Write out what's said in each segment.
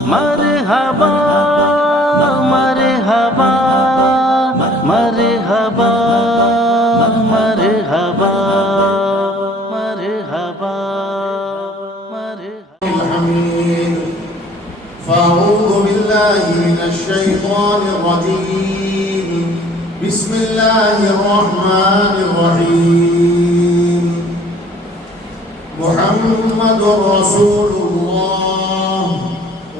مرحبا مرحبا مرحبا مرحبا مرحبا الحميد. فأعوذ بالله من الشيطان الرجيم. بسم الله الرحمن الرحيم. محمد رسول الله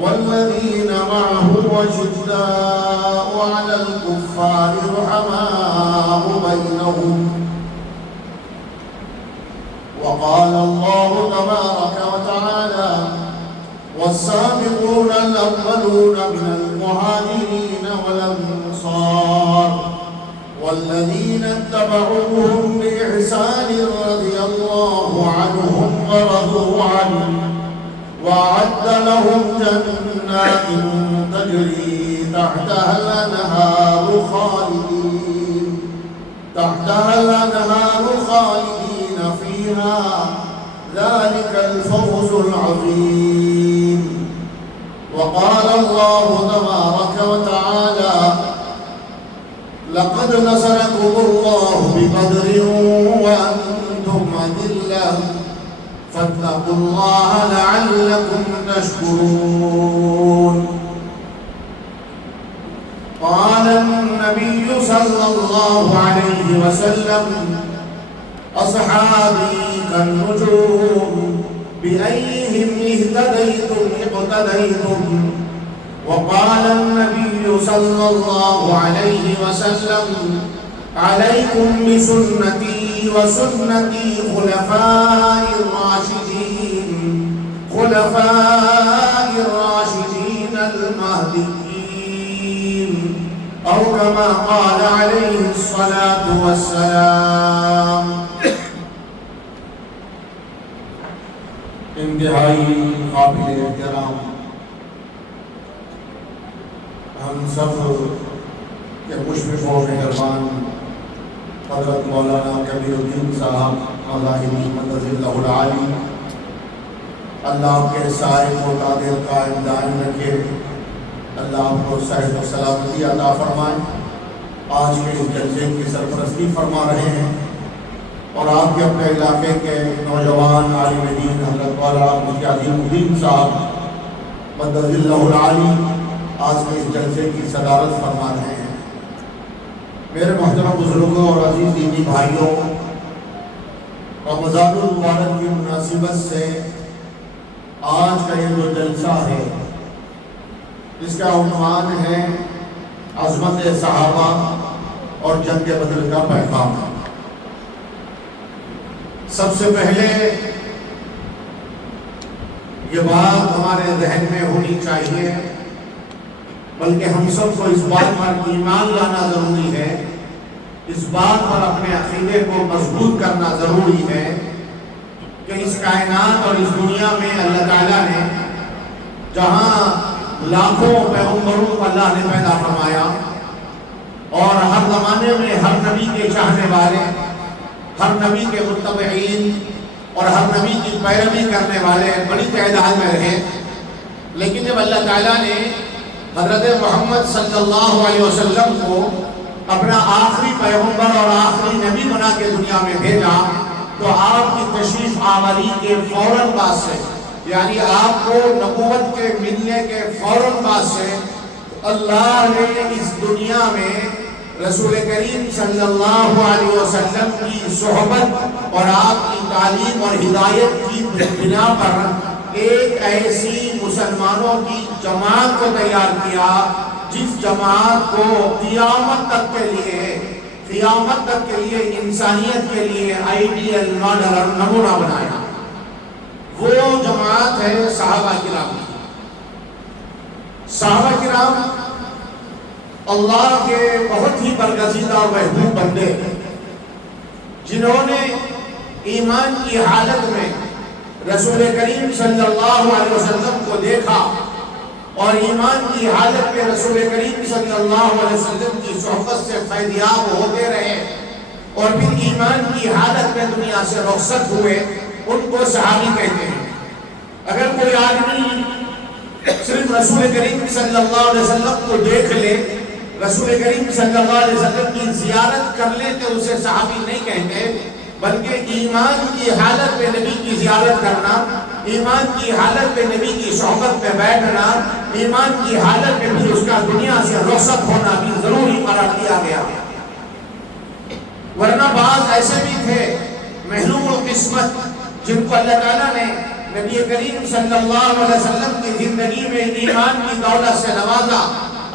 والذين معه أشداء على الكفار رحماء بينهم. وقال الله تبارك وتعالى: والسابقون الأولون من المهاجرين والأنصار والذين اتبعوهم بإحسان رضي الله عنهم ورضوا عنه وأعد لهم جنات تجري تحتها الأنهار خالدين فيها. ذلك الفوز العظيم. وقال الله تبارك وتعالى: لقد نصركم الله ببدر وأنتم أذلة فاتقوا الله لعلكم تشكرون. قال النبي صلى الله عليه وسلم: أصحابي كالنجوم بأيهم اهتديتم اقتديتم. وقال النبي صلى الله عليه وسلم: عليكم بسنتي وسنة خلفاء الراشدين المهديين، أو كما قال عليه الصلاة والسلام. انتہائی قابل احترام ہم سب کے مشرف و مہربان حضرت مولانا کبیر الدین صاحب مظاہری مدد اللہ العالی، اللہ آپ کے سائے کو قادر قائم دائم رکھے، اللہ آپ کو صحت و سلامتی عطا فرمائے۔ آج کے اس جلسے کی سرپرستی فرما رہے ہیں اور آپ کے اپنے علاقے کے نوجوان عالم دین حضرت والا مفتی عظیم الدین صاحب مدد اللہ العالی آج کے اس جلسے کی صدارت فرما رہے ہیں۔ میرے محترم بزرگوں اور عزیز دینی بھائیوں، رمضان المبارک کی مناسبت سے آج کا یہ جو جلسہ ہے اس کا عنوان ہے عظمت صحابہ اور جنگ بدر کا پیغام۔ سب سے پہلے یہ بات ہمارے ذہن میں ہونی چاہیے، بلکہ ہم سب کو اس بات پر ایمان لانا ضروری ہے، اس بات پر اپنے عقیدے کو مضبوط کرنا ضروری ہے کہ اس کائنات اور اس دنیا میں اللہ تعالیٰ نے جہاں لاکھوں پیغمبروں کو اللہ نے پیدا فرمایا اور ہر زمانے میں ہر نبی کے چاہنے والے، ہر نبی کے متبعین اور ہر نبی کی پیروی کرنے والے بڑی تعداد میں رہے، لیکن جب اللہ تعالیٰ نے حضرت محمد صلی اللہ علیہ وسلم کو اپنا آخری پیغمبر اور آخری نبی بنا کے دنیا میں بھیجا تو آپ کی تشریف آوری کے فوراً بعد سے، یعنی آپ کو نبوت کے ملنے کے فوراً بعد سے اللہ نے اس دنیا میں رسول کریم صلی اللہ علیہ وسلم کی صحبت اور آپ کی تعلیم اور ہدایت کی بنا پر ایک ایسی مسلمانوں کی جماعت کو تیار کیا جس جماعت کو قیامت تک کے لیے انسانیت کے لیے آئیڈیل ماڈل اور نمونہ بنایا۔ وہ جماعت ہے صحابہ کرام۔ صحابہ کرام اللہ کے بہت ہی برگزیدہ اور محبوب بندے، جنہوں نے ایمان کی حالت میں رسول کریم صلی اللہ علیہ وسلم کو دیکھا اور ایمان کی حالت میں رسول کریم صلی اللہ علیہ وسلم کی صحبت سے فیضیاب ہوتے رہے اور پھر ایمان کی حالت میں دنیا سے رخصت ہوئے، ان کو صحابی کہتے ہیں۔ اگر کوئی آدمی صرف رسول کریم صلی اللہ علیہ وسلم کو دیکھ لے، رسول کریم صلی اللہ علیہ وسلم کی زیارت کر لے تو اسے صحابی نہیں کہتے، بلکہ ایمان کی حالت میں نبی کی زیارت کرنا، ایمان کی حالت میں نبی کی صحبت میں بیٹھنا، ایمان کی حالت میں بھی اس کا دنیا سے رخصت ہونا بھی ضروری قرار دیا گیا۔ ورنہ بعض ایسے بھی تھے محروم القسمت جن کو اللہ تعالیٰ نے نبی کریم صلی اللہ علیہ وسلم کی زندگی میں ایمان کی دولت سے نوازا،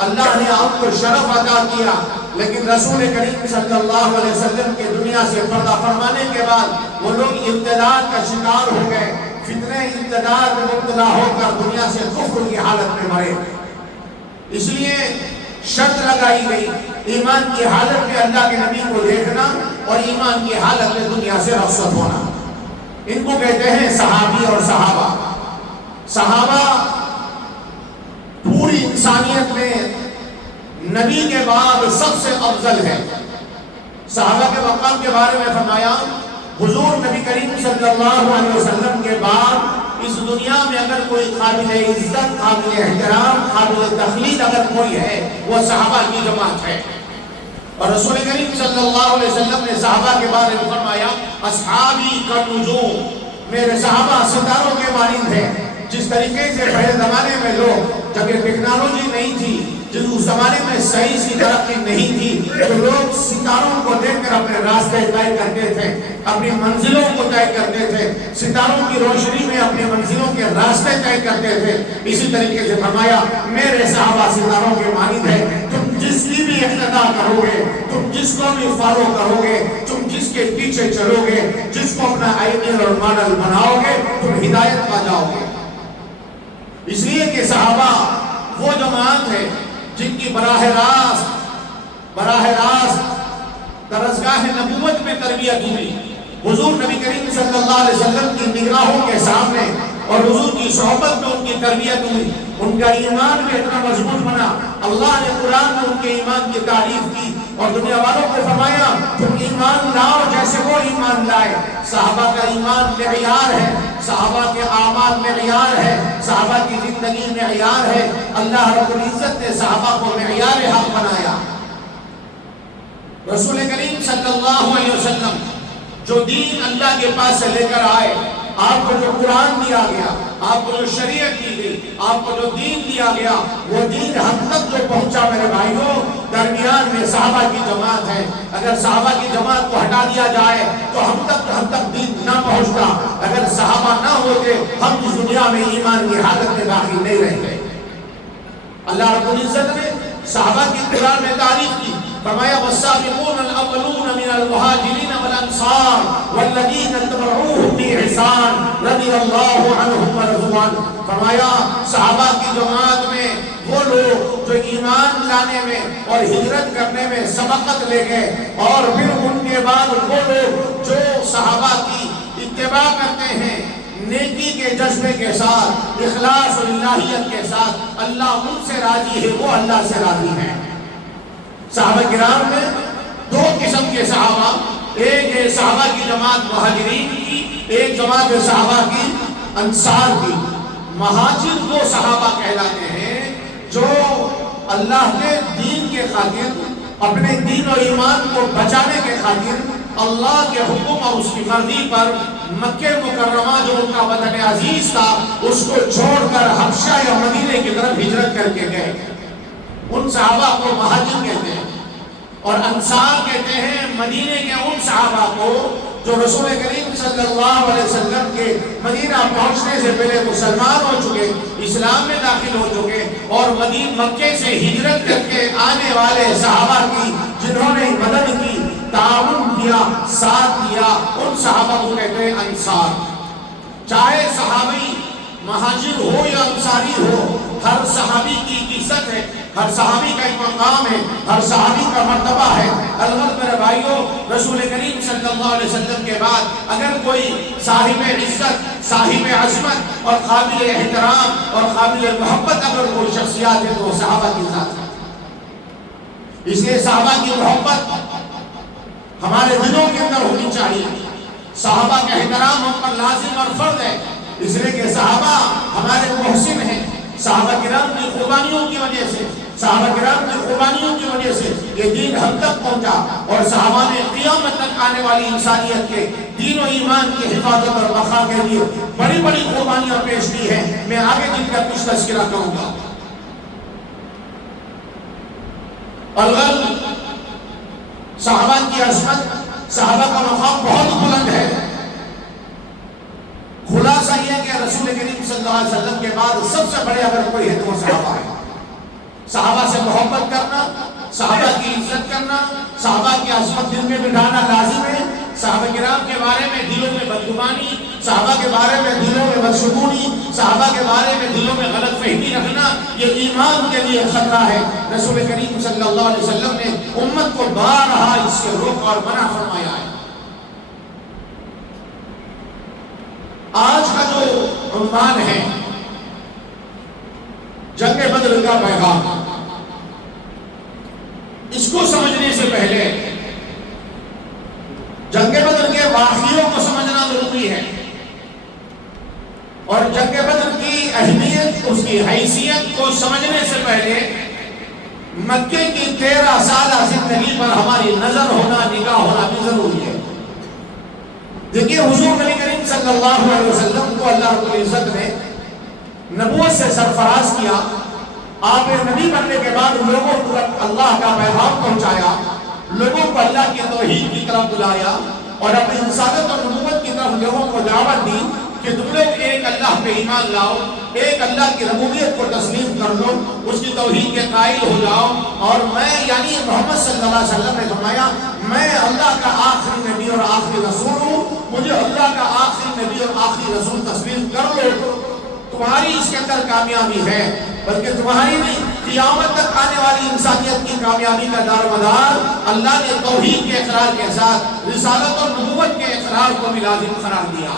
اللہ نے آپ کو شرف عطا کیا، لیکن رسول کریم صلی اللہ علیہ وسلم کے دنیا سے پردہ فرمانے کے بعد وہ لوگ ابتلاء کا شکار ہو گئے، فتنہ ابتلاء میں مبتلا ہو کر دنیا سے کفر کی حالت میں مرے۔ اس لیے شرط لگائی گئی ایمان کی حالت میں اللہ کے نبی کو دیکھنا اور ایمان کی حالت میں دنیا سے رخصت ہونا۔ ان کو کہتے ہیں صحابی اور صحابہ۔ صحابہ پوری انسانیت میں نبی کے بعد سب سے افضل ہے۔ صحابہ کے مقام کے بارے میں فرمایا، حضور نبی کریم صلی اللہ علیہ وسلم کے بعد اس دنیا میں اگر کوئی قابل عزت، قابل احترام، قابل تخلید اگر کوئی ہے وہ صحابہ کی جماعت ہے۔ اور رسول کریم صلی اللہ علیہ وسلم نے صحابہ کے بارے میں فرمایا، اصحابی کالنجوم، میرے صحابہ ستاروں کے مانند ہیں۔ جس طریقے سے پہلے زمانے میں لوگ، جب یہ ٹیکنالوجی نہیں تھی، جس اس زمانے میں صحیح سی ترقی نہیں تھی، تو لوگ ستاروں کو دیکھ کر اپنے راستے طے کرتے تھے، اپنی منزلوں کو طے کرتے تھے، ستاروں کی روشنی میں اپنی منزلوں کے راستے طے کرتے تھے۔ اسی طریقے سے فرمایا، میرے صحابہ ستاروں کے مانند ہیں، تم جس کی بھی اقتدا کرو گے، تم جس کو بھی فالو کرو گے، تم جس کے پیچھے چلو گے، جس کو اپنا آئیڈیل اور ماڈل بناؤ گے، تم ہدایت پا جاؤ گے۔ اس لیے کہ صحابہ وہ جماعت ہے جن کی براہ راست درسگاہ نبوت میں تربیت ہوئی، حضور نبی کریم صلی اللہ علیہ وسلم کی نگاہوں کے سامنے اور حضور کی صحبت میں ان کی تربیت ہوئی، ان کا ایمان بھی اتنا مضبوط بنا۔ اللہ نے قرآن میں ان کے ایمان کی تعریف کی اور دنیا والوں کو فرمایا، تم ایمان لاؤ جیسے وہ ایمان لائے۔ صحابہ کا ایمان معیار ہے، صحابہ کے اعمال معیار ہے، صحابہ کی زندگی معیار ہے۔ اللہ رب العزت نے صحابہ کو معیار حق بنایا۔ رسول کریم صلی اللہ علیہ وسلم جو دین اللہ کے پاس سے لے کر آئے، آپ کو جو قرآن دیا گیا، آپ کو جو شریعت دی گئی، آپ کو جو دین دیا گیا، وہ دین ہم تک جو پہنچا میرے بھائیوں، درمیان میں صحابہ کی جماعت ہے۔ اگر صحابہ کی جماعت کو ہٹا دیا جائے تو ہم تک دین نہ پہنچتا۔ اگر صحابہ نہ ہوتے ہم اس دنیا میں ایمان کی حالت میں باقی نہیں رہتے۔ اللہ رب العزت نے صحابہ کی قرآن میں تعریف کی، فرمایا والسابقون الاولون من المہاجرین والانصار والذین اتبعوهم بإحسان رضی اللہ عنہم ورضوا عنہ۔ فرمایا صحابہ کی جماعت میں وہ لوگ جو ایمان لانے میں اور ہجرت کرنے میں سبقت لے گئے، اور پھر ان کے بعد وہ لوگ جو صحابہ کی اتباع کرتے ہیں نیکی کے جذبے کے ساتھ، اخلاص و الہیت کے ساتھ، اللہ ان سے راضی ہے، وہ اللہ سے راضی ہیں۔ صحابہ کرام میں دو قسم کے صحابہ، ایک ہے صحابہ کی جماعت مہاجرین کی، ایک جماعت صحابہ کی انصار کی۔ مہاجر وہ صحابہ کہلاتے ہیں جو اللہ کے دین کے خاطر، اپنے دین و ایمان کو بچانے کے خاطر اللہ کے حکم اور اس کی مرضی پر مکہ مکرمہ جو ان کا وطن عزیز تھا اس کو چھوڑ کر حبشہ یا مدینے کی طرف ہجرت کر کے گئے، ان صحابہ کو مہاجر کہتے ہیں۔ اور انصار کہتے ہیں مدینے کے ان صحابہ کو جو رسول کریم صلی اللہ علیہ وسلم کے مدینہ پہنچنے سے پہلے مسلمان ہو چکے، اسلام میں داخل ہو چکے، اور مکے سے ہجرت کر کے آنے والے صحابہ کی جنہوں نے مدد کی، تعاون کیا، ساتھ دیا، ان صحابہ کو کہتے ہیں انصار۔ چاہے صحابی مہاجر ہو یا انصاری ہو، ہر صحابی کی عزت ہے، ہر صحابی کا ایک مقام ہے، ہر صحابی کا مرتبہ ہے۔ البتہ میرے بھائیوں، رسول کریم صلی اللہ علیہ وسلم کے بعد اگر کوئی صاحب عزت، صاحب عظمت اور قابل احترام اور قابل محبت اگر کوئی شخصیات ہے تو وہ صحابہ کی ذات ہے۔ اس لیے صحابہ کی محبت ہمارے دلوں کے اندر ہونی چاہیے۔ صحابہ کا احترام ہم پر لازم اور فرض ہے، اس لیے کہ صحابہ ہمارے محسن ہیں، صحابہ کرام کی قربانیوں کی وجہ سے، صحابہ کرام کی قربانیوں کی وجہ سے یہ دین ہم تک پہنچا، اور صحابہ نے قیامت تک آنے والی انسانیت کے دین و ایمان کی حفاظت اور بقا کے لیے بڑی بڑی قربانیاں پیش کی ہیں۔ میں آگے جن کا کچھ تذکرہ کروں گا۔ الغرب، صحابہ کی عظمت، صحابہ کا مقام بہت بلند ہے۔ خلاصہ یہ کہ رسول کریم صلی اللہ علیہ وسلم کے بعد سب سے بڑے اگر کوئی ہے تو وہ صحابہ ہے۔ صحابہ سے محبت کرنا، صحابہ کی عزت کرنا، صحابہ کی عظمت دل میں بٹھانا لازم ہے۔ صحابہ کرام کے بارے میں دلوں میں بدگمانی، صحابہ کے بارے میں دلوں میں بدشگونی، صحابہ کے بارے میں دلوں میں غلط فہمی رکھنا، یہ ایمان کے لیے خطرہ ہے۔ رسول کریم صلی اللہ علیہ وسلم نے امت کو بارہا اس سے روک اور منع فرمایا ہے۔ آج کا جو عنوان ہے جنگ بدر کا پیغام، اس کو سمجھنے سے پہلے جنگ بدر کے واقعوں کو سمجھنا ضروری ہے، اور جنگ بدر کی اہمیت، اس کی حیثیت کو سمجھنے سے پہلے مکے کی 13 سالہ زندگی پر ہماری نظر ہونا، نگاہ ہونا بھی ضروری ہے۔ دیکھیے حضور نبی کریم صلی اللہ علیہ وسلم کو اللہ رب العزت نے نبوت سے سرفراز کیا۔ آپ نبی بننے کے بعد لوگوں کو اللہ کا پیغام پہنچایا، لوگوں کو اللہ کی توحید کی طرف بلایا، اور اپنی رسالت اور نبوت کی طرف لوگوں کو دعوت دی کہ تم لوگ ایک اللہ پہ ایمان لاؤ، ایک اللہ کی ربوبیت کو تسلیم کر لو، اس کی توحید کے قائل ہو جاؤ، اور میں یعنی محمد صلی اللہ علیہ وسلم نے فرمایا میں اللہ کا آخری نبی اور آخری رسول ہوں، مجھے اللہ کا آخری نبی اور آخری رسول تسلیم کر لو، تمہاری اس کے اندر کامیابی ہے، بلکہ تمہاری نہیں قیامت تک آنے والی انسانیت کی کامیابی کا دار و مدار اللہ نے توحید کے اقرار کے ساتھ رسالت اور نبوت کے اقرار کو بھی لازم قرار دیا۔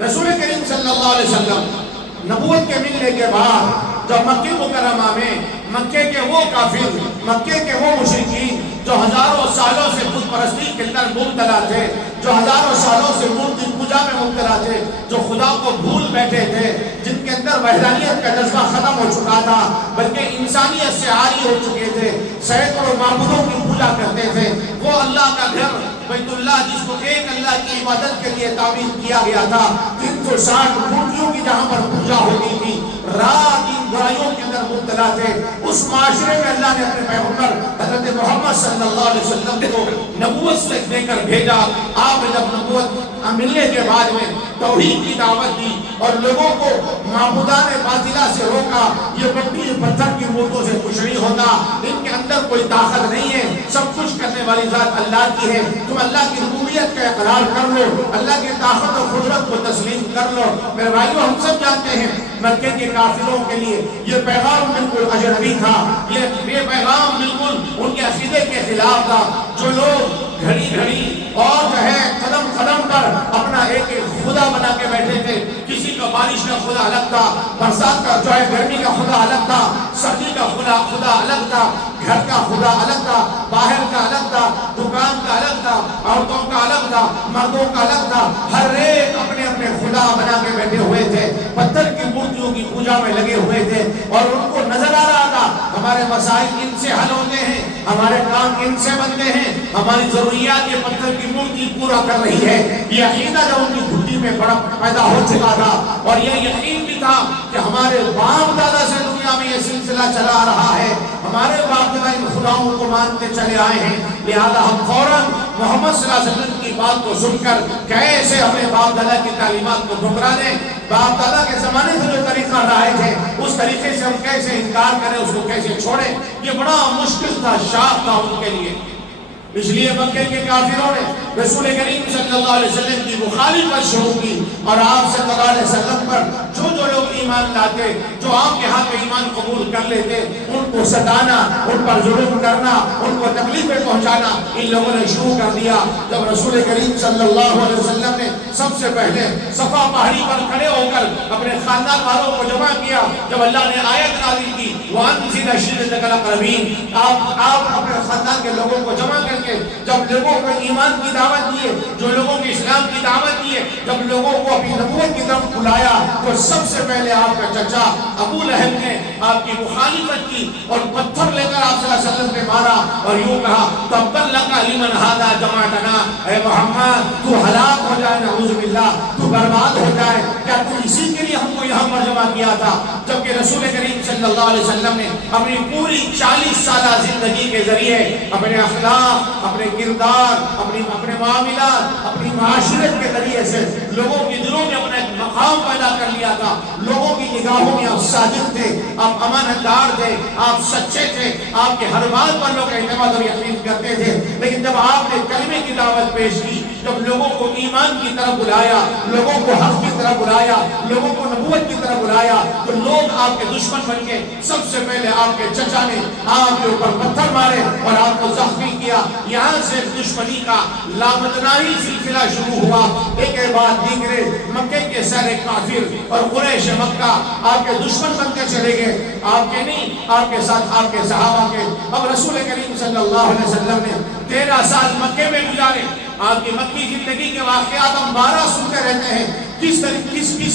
رسول کریم صلی اللہ علیہ وسلم نبوت کے ملنے کے بعد جب مکہ مکرمہ میں مکے کے وہ کافر، مکے کے وہ مشرکین جو ہزاروں سالوں سے بت پرستی کے اندر مبتلا تھے، جو ہزاروں سالوں سے مورتی پوجا میں مبتلا تھے، جو خدا کو بھول بیٹھے تھے، جن کے اندر وحدانیت کا جذبہ ختم ہو چکا تھا، بلکہ انسانیت سے عاری ہو چکے تھے، سینکڑوں معبودوں کی پوجا کرتے تھے، وہ اللہ کا گھر بیت اللہ جس کو ایک اللہ کی عبادت کے لیے تعمیر کیا گیا تھا، 360 مورتیوں کی جہاں پر پوجا ہوتی تھی، رات ان برائیوں کے اندر مبتلا تھے، اس معاشرے میں اللہ نے اپنے پیغمبر حضرت محمد صلی اللہ علیہ وسلم کو نبوت سے دے کر بھیجا۔ آپ نے جب نبوت ملنے کے بعد میں توحید کی دعوت دی اور لوگوں کو معبودان باطلہ سے روکا، یہ مٹی پتھر کی مورتوں سے کچھ نہیں ہوتا، ان کے اندر کوئی طاقت نہیں ہے، سب کچھ کرنے والی ذات اللہ کی ہے، تم اللہ کی ربوبیت کا اقرار کر لو، اللہ کی طاقت اور قدرت کو تسلیم کر لو۔ میرے بھائیو، ہم سب جانتے ہیں مکے کے کافروں کے لیے یہ پیغام بالکل اجنبی تھا، یہ پیغام بالکل ان کے عقیدے کے خلاف تھا۔ جو لوگ گھڑی گھڑی اور جو ہے قدم قدم پر اپنا ایک خدا بنا کے بیٹھے تھے، کسی کا بارش کا خدا الگ تھا، برسات کا جو ہے گرمی کا خدا الگ تھا، سردی کا خدا الگ تھا، گھر کا خدا الگ تھا، باہر کا الگ تھا، دکان کا الگ تھا، عورتوں کا الگ تھا، مردوں کا الگ تھا، ہر ایک اپنے اپنے خدا بنا کے بیٹھے ہوئے تھے، پتھر کی مورتیوں کی پوجا میں لگے ہوئے تھے، اور ان کو نظر آ رہا تھا ہمارے مسائل ان سے حل ہوتے ہیں، ہمارے کام ان سے بنتے ہیں، ہماری ضروریات یہ پتھر کی مورتی پورا کر رہی ہے۔ یہ عقیدہ جب ان کی گھٹی میں بڑا پیدا ہو چکا تھا، اور یہ یقین بھی تھا کہ ہمارے باپ دادا سے دنیا میں یہ سلسلہ چلا آ رہا ہے، ہمارے باپ دادا ان خداؤں کو مانتے چلے آئے ہیں، لہذا ہم فوراً محمد صلی اللہ علیہ وسلم کی بات کو سن کر کیسے اپنے باپ دادا کی تعلیمات کو ٹھکرا دیں، باپ دادا کے زمانے سے جو طریقہ رائج ہے اس طریقے سے ہم کیسے انکار کریں، اس کو کیسے چھوڑیں، یہ بڑا مشکل تھا، شاق تھا ان کے لیے۔ اس لیے مکے کے کافروں نے رسول کریم صلی اللہ علیہ وسلم کی مخالفت شروع کی، اور آپ صلی اللہ علیہ وسلم پر جو لوگ ایمان لاتے، جو آپ کے ہاتھ آپ ایمان قبول کر لیتے، ان کو ستانا، ان پر ظلم کرنا، ان کو تکلیفیں پہنچانا ان لوگوں نے شروع کر دیا۔ جب رسول کریم صلی اللہ علیہ وسلم نے سب سے پہلے صفا پہاڑی پر کھڑے ہو کر اپنے خاندان والوں کو جمع کیا، جب اللہ نے آیت نازل کی وَأَنذِرْ عَشِيرَتَكَ الْأَقْرَبِينَ، آپ اپنے خاندان کے لوگوں کو جمع کر کے جب لوگوں کو ایمان کی دعوت دیے، جو لوگوں کو اسلام کی دعوت دیے، جب لوگوں کو اپنی نبوت کی طرف بلایا، تو سب سے پہلے آپ کا چچا ابو لہب نے آپ کی مخالفت کی اور پتھر لے کر آپ صلی اللہ علیہ وسلم نے مارا اور یوں کہا تَبًّا لَكَ لِمَنْ هَذَا جَمَعْتَنَا، اے محمد تو ہلاک ہو جائے، نعوذ باللہ تو برباد ہو جائے، کیا تو اسی کے لیے ہم کو یہاں پر جمع کیا تھا؟ جبکہ رسول کریم صلی اللہ علیہ وسلم نے اپنی پوری 40 سالہ زندگی کے ذریعے اپنے اخلاق، اپنے کردار، اپنے معاملات، اپنی معاشرت کے ذریعے سے لوگوں کے دلوں میں اپنا ایک مقام پیدا کر لیا تھا۔ لوگوں کی نگاہوں میں آپ صادق تھے، آپ امانت دار تھے، آپ سچے تھے، آپ کے ہر بات پر لوگ اعتماد اور یقین کرتے تھے۔ لیکن جب آپ نے کلمے کی دعوت پیش کی، جب لوگوں کو ایمان کی طرف بلایا، لوگوں کو حق کی طرف بلایا، لوگوں کو نبوت کی طرف بلایا، تو لوگ آپ کے دشمن بن کے سب سے پہلے آپ کے چچا نے آپ کے اوپر پتھر مارے اور آپ کو زخمی کیا۔ یہاں سے دشمنی کا لامتناہی سلسلہ شروع ہوا۔ ایک بعد دیگرے مکے کے سارے کافر اور قریش مکہ آپ کے دشمن بنتے چلے گئے، آپ کے نہیں، آپ کے ساتھ آپ کے صحابہ کے۔ اب رسول کریم صلی اللہ علیہ وسلم نے 13 سال مکے میں گزارے۔ آپ کی مکی زندگی کے واقعات ہم 12 سنتے رہتے ہیں، کس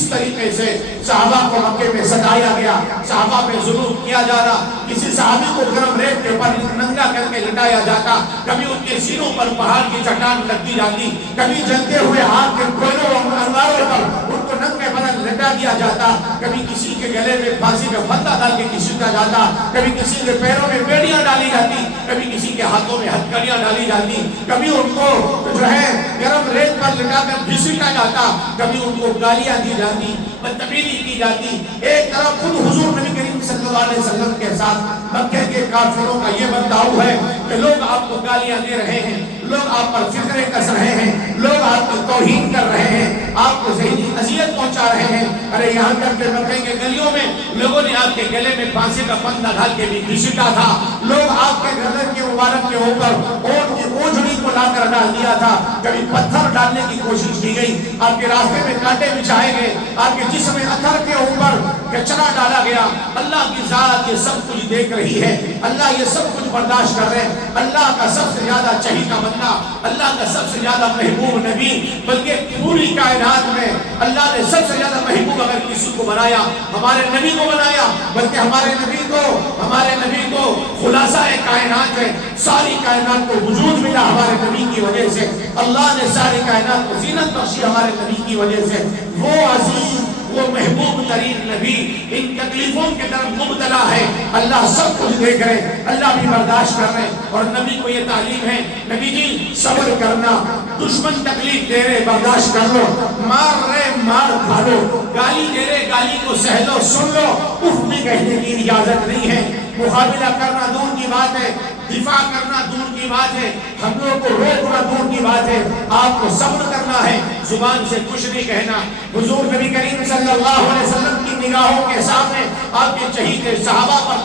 طریقے سے صحابہ کو مکے میں ستایا گیا، صحابہ پہ ظلم کیا جا رہا، کسی صحابی کو گرم ریت کے اوپر ننگا کر کے لٹایا جاتا، کبھی ان کے سینوں پر پہاڑ کی چٹان لگتی جاتی، کبھی جلتے ہوئے آگ کے کوئلوں اور انواروں پر ان کو ننگے بدن لٹا دیا جاتا، کبھی کسی کے گلے میں پھانسی کا پھندا ڈال کے گھسیٹا جاتا، کبھی کسی کے پیروں میں بیڑیاں ڈالی جاتی، کبھی کسی کے ہاتھوں میں ہتھکڑیاں ڈالی جاتی، کبھی ان کو جو ہے گرم ریت پر لٹا کر گھسیٹا جاتا، کبھی ان کو گالیاں دی جاتی، بدتمیزی کی جاتی۔ ایک طرف خود حضور نبی کریم صلی اللہ علیہ وسلم کے ساتھ مکے کے کافروں کا یہ برتاؤ ہے کہ لوگ آپ کو گالیاں دے رہے ہیں، لوگ آپ پر فکرے کس رہے ہیں، لوگ آپ کی توہین کر رہے ہیں، آپ کو ذہنی اذیت پہنچا رہے ہیں۔ ارے یہاں تک کہ مکے کے گلیوں میں لوگوں نے آپ کے گلے میں پھانسی کا پھندا ڈال کے بھی گھسیٹا تھا، لوگ آپ کے گردن کے مبارک کے اوپر اونٹ کی اونجڑی کو لا کر ڈال دیا تھا، کبھی پتھر ڈالنے کی کوشش کی گئی، آپ کے راستے میں کانٹے بچھائے گئے، آپ کے جسم اثر کے اوپر کچرا ڈالا گیا۔ اللہ کی ذات یہ سب کچھ دیکھ رہی ہے، اللہ یہ سب کچھ برداشت کر رہے ہیں۔ اللہ کا سب سے زیادہ چہیتا بندہ، اللہ کا سب سے زیادہ محبوب نبی، بلکہ پوری کائنات میں اللہ نے سب سے زیادہ محبوب اگر کسی کو بنایا ہمارے نبی کو بنایا، بلکہ ہمارے نبی کو خلاصہ کائنات ہے، ساری کائنات کو وجود ملا ہمارے نبی کی وجہ سے، اللہ نے ساری کائنات کو زینت بخشی ہمارے نبی کی وجہ سے۔ وہ عظیم، وہ محبوب ترین نبی ان تکلیفوں کے طرف مبتلا ہے، اللہ سب کچھ دیکھ رہے، اللہ بھی برداشت کر رہے، اور نبی کو یہ تعلیم ہے، نبی جی صبر کرنا، دشمن تکلیف دے رہے برداشت کر لو، مار رہے مار کھا لو، گالی دے رہے گالی کو سہ لو، سن لو، اف بھی کہنے کی اجازت نہیں ہے۔ مقابلہ کرنا دور کی بات ہے، دفاع کرنا دور کی بات ہے، حملوں کو روکنا دور کی بات ہے، آپ کو صبر کرنا ہے، زبان سے کچھ نہیں کہنا۔ حضور نبی کریم صلی اللہ علیہ وسلم کی نگاہوں کے سامنے آپ کے چہیتے صحابہ پر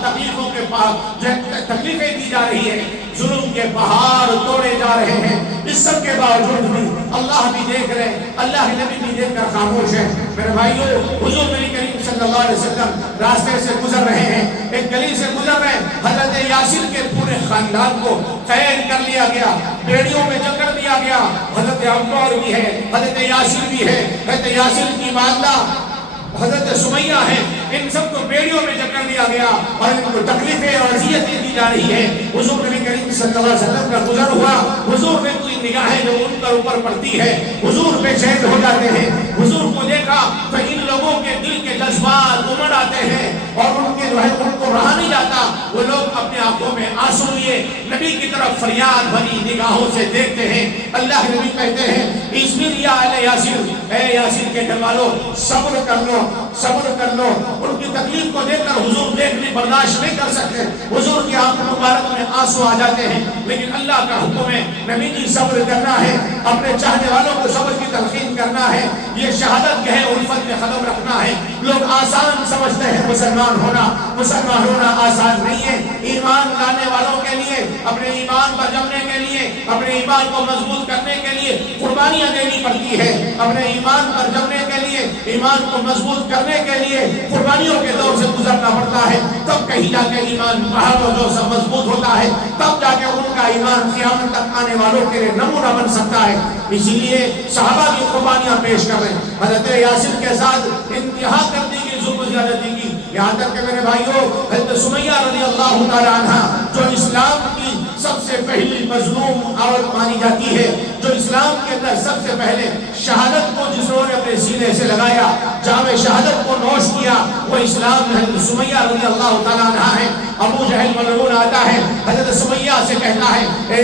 تکلیفیں دی جا رہی ہے، ظلم کے پہاڑ توڑے جا رہے ہیں، اس سب کے باوجود بھی اللہ بھی دیکھ رہے، اللہ کے نبی بھی دیکھ کر خاموش ہے۔ میرے بھائیو، حضور نبی کریم صلی اللہ علیہ وسلم راستے سے گزر رہے ہیں، ایک گلی سے گزر رہے ہیں، حضرت یاسر کے پورے خاندان کو قید کر لیا گیا، بیڑیوں میں جکڑ دیا گیا، حضرت عمار بھی ہے، حضرت یاسر بھی ہے، حضرت یاسر کی والدہ حضرت سمیہ ہے، ان سب کو بیڑیوں میں جکڑ دیا گیا اور ان کو تکلیفیں اور اذیتیں دی جا رہی ہے۔ حضور نبی کریم صلی اللہ علیہ وسلم کا گزر ہوا، حضور نے کوئی نگاہیں جو ان پر اوپر پڑتی ہے، حضور بے چین ہو جاتے ہیں۔ حضور کو دیکھا تو ان لوگوں کے دل کے جذبات امڑ آتے ہیں اور ان کے جو ہے ان کو رہا نہیں جاتا، وہ لوگ اپنے آنکھوں میں آنسو لیے نبی کی طرف فریاد بھری نگاہوں سے دیکھتے ہیں۔ اللہ کے نبی کہتے ہیں اصبر یا اہل یاسر، اے یاسر کے گھر والوں صبر کر لو، صبر کر لو۔ ان کی تکلیف کو دیکھ کر حضور دیکھنے بھی برداشت نہیں کر سکتے، حضور کی آنکھ مبارک میں آنسو آ جاتے ہیں، لیکن اللہ کا حکم ہے نبی جی صبر کرنا ہے، اپنے چاہنے والوں کو صبر کی تلقین کرنا ہے، یہ شہادت کے ہے الفت میں قدم رکھنا ہے۔ لوگ آسان سمجھتے ہیں مسلمان ہونا آسان نہیں ہے۔ ایمان لانے والوں کے لیے، اپنے ایمان پر جمنے کے لیے، اپنے ایمان کو مضبوط کرنے کے لیے قربانیاں دینی پڑتی ہے، اپنے ایمان پر جمنے کے لیے، ایمان کو مضبوط کرنے کے لیے قربانیوں کے دور سے گزرنا پڑتا ہے، تب کہیں جا کے ایمان پہاڑوں جو سب مضبوط ہوتا ہے، تب جا کے ان کا ایمان قیامت تک آنے والوں کے لیے نمونہ بن سکتا ہے۔ اسی لیے صحابہ کی قربانیاں پیش کر رہے ہیں، حضرت یاسر کے ساتھ انتہا کرنے کی ظلم و زیادتی کی، یہاں تک کہ میرے بھائیوں حضرت سمیہ رضی اللہ تعالی عنہ جو اسلام کی سب سے پہلی مظلوم عورت مانی جاتی ہے، جو اسلام کے اندر سب سے پہلے شہادت کو جسوں نے اپنے سینے سے لگایا، جام شہادت کو نوش کیا، وہ اسلام میں حضرت سمیہ رضی اللہ تعالی عنہ ہے۔ ابو جہل ملعون آتا ہے، حضرت سمیہ سے کہتا ہے اے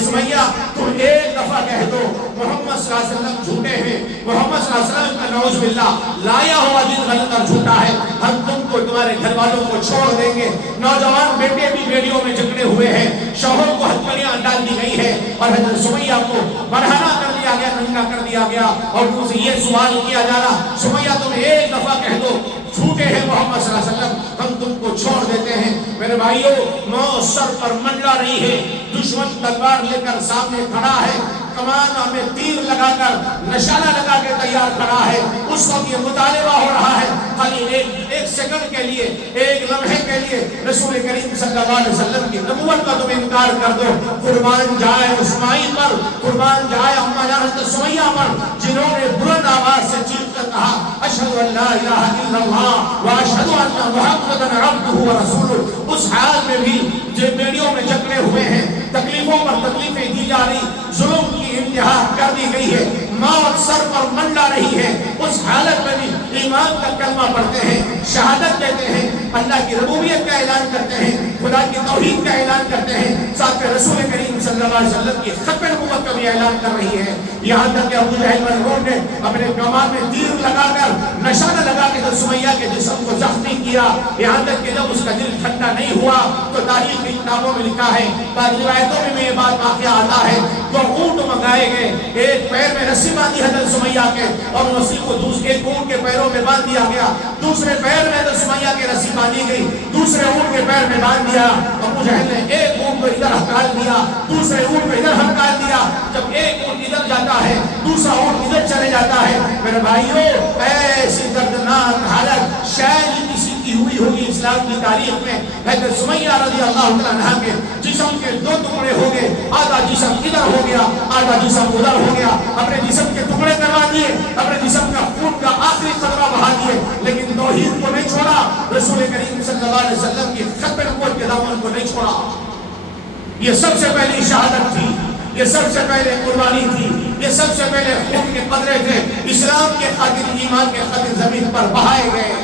سمیہ تم ایک دفعہ کہہ دو محمد صلی اللہ علیہ وسلم جھوٹے ہیں، محمد صلی اللہ علیہ وسلم کا نعوذ باللہ لایا ہوا دین غلط اور جھوٹا ہے، ہم تم کو تمہارے گھر والوں کو چھوڑ دیں گے۔ نوجوان بیٹے بھی بیڑیوں میں جکڑے ہوئے ہیں، شوہر کو ہتھکڑیاں ڈال دی گئی ہے، اور حضرت سمیہ کو برہنہ کر دیا گیا، ننگا کر دیا گیا، اور ان سے یہ سوال کیا جا رہا سمیہ تم ایک دفعہ کہہ دو جھوٹے ہیں محمد صلی اللہ علیہ وسلم، ہم تم کو چھوڑ دیتے ہیں۔ میرے بھائیوں موت سر پر منڈلا رہی ہے، دشمن تلوار لے کر سامنے کھڑا ہے، کمان میں تیر لگا کر نشانہ لگا کے تیار کھڑا ہے، اس وقت یہ مطالبہ ہو رہا ہے خالی ایک سیکنڈ کے لیے، ایک لمحے کے لیے رسول کریم صلی اللہ علیہ وسلم کی نبوت کا تم انکار کر دو، قربان جائے اسماعیل پر، قربان جائے اما جان حضرت سمیہ پر، جنہوں نے بلند آواز سے چیخ کر کہا اشہد ان لا الہ الا اللہ واشہد ان محمدا عبدہ ورسولہ۔ اس حال میں بھی جو بیڑیوں میں جکڑے ہوئے ہیں، تکلیفوں پر تکلیفیں دی جا رہی، ظلم کی انتہا کر دی گئی ہے، موت سر پر منڈلا رہی ہے، اس حالت میں بھی ایمان کا کلمہ پڑھتے ہیں، شہادت دیتے ہیں، اللہ کی ربوبیت کا اعلان کرتے ہیں، خدا کی توحید کا اعلان کرتے ہیں، ساتھ میں رسول کریم صلی اللہ علیہ وسلم کی ختم نبوت کا بھی اعلان کر رہی ہے۔ یہاں تک کہ ابو جہل ملعون نے اپنے کمان میں تیر لگا کر نشانہ لگا کے سمیہ کے جسم کو زخمی کیا، یہاں تک کہ جب اس کا دل ٹھنڈا نہیں ہوا تو تاریخ کی کتابوں میں لکھا ہے، بعض روایتوں میں یہ بات واقعہ آتا ہے، تو اونٹ منگائے گئے، ایک پیر میں رسی باندھی حضرت سمیہ کے، اور رسی کو ایک اونٹ کے پیروں میں باندھ دیا گیا، دوسرے پیر میں حضرت سمیہ کی رسی باندھی گئی، دوسرے اونٹ کے پیر میں باندھ دیا۔ ابو جہل نے ایک اونٹ کو ادھر ہٹال دیا، دوسرے اونٹ کو ادھر ہٹال دیا، جب ایک اونٹ ادھر جاتا ہے دوسرا اونٹ ادھر چلے جاتا ہے۔ میرے بھائیوں ایسی دردناک حالت شاید کسی کی ہوئی ہوگی اسلام کی تاریخ میں۔ حضرت سمیہ رضی اللہ عنہ کے جسم کے دو ٹکڑے ہو گئے، آدھا جسم ادھر ہو گیا، آدھا جسم ادھر ہو گیا، اپنے جسم کے ٹکڑے کروا دیے، اپنے جسم کا خون کا آخری قطرہ بہا دیے، لیکن توحید کو نہیں چھوڑا، رسول کریم صلی اللہ علیہ وسلم کی ختم نبوت کے دامن کو نہیں چھوڑا۔ یہ سب سے پہلی شہادت تھی، یہ سب سے پہلے قربانی تھی، یہ سب سے پہلے خون کے قطرے تھے، اسلام کے خاطر، ایمان کے خاطر زمین پر بہائے گئے۔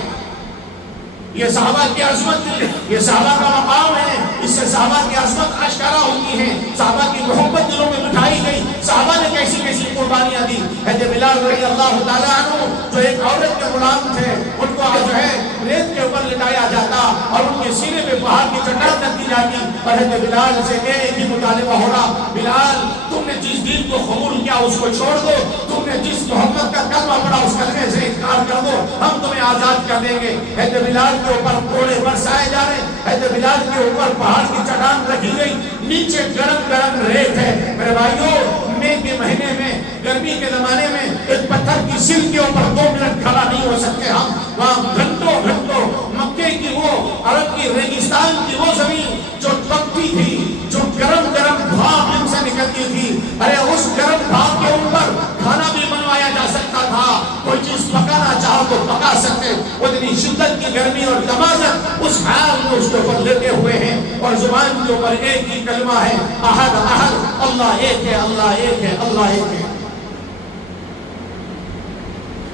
یہ صحابہ کی عظمت تھی، یہ صحابہ کا مقام ہے، اس سے صحابہ کی عظمت اشکارا ہوتی ہے، صحابہ کی محبت دلوں میں بٹھائی گئی، صحابہ نے کیسی کیسی قربانیاں دی۔ حضرت بلال رضی اللہ تعالیٰ عنہ جو ایک عورت کے غلام تھے، ان کو جو ہے ریت کے اوپر لٹایا جاتا اور ان کے سینے پہ پہاڑ کی چٹان رکھ دی جاتی، اور حضرت بلال سے ایک ہی مطالبہ ہو رہا، بلال تم نے جس دین کو قبول کیا اس کو چھوڑ دو، تم نے جس محمد کا کلمہ پڑھا اس کلمے سے انکار کر دو، ہم تمہیں آزاد کر دیں گے۔ حضرت بلال کے اوپر کوڑے برسائے جا رہے، حضرت بلال کے اوپر پہاڑ کی چٹان رکھی گئی، نیچے گرم گرم ریت ہے۔ میرے بھائیوں مئی کے مہینے میں، گرمی کے زمانے میں ایک پتھر کی سل کے اوپر 2 منٹ کھڑا نہیں ہو سکتے ہم، وہاں گھنٹوں گھنٹوں مکے کی وہ عرب کی ریگستان کی وہ زمین جو تپتی تھی، جو گرم گرم بھاپ ان سے نکلتی تھی، ارے اس گرم بھاپ کے اوپر کھانا بھی بنوایا جا سکتا تھا، کوئی چیز پکانا چاہو تو پکا سکتے، اتنی شدت کی گرمی اور تمازت اس حال میں اس کے اوپر لیتے ہوئے ہیں، اور زبان کے اوپر ایک ہی کلمہ ہے، احد احد، اللہ ایک ہے، اللہ ایک ہے، اللہ ایک ہے۔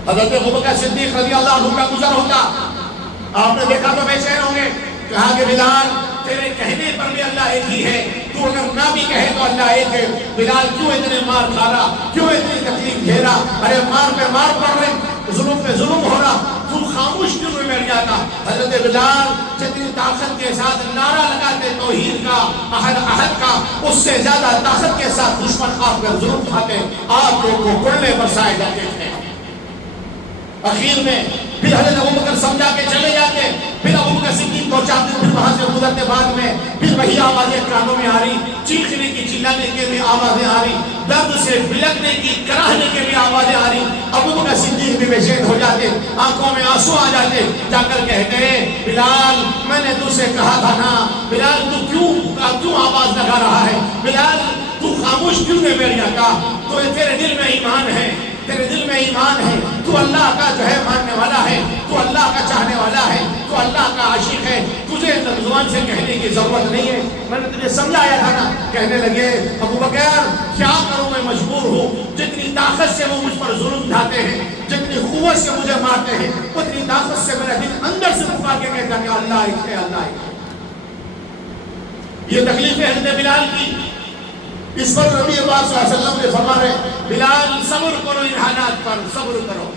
حضرت ابوبکر صدیق رضی اللہ عنہ کا گزر ہوتا، آپ نے دیکھا تو بے چین ہوں گے، کہا کہ بلال تیرے کہنے پر بھی اللہ ایک ہی ہے، تو اگر نہ بھی کہے تو اللہ ایک ہے، بلال کیوں اتنے مار کھا رہا، کیوں اتنی تکلیف جھیلا، ارے مار پہ مار پڑ رہے، ظلم پہ ظلم ہو رہا، تو خاموش کیوں نہیں بیٹھ جاتا؟ حضرت بلال جتنی طاقت کے ساتھ نعرہ لگاتے توحید کا، احد کا، اس سے زیادہ طاقت کے ساتھ دشمن آپ پر ظلم اٹھاتے، آپ لوگوں کو گھوڑے برسائے جاتے تھے۔ اخیر میں پھر حضرت ابوبکر سمجھا کے چلے جاتے، پھر ابوبکر صدیق کو چاہتے، پھر وہاں سے گزرتے بعد میں پھر وہی آوازیں کانوں میں آ رہی، چیخنے کی، چلانے کی بھی آوازیں آ رہی، درد سے بلکنے کی، کراہنے کی بھی آوازیں آ رہی۔ ابوبکر صدیق بھی بے چین ہو جاتے، آنکھوں میں آنسو آ جاتے، جا کر کہتے بلال میں نے تجھ سے کہا تھا نا، بلال تو کیوں آواز لگا رہا ہے؟ بلال تو خاموش کیوں نہیں بیٹھ جاتا؟ تو تیرے دل میں ایمان ہے، تیرے دل میں ایمان ہے، تو اللہ کا جو ہے ماننے والا ہے، تو اللہ کا چاہنے والا ہے، تو اللہ کا عاشق ہے، تجھے زبان سے کہنے کی ضرورت نہیں ہے، میں نے تجھے سمجھایا تھا نا۔ کہنے لگے ابوبکر کیا کروں، میں مجبور ہوں، جتنی طاقت سے وہ مجھ پر ظلم ڈھاتے ہیں، جتنی قوت سے مجھے مارتے ہیں، اتنی طاقت سے میرا دل اندر سے پکار کے کہتا کہ اللہ ایک ہے، اللہ ایک ہے۔ یہ تکلیف ہے حضرت بلال کی۔ اس پر نبی اللہ صلی اللہ علیہ وسلم نے فرما رہے بلال صبر کرو، ان حالات پر صبر کرو۔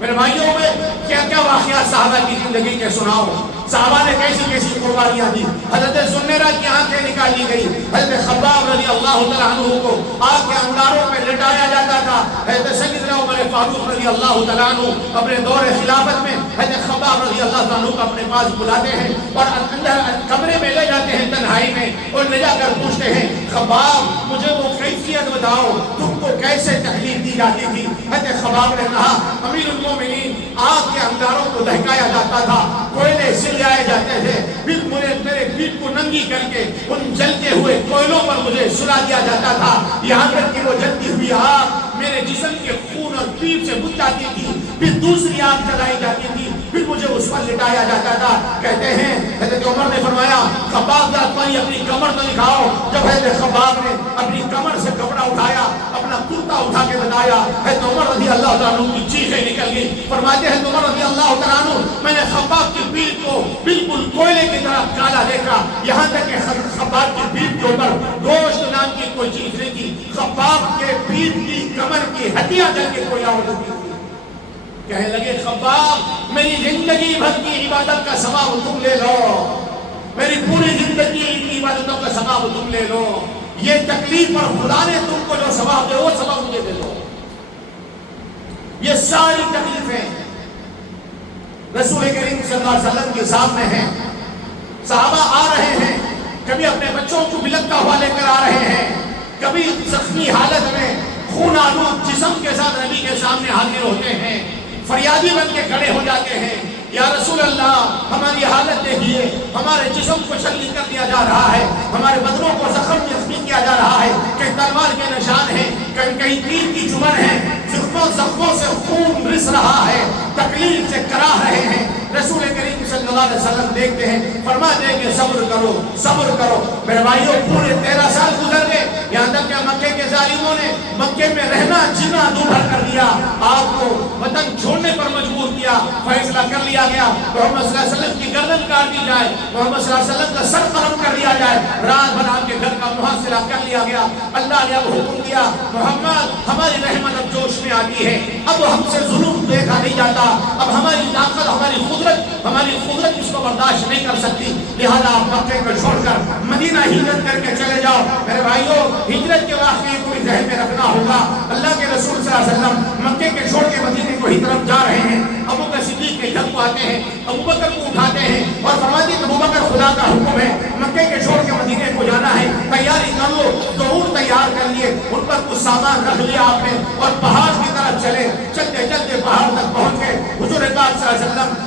میرے بھائیوں میں کیا کیا واقعات صحابہ کی زندگی کے سناؤ، صحابہ نے کیسی کیسی قربانیاں دی۔ حضرت زنیرہ کی آنکھیں نکالی گئی، حضرت خباب رضی اللہ تعالیٰ عنہ کو آگ کے انگاروں پہ لٹایا جاتا تھا۔ حضرت سیدنا عمر فاروق رضی اللہ تعالیٰ عنہ اپنے دور خلافت میں حضرت خباب رضی اللہ تعالیٰ عنہ کو اپنے پاس بلاتے ہیں اور اندر کمرے میں لے جاتے ہیں تنہائی میں، اور لے جا کر پوچھتے ہیں خباب مجھے وہ کیفیت بتاؤ، تم کو کیسے تکلیف دی جاتی تھی؟ حضرت خباب نے کہا امیر المومنین آگ کے انگاروں کو دہکایا جاتا تھا، کوئلے سلائے جاتے تھے، پھر میرے پیٹ کو ننگی کر کے ان جلتے ہوئے کوئلوں پر مجھے سلا دیا جاتا تھا، یہاں تک کہ وہ جلتی ہوئی آگ میرے جسم کے خون اور پیپ سے بجھ جاتی تھی، پھر دوسری آگ جلائی جاتی تھی، پھر مجھے اس پر لٹایا جاتا تھا۔ کہتے ہیں حضرت عمر نے فرمایا خباب ذات پانی اپنی کمر تو دکھاؤ۔ جب حضرت خباب نے اپنی کمر سے کپڑا اٹھایا، اپنا کرتا اٹھا کے بتایا، حضرت عمر رضی اللہ تعالیٰ عنہ کی چیخیں نکل گئی۔ فرماتے ہیں عمر رضی اللہ تعالیٰ عنہ میں نے خباب کی پیٹھ کو بالکل کوئلے کی طرح کالا دیکھا، یہاں تک کہ خباب کی پیٹھ کے اوپر گوشت نام کی کوئی چیز نہیں تھی، خباب کے پیٹھ کی کمر کی ہڈیاں جل کے کوئلہ ہو چکی تھی۔ کہنے لگے خباب میری زندگی بھر کی عبادت کا ثواب تم لے لو، میری پوری زندگی کی عبادتوں کا ثواب تم لے لو، یہ تکلیف اور خدا نے تم کو جو ثواب دے وہ ثواب مجھے دے دو۔ یہ ساری تکلیفیں رسول کریم صلی اللہ علیہ وسلم کے سامنے ہیں، صحابہ آ رہے ہیں، کبھی اپنے بچوں کو بلکتا ہوا لے کر آ رہے ہیں، کبھی زخمی حالت میں خون آلود جسم کے ساتھ نبی کے سامنے حاضر ہوتے ہیں، فریادی بن کے کھڑے ہو جاتے ہیں یا رسول اللہ ہماری حالت دیکھیے، ہمارے جسم کو چھلنی کر دیا جا رہا ہے، ہمارے بدنوں کو زخمی کیا جا رہا ہے، کہیں تلوار کے نشان ہیں، کہیں تیر کی چبھن ہے، زخموں سے خون رس رہا ہے، تکلیف سے کراہ رہے ہیں۔ رسول کریم صلی اللہ علیہ وسلم دیکھتے ہیں، فرماتے ہیں کہ صبر کرو صبر کرو۔ میرے بھائیوں پورے 13 سال گزر گئے، یہاں تک کہ مکے کے ظالموں نے مکے میں رہنا جینا دور کر دیا، آپ کو وطن چھوڑنے پر مجبور کیا، فیصلہ کر لیا گیا محمد صلی اللہ علیہ وسلم کی گردن کاٹ دی جائے، محمد صلی اللہ علیہ وسلم کا سر قلم کر دیا جائے، رات بھر آپ کے گھر کا محاصرہ کر لیا گیا۔ اللہ نے اب حکم دیا محمد ہماری رحمت اب جوش میں آتی ہے، اب ہم سے ظلم دیکھا نہیں جاتا، اب ہماری طاقت ہماری قدرت اس کو برداشت نہیں کر سکتی، لہذا آپ مکے کو چھوڑ کر مدینہ ہجرت کر کے چلے جاؤ۔ میرے بھائیوں ہجرت کے واقعے کو بھی ذہن میں رکھنا ہوگا۔ اللہ کے رسول صلی اللہ علیہ وسلم مکے کے چھوڑ کے مدینے کو ہی طرف جا رہے ہیں، ابو بکر صدیق کے جھک کو آتے ہیں، ابو بکر کو اٹھاتے ہیں اور فرماتے ہیں ابو بکر خدا کا حکم ہے مکے کے چھوڑ کے مدینے کو جانا ہے، تیاری کر لو۔ ضرور تیار کر لیے، ان پر کچھ سامان رکھ لیا آپ نے اور پہاڑ کی طرف چلے، چلتے چلتے پہاڑ تک پہنچ گئے۔ حضور پاک صلی اللہ علیہ وسلم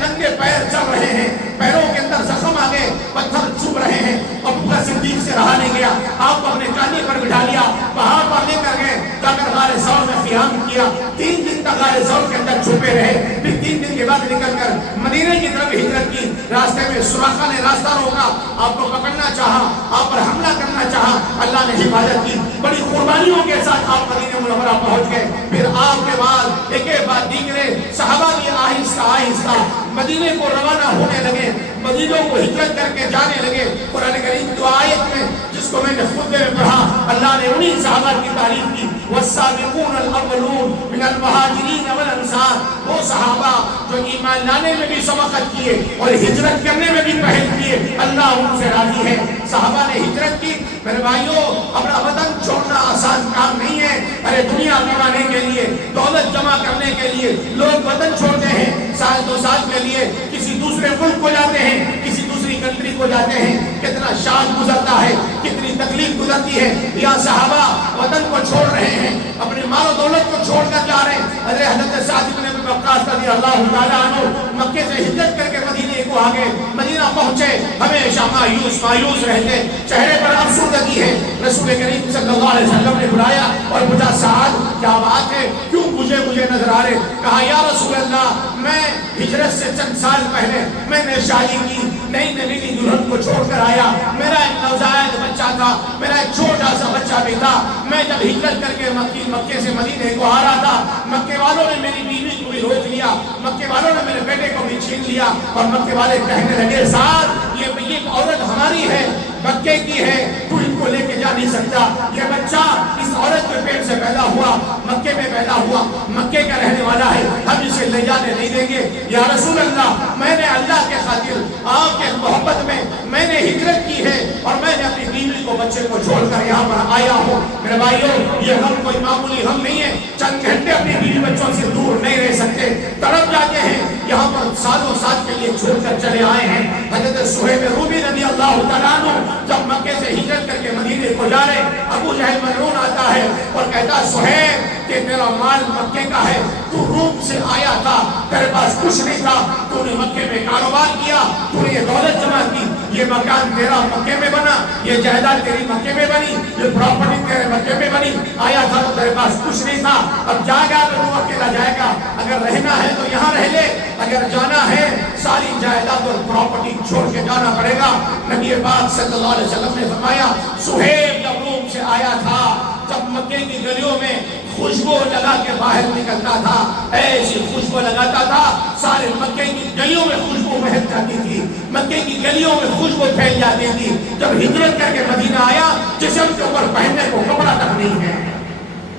ننگے پیر چل رہے ہیں، پیروں کے اندر زخم آ گئے، پتھر چبھ رہے ہیں، ابو بکر صدیق سے رہا نہیں گیا، آپ کو اپنے کاندھے پر بٹھا لیا، پہاڑ پر لے کر گئے، جا کر غار ثور میں قیام کیا، 3 دن تک غار ثور کے اندر چھپے رہے، پھر 3 دن کے بعد نکل کر مدینے کی طرف ہجرت کی۔ راستے میں سراقہ نے راستہ روکا، آپ کو پکڑنا چاہا، آپ پر حملہ کرنا چاہا، اللہ نے حفاظت کی، بڑی قربانیوں کے ساتھ آپ مدینہ منورہ پہنچ گئے۔ پھر آپ کے بعد ایک بعد دیگرے صحابہ بھی آہستہ آہستہ مدینے کو روانہ ہونے لگے، مدینوں کو ہجرت کر کے جانے لگے۔ قرآن کریم کی آیت میں جس کو میں نے خطبے میں پڑھا، اللہ نے انہی صحابہ کی تعریف کی، والسابقون الاولون من المہاجرین والانصار، وہ صحابہ جو ایمان لانے میں بھی سبقت کیے اور ہجرت کرنے میں بھی پہل کیے، اللہ ان سے راضی ہے۔ صحابہ نے ہجرت کی۔ میرے بھائیوں، اپنا وطن چھوڑنا آسان کام نہیں ہے۔ ارے دنیا کمانے کے لیے، دولت جمع کرنے کے لیے لوگ وطن چھوڑتے ہیں، سال دو سال کے لیے کسی دوسرے ملک کو جاتے ہیں، کسی دوسری کنٹری کو جاتے ہیں۔ کتنا شان گزرتا ہے، کتنی تکلیف گزرتی ہے۔ یا صحابہ وطن کو چھوڑ رہے ہیں، اپنے مال و دولت کو چھوڑ کر جا رہے ہیں۔ حضرت سعد بن ابی وقاص رضی اللہ تعالیٰ عنہ مکے سے ہجرت کر کے مدینے کو آگے، مدینہ پہنچے، ہمیشہ مایوس رہتے، چہرے پر افسردگی ہے۔ رسول کریم صلی اللہ علیہ وسلم نے بلایا اور پوچھا، سعد کیا بات ہے، کیوں مجھے نظر آ رہے؟ کہا، یا رسول اللہ، میں ہجرت سے چند سال پہلے میں نے شادی کی، نئی نوی دلہن کو چھوڑ کر آیا، میرا ایک نوزائیدہ بچہ تھا، میرا ایک چھوٹا سا بچہ بھی تھا۔ میں جب ہجرت کر کے مکے سے مدینے کو آ رہا تھا، مکے والوں نے میری بیوی کو بھی روک لیا، مکے والوں نے میرے بیٹے کو بھی چھین لیا، اور مکے والے کہنے لگے، سعد یہ عورت ہماری ہے، مکے کی ہے، تو ان کو لے کے جا نہیں سکتا، یہ بچہ اس عورت کے پیٹ سے پیدا ہوا، مکے میں پیدا ہوا، مکے کا رہنے والا ہے، ہم اسے لے جانے نہیں دیں گے۔ یا رسول اللہ، میں نے اللہ کے خاطر آپ کے محبت میں نے ہجرت کی ہے، اور میں نے اپنی بیوی کو بچے کو چھوڑ کر یہاں پر آیا ہوں۔ میرے بھائیوں، یہ غم کوئی معمولی غم نہیں ہے، چند گھنٹے اپنی بیوی بچوں سے دور نہیں رہ سکتے، تڑپ جاتے ہیں، یہاں پر سالوں سال کے لیے چھوڑ کر چلے آئے ہیں۔ حضرت صہیب رومی رضی اللہ تعالیٰ عنہ جب مکے سے ہجرت کر کے مدینے کو جا رہے، ابو جہل ملعون آتا ہے اور کہتا ہے، صہیب کہ تیرا مال مکے کا ہے، تو روم سے آیا تھا، تیرے پاس کچھ نہیں تھا، تو نے مکے میں کاروبار کیا، تو نے یہ دولت جمع کی، یہ مکان تیرا مکے میں بنا، یہ جائیداد تیری مکے میں بنی، یہ پراپرٹی تیرے مکے میں بنی، آیا تھا تو تیرے پاس کچھ نہیں تھا، اب جائے گا تو وہ اکیلا جائے گا، اگر رہنا ہے تو یہاں رہ لے، اگر جانا ہے ساری جائیداد اور پراپرٹی چھوڑ کے جانا پڑے گا۔ نبی پاک صلی اللہ علیہ وسلم نے فرمایا، صہیب جب روم سے آیا تھا، جب مکے کی گلیوں میں خوشبو لگا کے باہر نکلتا تھا، ایسی خوشبو لگاتا تھا، سارے مکے کی گلیوں میں خوشبو مہک جاتی تھی، مکے کی گلیوں میں خوشبو پھیل جاتی تھی۔ جب ہجرت کر کے مدینہ آیا، جسم کے اوپر پہننے کو کپڑا تک نہیں ہے،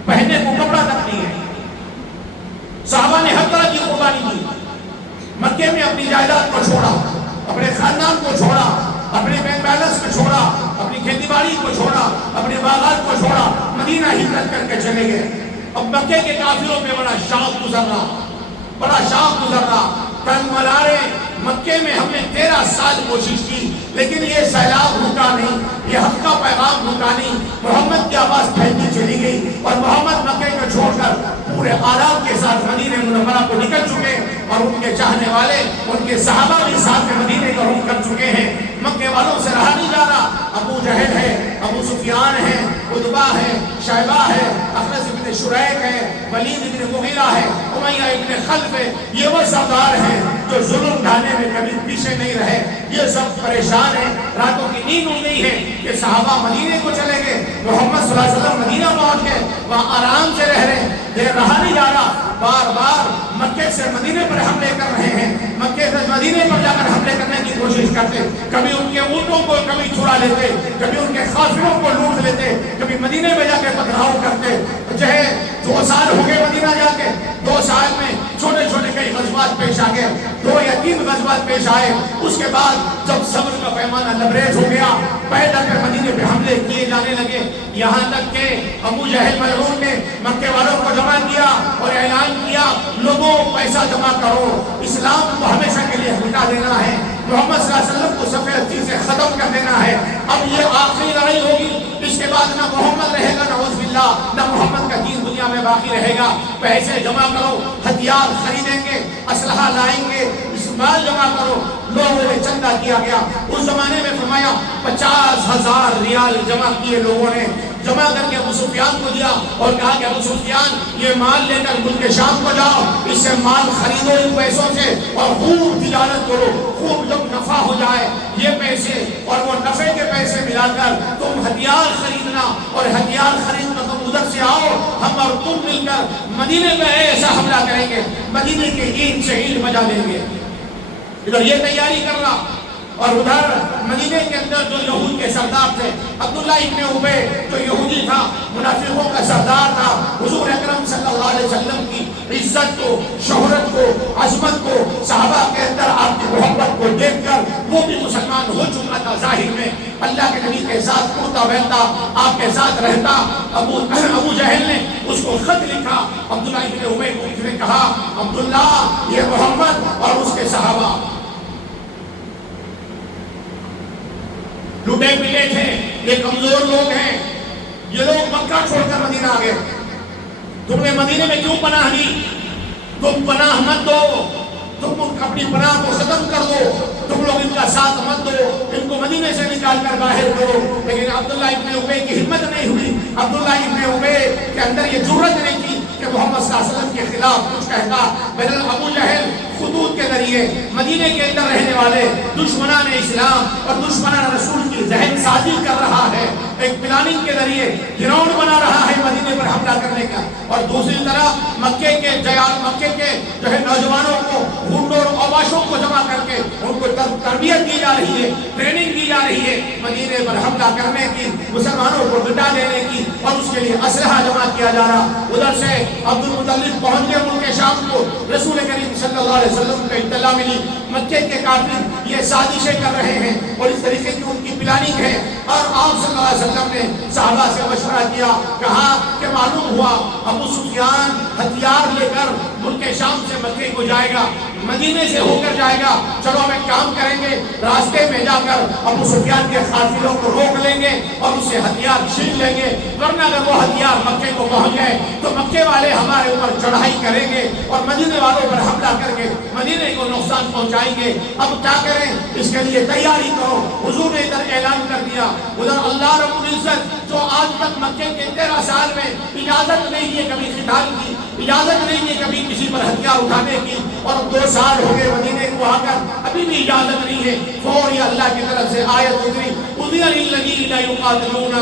پہننے کو کپڑا تک نہیں ہے۔ صحابہ نے ہر طرح کی قربانی کی، مکے میں اپنی جائیداد کو چھوڑا، اپنے خاندان کو چھوڑا، اپنے بینک بیلنس کو چھوڑا، اپنی کھیتی باڑی کو چھوڑا، اپنے باغات کو چھوڑا، مدینہ ہجرت کر کے چلے گئے۔ اب مکے کے کافروں پہ بڑا شوق گزر رہا، تن ملارے، مکے میں ہم نے 13 سال کوشش کی، لیکن یہ سیلاب رکا نہیں، یہ حق کا پیغام رکا نہیں، محمد کی آواز پھیلتی چلی گئی، اور محمد مکے کو چھوڑ کر پورے آرام کے ساتھ مدینہ منورہ کو نکل چکے، اور ان کے چاہنے والے، ان کے صحابہ بھی ساتھ مدینے کا رخ کر چکے ہیں۔ مکے والوں سے رہا نہیں جا رہا، ابو جہل ہے، ابو سفیان ہے، عتبہ ہے، شیبہ ہے، اخنس بن شریح ہے، ولید بن مغیرہ ہے، امیہ بن خلف ہے، یہ وہ سردار ہیں جو ظلم ڈھانے میں کبھی پیچھے نہیں رہے، یہ سب پریشان ہیں، راتوں کی نیند اڑ گئی ہے کہ صحابہ مدینے کو چلے گئے، محمد صلی اللہ علیہ وسلم مدینہ پہنچ گئے، وہاں آرام سے رہ رہے، دیر رہا نہیں جا رہا، بار بار مکے سے مدینے پر حملے کر رہے ہیں، مکے سے مدینے پر جا کر حملے کرنے کی کوشش کرتے، کبھی ان کے اونٹوں کو کبھی چرا لیتے، کبھی ان کے قافلوں کو لوٹ لیتے، کبھی مدینے میں جا کے پتھراؤ کرتے۔ جو ہے 2 سال ہو گئے مدینہ جا کے، 2 سال میں چھوٹے چھوٹے کئی غزوات پیش آ گئے، 2 یا 3 غزوات پیش آئے۔ اس کے بعد جب صبر کا پیمانہ لبریز ہو گیا، پیدل کر مدینے پہ حملے کیے جانے لگے، یہاں تک کہ ابو جہل ملعون نے مکے والوں کو جمع کیا اور اعلان کیا، لوگوں پیسہ جمع کرو، اسلام کو ہمیشہ کے لیے مٹا دینا ہے، محمد صلی اللہ علیہ وسلم کو سفید چیز سے ختم کر دینا ہے، اب یہ آخری لڑائی ہوگی، اس کے بعد نہ محمد رہے گا، نعوذ باللہ، نہ محمد کا دین دنیا میں باقی رہے گا، پیسے جمع کرو، ہتھیار خریدیں گے، اسلحہ لائیں گے، مال جمع کرو۔ لوگوں نے چندہ کیا گیا، اس زمانے میں فرمایا 50,000 ریال جمع کیے لوگوں نے، جمع کر کے ابو سفیان کو دیا اور کہا کہ ابو سفیان یہ مال لے کر ملک شام کو جاؤ، اس سے مال خریدو ان پیسوں سے اور خوب تجارت کرو، خوب جب نفع ہو جائے یہ پیسے اور وہ نفع کے پیسے ملا کر تم ہتھیار خریدنا، اور ہتھیار خرید کر تم ادھر سے آؤ، ہم اور تم مل کر مدینے میں ایسا حملہ کریں گے، مدینے کے اینٹ سے اینٹ بجا دیں گے۔ ادھر یہ تیاری کر رہا، اور ادھر مدینے کے اندر جو یہود کے سردار تھے، عبداللہ ابن ابی جو یہودی تھا، منافقوں کا سردار تھا، حضور اکرم صلی اللہ علیہ وسلم کی عزت کو، شہرت کو، عظمت کو، صحابہ کے اندر آپ کی محبت کو دیکھ کر وہ بھی مسلمان ہو چکا تھا ظاہر میں، اللہ کے نبی کے ساتھ اٹھتا بیٹھتا، آپ کے ساتھ رہتا۔ ابو جہل نے اس کو خط لکھا، عبداللہ ابن ابی کو، اس نے کہا عبداللہ یہ محمد اور اس کے صحابہ لٹے پٹے تھے، یہ کمزور لوگ ہیں، یہ لوگ مکہ چھوڑ کر مدینہ آ گئے، تم نے مدینے میں کیوں پناہ دی؟ تم پناہ مت دو، تم اپنی پناہ کو ختم کر دو، تم لوگ ان کا ساتھ مت دو، ان کو مدینے سے نکال کر باہر کرو۔ لیکن عبداللہ ابن ابی کی ہمت نہیں ہوئی، عبداللہ ابن ابی کے اندر یہ جرأت نہیں کی کہ محمد صلی اللہ علیہ وسلم کے خلاف کچھ کہتا۔ بہرحال ابو جہل خطوط کے ذریعے مدینے کے اندر رہنے والے دشمنان اسلام اور دشمنان رسول کی ذہن سازی کر رہا ہے، ایک پلاننگ کے ذریعے گراؤنڈ بنا رہا ہے مدینے پر حملہ کرنے کا، اور دوسری طرف مکے کے جو ہے نوجوانوں کو، ہونڈوں اور اوباشوں کو جمع کر کے ان کو تربیت دی جا رہی ہے، ٹریننگ دی جا رہی ہے مدینے پر حملہ کرنے کی، مسلمانوں کو مٹا دینے کی، اور اس کے لیے اسلحہ جمع کیا جا رہا۔ ادھر سے عبد المطلب پہنچ گئے ملک شام کو، رسول کریم صلی اللہ علیہ وسلم کو اطلاع ملی مکے کے کافر یہ سازشیں کر رہے ہیں، اور اس طریقے کی ان کی پلاننگ ہے، اور آپ صلی اللہ علیہ وسلم نے صحابہ سے مشورہ کیا، کہا کہ معلوم ہوا ابو سفیان ہتھیار لے کر ملک شام سے مکے کو جائے گا، مدینے سے ہو کر جائے گا، چلو ہم ایک کام کریں گے، راستے میں جا کر ابو سفیان کے قافلوں کو روک لیں گے اور اس سے ہتھیار چھین لیں گے، ورنہ اگر وہ ہتھیار مکے کو پہنچ جائے تو مکے والے ہمارے اوپر چڑھائی کریں گے اور مدینے والوں پر حملہ کر کے مدینے کو نقصان پہنچائیں گے۔ اب کیا کریں؟ اس کے لیے تیاری کرو۔ حضور نے ادھر اعلان کر دیا، ادھر اللہ رب العزت جو آج تک مکے کے 13 سال میں اجازت نہیں ہے کبھی قتال کی، اجازت نہیں ہے کبھی کسی پر ہتھیار اٹھانے کی، اور 2 سال ہو گئے مدینے کو آ کر ابھی بھی اجازت نہیں ہے، فوری اللہ کی طرف سے آیت اتری، اذن للذین یقاتلون،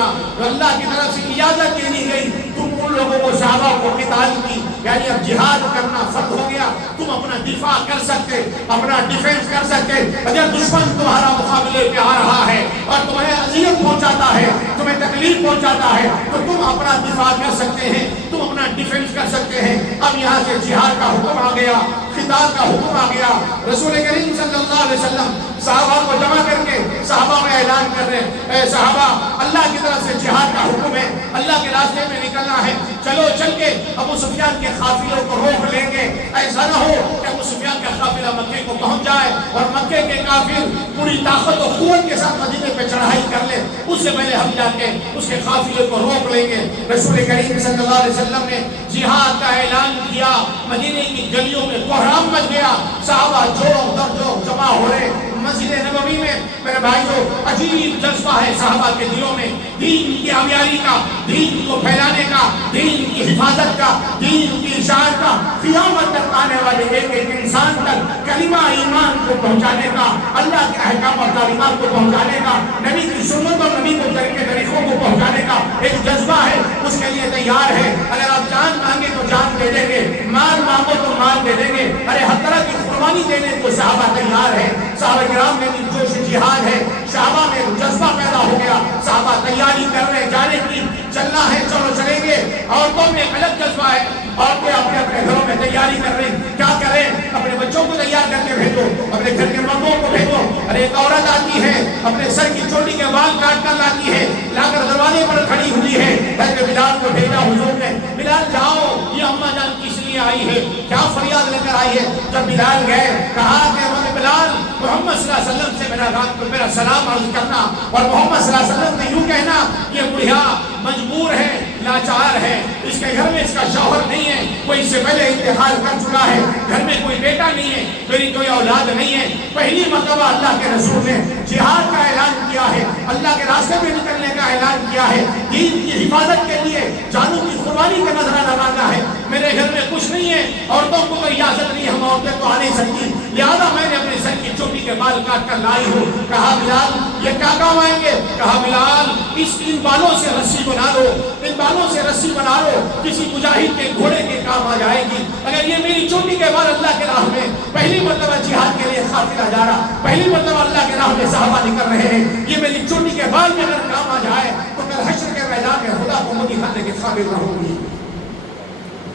اللہ کی طرف سے اجازت دے دی گئی تم ان لوگوں کو، صحابہ کو قتال کی، یعنی اب جہاد کرنا فرض ہو گیا، تم اپنا دفاع کر سکتے، اپنا ڈیفنس کر سکتے۔ اگر دشمن تمہارا مقابلے پہ آ رہا ہے اور تمہیں اذیت پہنچاتا ہے، تمہیں تکلیف پہنچاتا ہے، تو تم اپنا دفاع کر سکتے ہیں، تم اپنا ڈیفنس کر سکتے ہیں۔ اب یہاں سے جہاد کا حکم آ گیا، قتال کا حکم آ گیا۔ رسول کریم صلی اللہ علیہ وسلم صحابہ کو جمع کر کے صحابہ میں اعلان کر رہے ہیں، اے صحابہ اللہ کی طرف سے جہاد کا حکم ہے، اللہ کے راستے میں نکلنا ہے، چلو چل کے ابو سفیان کے قافلوں کو روک لیں گے۔ ایسا نہ ہو کہ ابو سفیان کا قافلہ مکے کو پہنچ جائے اور مکے کے کافر پوری طاقت و قوت کے ساتھ مدینے پہ چڑھائی کر لیں، اس سے پہلے ہم جا کے اس کے قافلے کو روک لیں گے۔ رسول کریم صلی اللہ علیہ وسلم نے جہاد کا اعلان کیا، مدینے کی گلیوں میں کوہرام مچ گیا، صحابہ جوڑوں در جوڑ جمع ہو رہے۔ مسجد نبوی میں میرے بھائیوں عجیب جذبہ ہے صحابہ کے دلوں میں، دین کی آبیاری کا، دین کو پھیلانے کا، دین کی حفاظت کا، دین کی اشاعت کا، قیامت تک آنے والے ایک ایک انسان تک کلمہ ایمان کو پہنچانے کا، اللہ کے احکام اور تعلیمات کو پہنچانے کا، نبی کی سنت اور نبی کو طریقوں کو پہنچانے کا ایک جذبہ ہے، اس کے لیے تیار ہے۔ اگر آپ جان مانگے تو جان دے دیں گے، مال مانگو تو مال دے دیں گے، ارے ہر طرح کی قربانی دینے کو صحابہ تیار ہے۔ صحابہ کرام میں بھی جوش جہاد ہے، صحابہ میں جذبہ پیدا ہو گیا، صحابہ تیاری کر رہے جانے کی، چلنا ہے چلو چلیں گے۔ عورتوں میں الگ جذبہ ہے، عورتیں اپنے اپنے گھروں میں تیاری کر رہے ہیں، کیا کریں؟ اپنے بچوں کو تیار کر کے بھیجو، اپنے گھر کے مردوں کو بھیجو۔ ارے ایک عورت آتی ہے، اپنے سر کی چوٹی کے بال کاٹ کر لاتی ہے، لا کر دروازے پر کھڑی ہوئی ہے، حضرت بلال کو بھیجا حضور نے، بلال جاؤ یہ اماں جان کس لیے آئی ہے، کیا فریاد لے کر آئی ہے؟ جب بلال گئے کہا کہ بلال محمد صلی اللہ علیہ وسلم سے میرا سلام عرض کرنا، اور محمد صلی اللہ علیہ وسلم سے یوں کہنا یہ بڑھیا مجبور ہے، لاچار ہے، اس کے گھر میں اس کا شوہر نہیں ہے، کوئی اس سے پہلے انتقال کر چکا ہے، گھر میں کوئی بیٹا نہیں ہے، میری کوئی اولاد نہیں ہے۔ پہلی مرتبہ اللہ کے رسول نے جہاد کا اعلان کیا ہے، اللہ کے راستے میں نکلنے کا اعلان کیا ہے، دین کی حفاظت کے لیے جانوں کی قربانی کا نظرانہ مانگا ہے۔ میرے گھر میں کچھ نہیں ہے، عورتوں کو کوئی اجازت نہیں، ہم عورتیں تو آ نہیں سکتی، لہٰذا میں نے اپنے سر کی چوٹی کے بال کاٹ کر لائی ہوں۔ کہا بلال یہ کیا کام آئیں گے؟ کہا بلال ان بالوں سے رسی بنا لو، ان بالوں سے رسی بنا لو، کسی مجاہد کے گھوڑے کے کام آ جائے گی۔ اگر یہ میری چوٹی کے بال اللہ کے راہ میں پہلی مرتبہ جہاد کے لیے قافلہ جا رہا، پہلی مرتبہ اللہ کے راہ میں صحابہ نکل رہے ہیں، یہ میری چوٹی کے بال میں اگر کام آ جائے تو کل حشر کے میدان میں خدا کو مدی کھانے کے قابل رہوں گی۔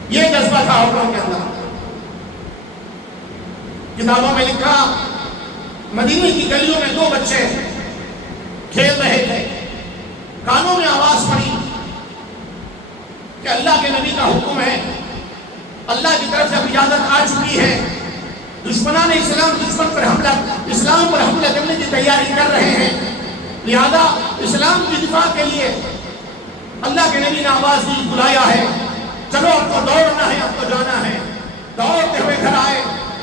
یہ جذبہ تھا عورتوں کے اندر۔ کتابوں میں لکھا مدینے کی گلیوں میں دو بچے کھیل رہے تھے، کانوں میں آواز پڑی کہ اللہ کے نبی کا حکم ہے، اللہ کی طرف سے اب اجازت آ چکی ہے، دشمنان اسلام دشمن پر حملہ، اسلام پر حملہ کرنے کی تیاری کر رہے ہیں، لہذا اسلام کی دفاع کے لیے اللہ کے نبی نے آواز دی، بلایا ہے، چلو اب تو دوڑنا ہے، اب تو جانا ہے۔ دوڑتے ہوئے گھر آئے،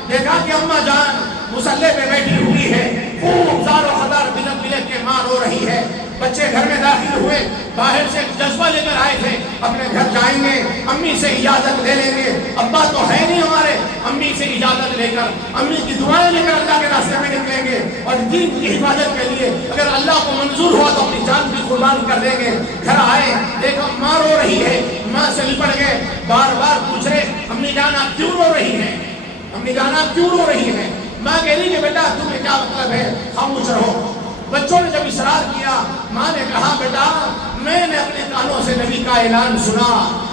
دیکھا کہ اماں جان مصلی پہ بیٹھی ہوئی ہے، خوب زار و خدار بلک بلک کے ماں رو رہی ہے۔ بچے گھر میں داخل ہوئے، باہر سے جذبہ لے کر آئے تھے، اپنے گھر جائیں گے، امی سے اجازت لے لیں گے، ابا تو ہے نہیں ہمارے، امی سے اجازت لے کر، امی کی دعائیں لے کر اللہ کے راستے میں نکلیں گے، اور دین کی حفاظت کے لیے اگر اللہ کو منظور ہوا تو اپنی جان بھی قربان کر دیں گے۔ گھر آئے، دیکھا ماں رو رہی ہے، ماں سے لپٹ گئے، بار بار پوچھ رہے امی جان آپ کیوں رو رہی ہیں، امی جان آپ کیوں رو رہی ہیں؟ ماں کہہ رہی کہ بیٹا تمہیں کیا مطلب ہے، خاموش رہو۔ بچوں نے جب اصرار کیا، ماں نے کہا بیٹا میں نے اپنے کانوں سے نبی کا اعلان سنا،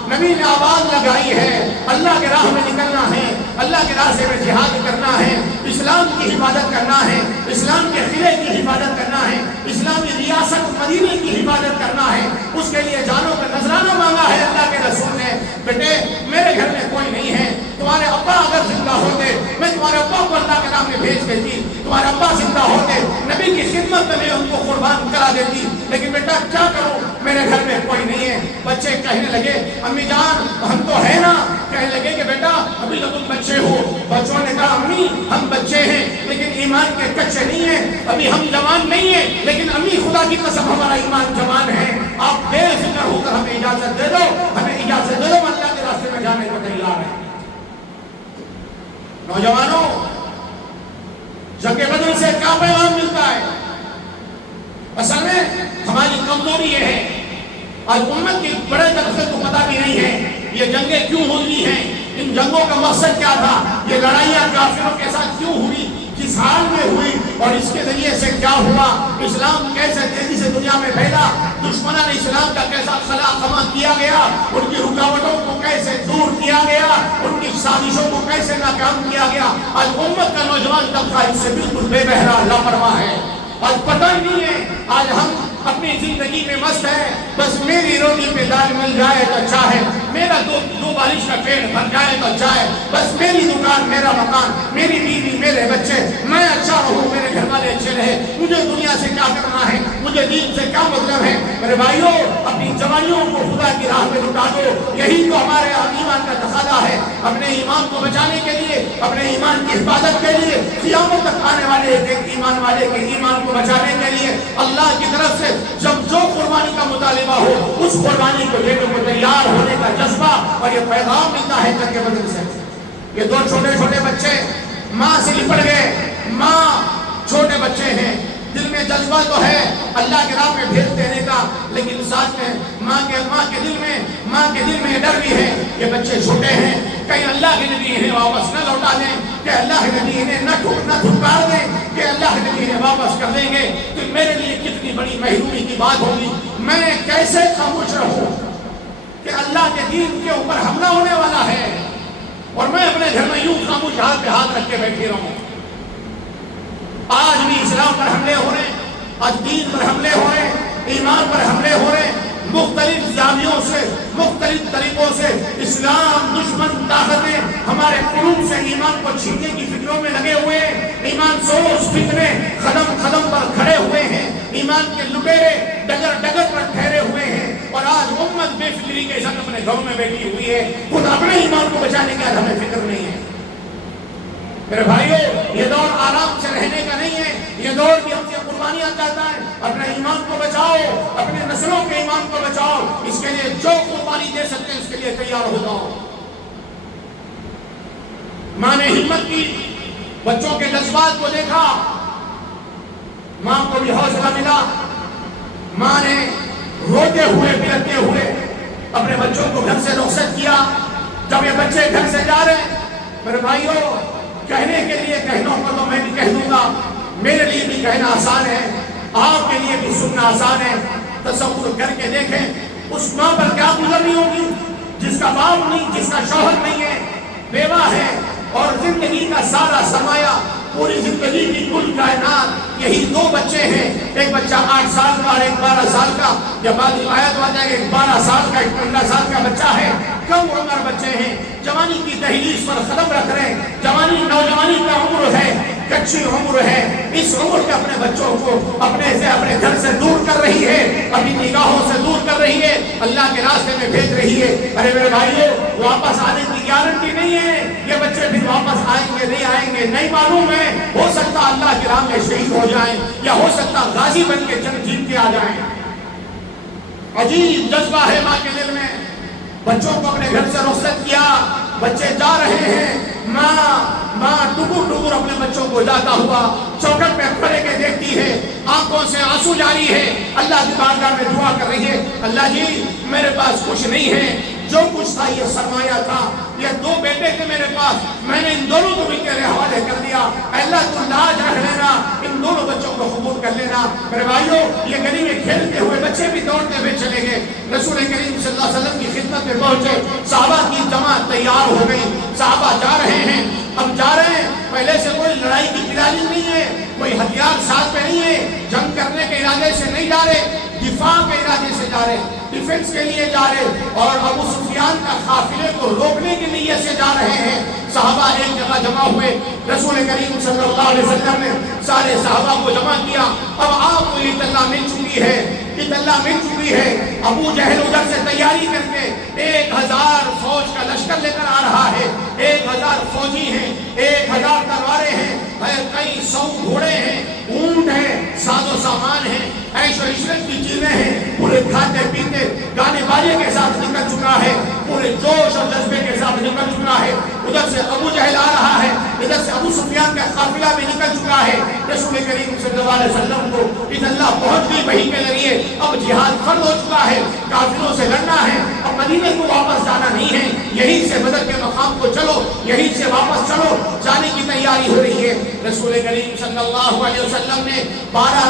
نبی نے آواز لگائی ہے، اللہ کے راہ میں نکلنا ہے، اللہ کے راستے میں جہاد کرنا ہے، اسلام کی حفاظت کرنا ہے، اسلام کے قلعے کی حفاظت کرنا ہے، اسلامی ریاست مدینے کی حفاظت کرنا ہے، اس کے لیے جانوں کا نذرانہ مانگا ہے اللہ کے رسول نے۔ بیٹے میرے گھر میں کوئی نہیں ہے، تمہارے ابا اگر زندہ ہوتے میں تمہارے ابا کو اللہ کے نام میں بھیج دیتی، تمہارے ابا زندہ ہوتے نبی کی خدمت میں ان کو قربان کرا دیتی، لیکن بیٹا کیا کروں میرے گھر میں کوئی نہیں ہے۔ بچے کہنے لگے امی جان ہم تو ہے نا، کہنے لگے کہ بیٹا ابھی تو تم بچے ہو۔ بچوں نے کہا امی ہم بچے ہیں لیکن ایمان کے کچے نہیں ہیں، ابھی ہم جوان نہیں ہیں، لیکن امی خدا کی قسم ہمارا ایمان جوان ہے، آپ بے فکر ہو کر ہمیں اجازت دے دو، ہمیں اجازت دے دو، ہم اللہ کے راستے میں جانے کو تیار ہیں۔ نوجوانوں جنگ بدر سے کیا پیغام ملتا ہے؟ اصل میں ہماری کمزوری یہ ہے، آج امت کے بڑے طبقے کو پتہ بھی نہیں ہے یہ جنگیں کیوں ہوئی ہیں، ان جنگوں کا مقصد کیا تھا، یہ لڑائیاں کافروں کے ساتھ کیوں ہوئی، کس حال میں ہوئی، اور اس کے ذریعے سے کیا ہوا، اسلام کیسے تیزی سے دنیا میں پھیلا، دشمنان اسلام کا کیسا خلا خما کیا گیا، ان کی رکاوٹوں کو کیسے دور کیا گیا، ان کی سازشوں کو کیسے ناکام کیا گیا۔ آج امت کا نوجوان طبقہ اس سے بالکل بے بہرا لاپرواہ ہے، آج پتہ ہی نہیں ہے، آج ہم اپنی زندگی میں مست ہے، بس میری روٹی پہ دال مل جائے تو اچھا ہے، میرا دو بارش کا پیڑ بھر جائے تو اچھا ہے، بس میری دکان میرا مکان میری بیوی میرے بچے میں اچھا رہوں، میرے گھر والے اچھے رہے، مجھے دنیا سے کیا کرنا ہے، مجھے دین سے کیا مطلب ہے۔ میرے بھائیوں اپنی جوانیوں کو خدا کی راہ میں لٹا دو، یہی تو ہمارے ایمان کا تقاضا ہے، اپنے ایمان کو بچانے کے لیے، اپنے ایمان کی حفاظت کے لیے، قیامت تک آنے والے ایک ایمان والے کے ایمان کو بچانے کے لیے اللہ کی طرف سے جب جو قربانی کا مطالبہ ہو اس قربانی کو دینے کو تیار ہونے کا جذبہ اور یہ پیغام ملتا ہے جنگ بدر سے۔ یہ دو چھوٹے چھوٹے بچے ماں سے لپٹ گئے، ماں چھوٹے بچے ہیں، دل میں جذبہ تو ہے اللہ کے راہ میں بھیج دینے کا، لیکن ساتھ میں ماں کے دل میں ڈر بھی ہے، یہ بچے چھوٹے ہیں، کہیں اللہ کے نبی انہیں واپس نہ لوٹا دیں، کہ اللہ کے نبی انہیں نہ دھتکار دیں، کہ اللہ کے نبی انہیں واپس کر دیں گے تو میرے لیے کتنی بڑی محرومی کی بات ہوگی، میں کیسے خاموش رہوں کہ اللہ کے دین کے اوپر حملہ ہونے والا ہے اور میں اپنے گھر میں یوں خاموش ہاتھ پہ ہاتھ رکھ کے بیٹھی رہوں۔ آج بھی اسلام پر حملے ہو رہے ہیں، آج دین پر حملے ہو رہے ہیں، ایمان پر حملے ہو رہے ہیں، مختلف زاویوں سے مختلف طریقوں سے اسلام دشمن طاقتیں ہمارے قلوب سے ایمان کو چھیننے کی فکروں میں لگے ہوئے ہیں، ایمان سوز فتنے قدم قدم پر کھڑے ہوئے ہیں، ایمان کے لٹیرے ڈگر ڈگر پر ٹھہرے ہوئے ہیں، اور آج امت بے فکری کے ساتھ اپنے گھروں میں بیٹھی ہوئی ہے، خود اپنے ایمان کو بچانے کی آج ہمیں فکر نہیں ہے۔ میرے بھائیو یہ دور آرام سے رہنے کا نہیں ہے، یہ دور بھی ہم سے قربانیاں چاہتا ہے، اپنے ایمان کو بچاؤ، اپنے نسلوں کے ایمان کو بچاؤ، اس کے لیے جو قربانی دے سکتے ہیں اس کے لیے تیار ہو جاؤ۔ ماں نے ہمت کی، بچوں کے جذبات کو دیکھا، ماں کو بھی حوصلہ ملا، ماں نے روتے ہوئے بلکتے ہوئے اپنے بچوں کو گھر سے رخصت کیا۔ جب یہ بچے گھر سے جا رہے ہیں، میرے بھائیوں کہنے کے لیے کہنوں کو تو میں بھی کہہ دوں گا، میرے لیے بھی کہنا آسان ہے، آپ کے لیے بھی سننا آسان ہے۔ تصور کر کے دیکھیں اس ماں پر کیا گزرنی ہوگی جس کا باپ نہیں، جس کا شوہر نہیں ہے، بیوہ ہے، اور زندگی کا سارا سرمایہ، پوری زندگی کی کل کائنات یہی دو بچے ہیں، ایک بچہ 8 سال کا اور ایک 12 سال کا، یا بعد روایت میں آتا ہے کہ 12 سال کا ایک 15 سال کا بچہ ہے، کم عمر بچے ہیں، جوانی کی دہلیز پر قدم رکھ رہے ہیں، جوانی نوجوانی کا عمر ہے، کچی عمر ہے، اس عمر کے اپنے بچوں کو اپنے گھر سے دور کر رہی ہے، اپنی نگاہوں سے دور کر رہی ہے، اللہ کے راستے میں بھیج رہی ہے۔ ارے میرے بھائیو واپس آنے کی گارنٹی نہیں ہے، یہ بچے پھر واپس آئیں گے نہیں آئیں گے نہیں معلوم ہے، ہو سکتا اللہ کی راہ میں شہید ہو جائیں، یا ہو سکتا غازی بن کے جنگ جیت کے آ جائیں۔ عجیب جذبہ ہے ماں کے دل میں، بچوں کو اپنے گھر سے رخصت کیا، بچے جا رہے ہیں، ماں ٹکر ٹکر اپنے بچوں کو جاتا ہوا چوکھٹ پہ کھڑے کے دیکھتی ہے، آنکھوں سے آنسو جاری ہے، اللہ کی بارگاہ میں دعا کر رہی ہے، اللہ جی میرے پاس کچھ نہیں ہے، جو کچھ تھا یہ سرمایہ تھا، یہ 2 بیٹے تھے میرے پاس، میں نے ان دونوں کو بھی تیرے حوالے کر دیا، اللہ تو لاج رکھ لینا، ان دونوں بچوں کو قبول کر لینا۔ میرے بھائیو یہ گلی میں کھیلتے ہوئے بچے بھی دوڑتے ہوئے چلے گئے، رسول کریم صلی اللہ علیہ وسلم کی خدمت میں پہنچے، صحابہ کی جماعت تیار ہو گئی، صحابہ جا رہے ہیں، اب جا رہے ہیں، پہلے سے کوئی لڑائی کی تیاری نہیں ہے، کوئی ہتھیار ساتھ میں نہیں ہے، جنگ کرنے کے ارادے سے نہیں جا رہے، دفاع کے ارادے سے جا رہے، ڈیفنس کے لیے جا رہے، اور ابو سفیان کا قافلے کو روکنے کی نیت سے جا رہے ہیں۔ صحابہ ایک جگہ جمع ہوئے، رسول کریم صلی اللہ علیہ وسلم نے سارے صحابہ کو جمع کیا، اب آپ کو اطلاع مل چکی ہے، اطلاع مل چکی ہے، ابو جہل ادھر سے تیاری کر کے 1000 فوج کا لشکر لے کر آ رہا ہے، 1000 فوجی ہیں، 1000 تلواریں ہیں، کئی 100 گھوڑے ہیں، اونٹ ہیں، ساز و سامان ہیں، عیش و عشرت کی چیزیں ہیں، پورے کھاتے پیتے گانے باجے کے ساتھ نکل چکا ہے، پورے جوش اور جذبے کے ساتھ نکل چکا ہے، ادھر سے ابو جہل آ رہا ہے، ادھر سے ابو سفیان کا قافلہ بھی نکل چکا ہے۔ رسول کریم صلی اللہ علیہ وسلم کو اطلاع پہنچ گئی وحی کے ذریعے، اب جہاد فرض ہو چکا ہے، کافروں سے لڑنا ہے، اب مدینے کو واپس جانا نہیں ہے، یہیں سے بدر کے مقام کو چلو، یہیں سے واپس چلو، جانے کی تیاری ہو رہی ہے۔ رسول کریم صلی اللہ علیہ وسلم نے 12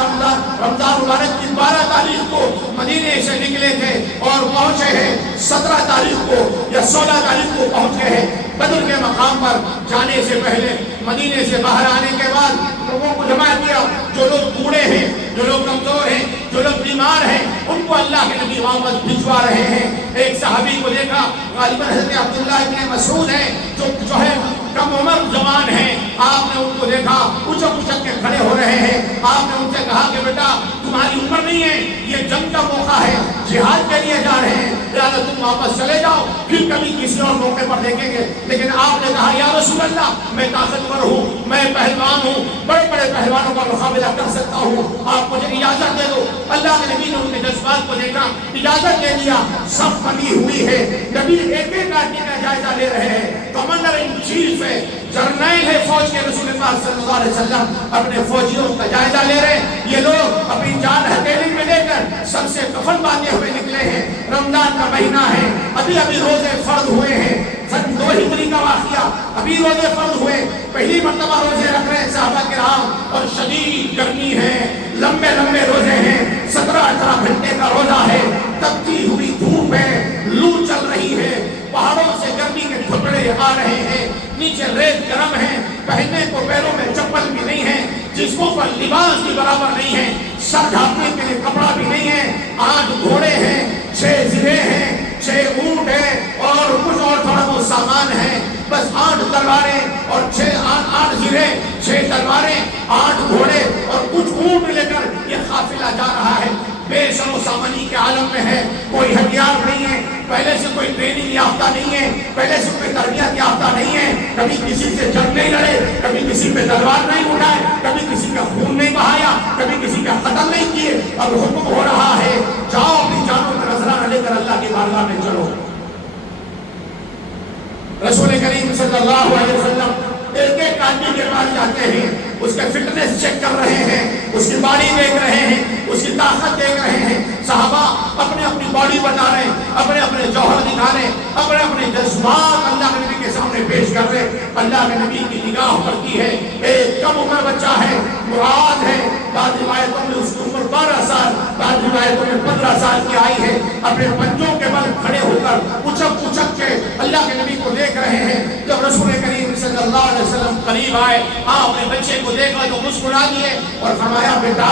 رمضان مبارک کی 12 تاریخ کو مدینے سے نکلے تھے اور پہنچے ہیں 17 تاریخ کو یا 16 تاریخ کو پہنچ گئے ہیں بدر کے مقام پر۔ جانے سے پہلے مدینے سے باہر آنے کے بعد لوگوں کو جمع کیا، جو لوگ بوڑھے ہیں، جو لوگ کمزور ہیں، جو لوگ بیمار ہیں، ان کو اللہ کے نبی واپس بھجوا رہے ہیں۔ ایک صحابی کو دیکھا، غالباً حضرت عبداللہ ابن مسعود ہیں، جو ہے کم عمر جوان ہیں، آپ نے ان کو دیکھا اچک اچک کے کھڑے ہو رہے ہیں، آپ نے ان سے کہا کہ بیٹا تمہاری عمر نہیں ہے، یہ جنگ کا موقع ہے، جہاد کے لیے جا رہے ہیں، لہذا تم واپس چلے جاؤ، پھر کبھی کسی اور موقع پر دیکھیں گے۔ لیکن آپ نے کہا یا رسول اللہ میں طاقتور ہوں، میں پہلوان ہوں، بڑے بڑے پہلوانوں کا مقابلہ کر سکتا ہوں، آپ مجھے اجازت دے دو۔ اللہ کے نبی نے ان کے جذبات کو دیکھا، اجازت دے دیا، صف بندی ہوئی ہے، نبی ایک ایک آدمی کا جائزہ لے رہے ہیں، کمانڈر ان چیف ہے، جرنیل ہے فوج کے، رسول پاک صلی اللہ علیہ وسلم اپنے فوجیوں کا جائزہ لے رہے ہیں۔ یہ لوگ اپنی جان ہتھیلی میں لے کر سب سے کفن باندھے ہوئے نکلے ہیں، رمضان کا مہینہ ہے، ابھی روزے فرض ہوئے ہیں، سن 2 ہجری کا واقعہ، ابھی روزے فرض ہوئے، پہلی مرتبہ روزے رکھ رہے ہیں صحابہ کرام، اور شدید گرمی ہے، لمبے لمبے روزے ہیں، 17-18 گھنٹے کا روزہ ہے، تپتی ہوئی دھوپ ہے، لو چل رہی ہے، پہاڑوں سے گرمی کے ٹھپڑے آ رہے ہیں، نیچے ریت گرم ہے، پہننے کو پیروں میں چپل بھی نہیں ہے، جسموں پر لباس بھی برابر نہیں ہے، سر ڈھانپنے کے لیے کپڑا بھی نہیں ہے، 8 گھوڑے ہیں، 6 زرے ہیں، 6 اونٹ ہیں، اور کچھ اور تھوڑا بہت سامان ہے، بس 8 تلواریں اور 8 زرے، 6 تلواریں، 8 گھوڑے اور کچھ اونٹ لے کر یہ قافلہ جا رہا ہے، بے سر و سامانی کے عالم میں ہے، کوئی ہتھیار نہیں ہے، پہلے سے کوئی ٹریننگ یافتہ نہیں ہے، پہلے سے کوئی تربیت یافتہ نہیں ہے، کبھی کسی سے جنگ نہیں لڑے، کبھی کسی پہ تلوار نہیں اٹھائے، کبھی کسی کا خون نہیں بہایا، کبھی کسی کا قتل نہیں کیے، اب حکم ہو رہا ہے جاؤ اپنی جانوں کا نذرانہ لے کر اللہ کی بارگاہ میں چلو۔ رسول کریم صلی اللہ علیہ وسلم ایک آدمی کے پاس جاتے ہیں، اس کے فٹنس چیک کر رہے ہیں، اس کی باڈی دیکھ رہے ہیں، اس کی طاقت دیکھ رہے ہیں۔ صحابہ اپنے اپنی باڈی بتا رہے ہیں، اپنے اپنے جوہر دکھا رہے ہیں، اپنے اپنے جذبات اللہ کے نبی کے سامنے پیش کر رہے ہیں۔ اللہ کے نبی کی نگاہ پڑتی ہے، ایک کم عمر بچہ ہے، مراد ہے، بعض روایتوں میں اس کی عمر 12 سال، بعض روایتوں میں 15 سال کی آئی ہے، اپنے پنجوں کے بل کھڑے ہو کر اچک اچک کے اللہ کے نبی کو دیکھ رہے ہیں۔ جب رسول کریم صلی اللہ علیہ وسلم قریب آئے، آپ اپنے بچے کو دیکھا تو مسکرا دیے اور فرمایا بیٹا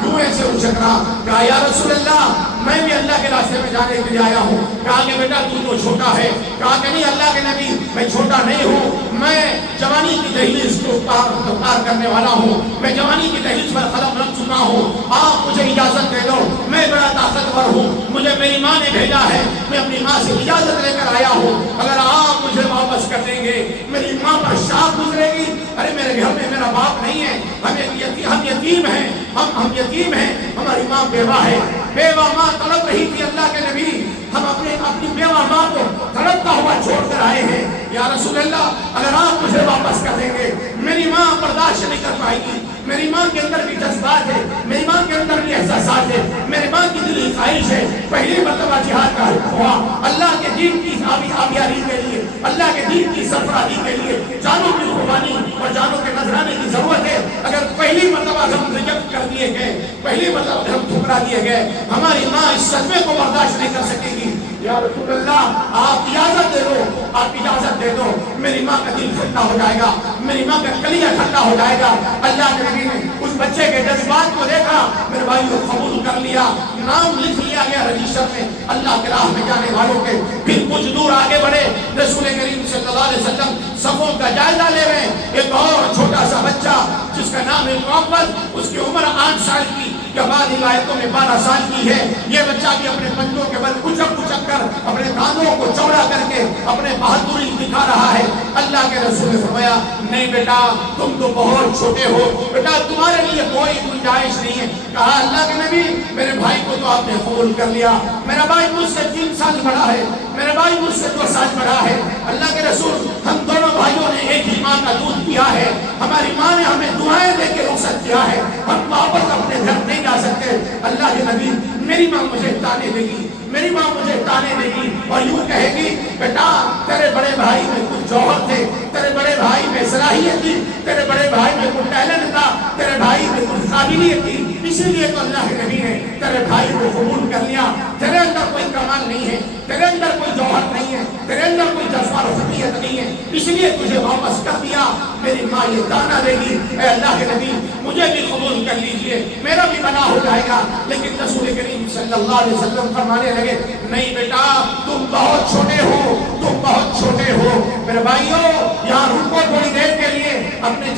کیوں ایسے اچک رہا؟ کہا یا رسول اللہ میں بھی اللہ کے راستے میں جانے کے لیے آیا ہوں۔ کہا کہ بیٹا تو چھوٹا ہے۔ کہا کہ نہیں اللہ کے نبی میں چھوٹا نہیں ہوں، میں جوانی کی دہلیز کو پار کرنے والا ہوں، میں جوانی کی دہلیز پر قدم رکھ چکا ہوں، آپ مجھے اجازت دے دو، میں بڑا طاقتور ہوں، مجھے میری ماں نے بھیجا ہے، میں اپنی ماں سے اجازت لے کر آیا ہوں، اگر آپ مجھے واپس کر دیں گے میری ماں پر شاخ گزرے گی، ارے میرے گھر میں میرا باپ نہیں ہے، ہم یتیم ہیں، ہم یتیم ہیں، ہماری ماں بیوہ ہے، بیوہ ماں تڑپ رہی تھی اللہ کے نبی، ہم اپنی بیوہ ماں کو تڑپتا ہوا چھوڑ کر آئے ہیں، یا رسول اللہ اگر آپ مجھے واپس کر دیں گے میری ماں برداشت نہیں کر پائے گی، میری ماں کے اندر بھی جذبات ہے، میری ماں کے اندر بھی احساسات ہے، میری ماں کی دلی خواہش ہے، پہلی مرتبہ جہاد کا حکم ہوا اللہ کے دین کی آبیاری کے لیے، اللہ کے دین کی سرفرازی کے لیے جانوں کی قربانی اور جانوں کے نذرانے کی ضرورت ہے۔ اگر پہلی مرتبہ ہم ریجیکٹ کر دیے گئے، پہلی مرتبہ ہم ٹھکرا دیے گئے، ہماری ماں اس صدمے کو برداشت نہیں کر سکے گی۔ یا رسول اللہ آپ اجازت دے دو، آپ اجازت دے دو، میری ماں کا دل ٹھنڈا ہو جائے گا، میری ماں کا کلیجہ ٹھنڈا ہو جائے گا۔ اللہ کے نبی نے اس بچے کے جذبات کو دیکھا، میرے بھائی کو قبول کر لیا، نام لکھ لیا گیا رجسٹر میں اللہ کے راہ میں جانے والوں کے۔ پھر کچھ دور آگے بڑھے، رسول کریم صلی اللہ علیہ وسلم صفوں کا جائزہ لے رہے ہیں، ایک اور چھوٹا سا بچہ جس کا نام ہے محمد، اس کی عمر 8 سال کی یا بعض روایتوں میں 12 سال کی ہے، یہ بچہ بھی اپنے پنجوں کے بل اچک اچک کر اپنے کاندھوں کو چوڑا کر کے اپنے بہادری دکھا رہا ہے۔ اللہ کے رسول نے فرمایا نہیں بیٹا تم تو بہت چھوٹے ہو، بیٹا تمہارے لیے کوئی گنجائش نہیں ہے۔ کہا اللہ کے نبی میرے بھائی کو تو آپ نے قبول کر لیا، میرا بھائی مجھ سے 3 سال بڑا ہے، میرا بھائی مجھ سے 2 سال بڑا ہے۔ اللہ کے رسول ہم دونوں بھائیوں نے ایک ہی ماں کا دودھ پیا ہے، ہماری ماں نے ہمیں دعائیں دے کے رخصت کیا ہے، ہم واپس اپنے گھر نہیں جا سکتے۔ اللہ کے نبی میری ماں مجھے تانے دے گی، میری ماں مجھے تانے دے گی اور یوں کہے گی بیٹا تیرے بڑے بھائی میں کچھ جوہر تھے، تیرے بڑے بھائی میں صلاحیت تھی، تیرے بڑے بھائی میں کچھ ٹیلنٹ تھا، تیرے بھائی میں کچھ قابلیت تھی، اسی لیے تو اللہ کے نبی نے تیرے بھائی کو قبول کر لیا۔ تیرے اندر کوئی کمال نہیں ہے، تیرے اندر کوئی جوہر نہیں ہے، تیرے اندر کوئی جذبہ و فطریت نہیں ہے، اس لیے تجھے واپس کر دیا۔ میری ماں یہ تانا دے گی اے اللہ کے نبی مجھے بھی قبول کر لیجئے، میرا بھی بنا ہو جائے گا، لیکن رسول کریم صلی اللہ علیہ وسلم فرمانے لگے نہیں بیٹا تم بہت چھوٹے ہو، تم بہت چھوٹے ہو۔ میرے بھائیوں یہاں رکو تھوڑی دیر کے لیے، اپنے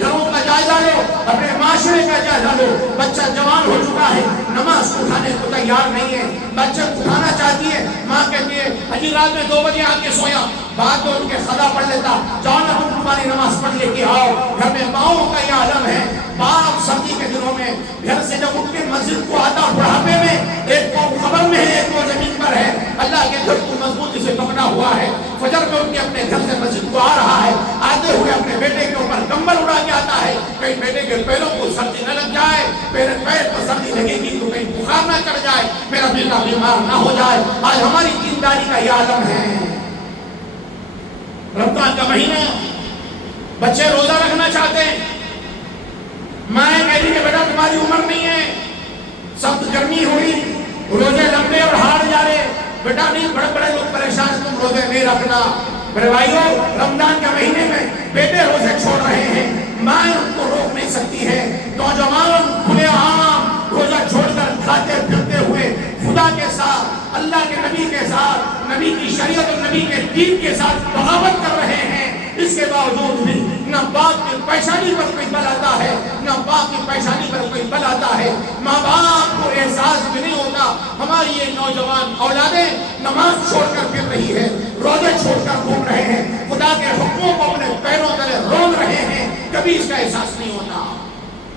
گھروں کا جائزہ لو، اپنے معاشرے کا جائزہ لو۔ بچہ جوان ہو چکا ہے، نماز اٹھانے کو تیار نہیں ہے، بچہ اٹھانا چاہتی ہے، ماں کہتی ہے اجی رات میں 2 بجے آ کے سویا، بعد میں ان کے خدا پڑھ لیتا، جاؤ نہ تم تمہاری نماز پڑھ لے کے آؤ۔ گھر میں ماؤں کا یہ عالم ہے، باپ سردی کے دنوں میں گھر سے جب اٹھ کے مسجد کو آتا بڑھاپے میں، ایک کو خبر میں ہے ایک کو زمین پر ہے، اللہ کے گھر کو مضبوطی سے پکڑا ہوا ہے، فجر میں اٹھ کے اپنے گھر سے مسجد کو آ رہا ہے، آتے ہوئے اپنے بیٹے کے اوپر کمبل اڑا کے آتا ہے، کہیں بیٹے کے پیروں کو سردی نہ لگ جائے، پیر پر سردی لگے گی تو کہیں بخار نہ چڑھ جائے، میرا بیٹا بیمار نہ ہو جائے۔ آج ہماری دینداری کا یہ عالم ہے۔ رمضان کا مہینہ بچے روزہ رکھنا چاہتے ہیں، ماں کہتی کہ بیٹا تمہاری عمر نہیں ہے، سخت گرمی ہوئی، روزے لمبے اور ہار جا رہے، بیٹا نہیں بڑے بڑے لوگ پریشان، تم روزے نہیں رکھنا۔ میرے بھائیوں رمضان کے مہینے میں بیٹے روزے چھوڑ رہے ہیں، ماں ان کو روک نہیں سکتی ہے، نوجوان کھلے عام روزہ چھوڑ کر کھاتے پھرتے ہوئے خدا کے ساتھ، اللہ کے نبی کے ساتھ، نبی کی شریعت اور نبی کے دین کے ساتھ بغاوت کر رہے ہیں۔ اس کے باوجود بھی نہ باپ کی پیشانی پر کوئی بل آتا ہے، نہ باپ کی پیشانی پر کوئی بل آتا ہے، ماں باپ کو احساس بھی نہیں ہوتا۔ ہماری یہ نوجوان اولادیں نماز چھوڑ کر پھر رہی ہے، روزے چھوڑ کر گھوم رہے ہیں، خدا کے حکموں کو اپنے پیروں تلے رول رہے ہیں، کبھی اس کا احساس نہیں ہوتا۔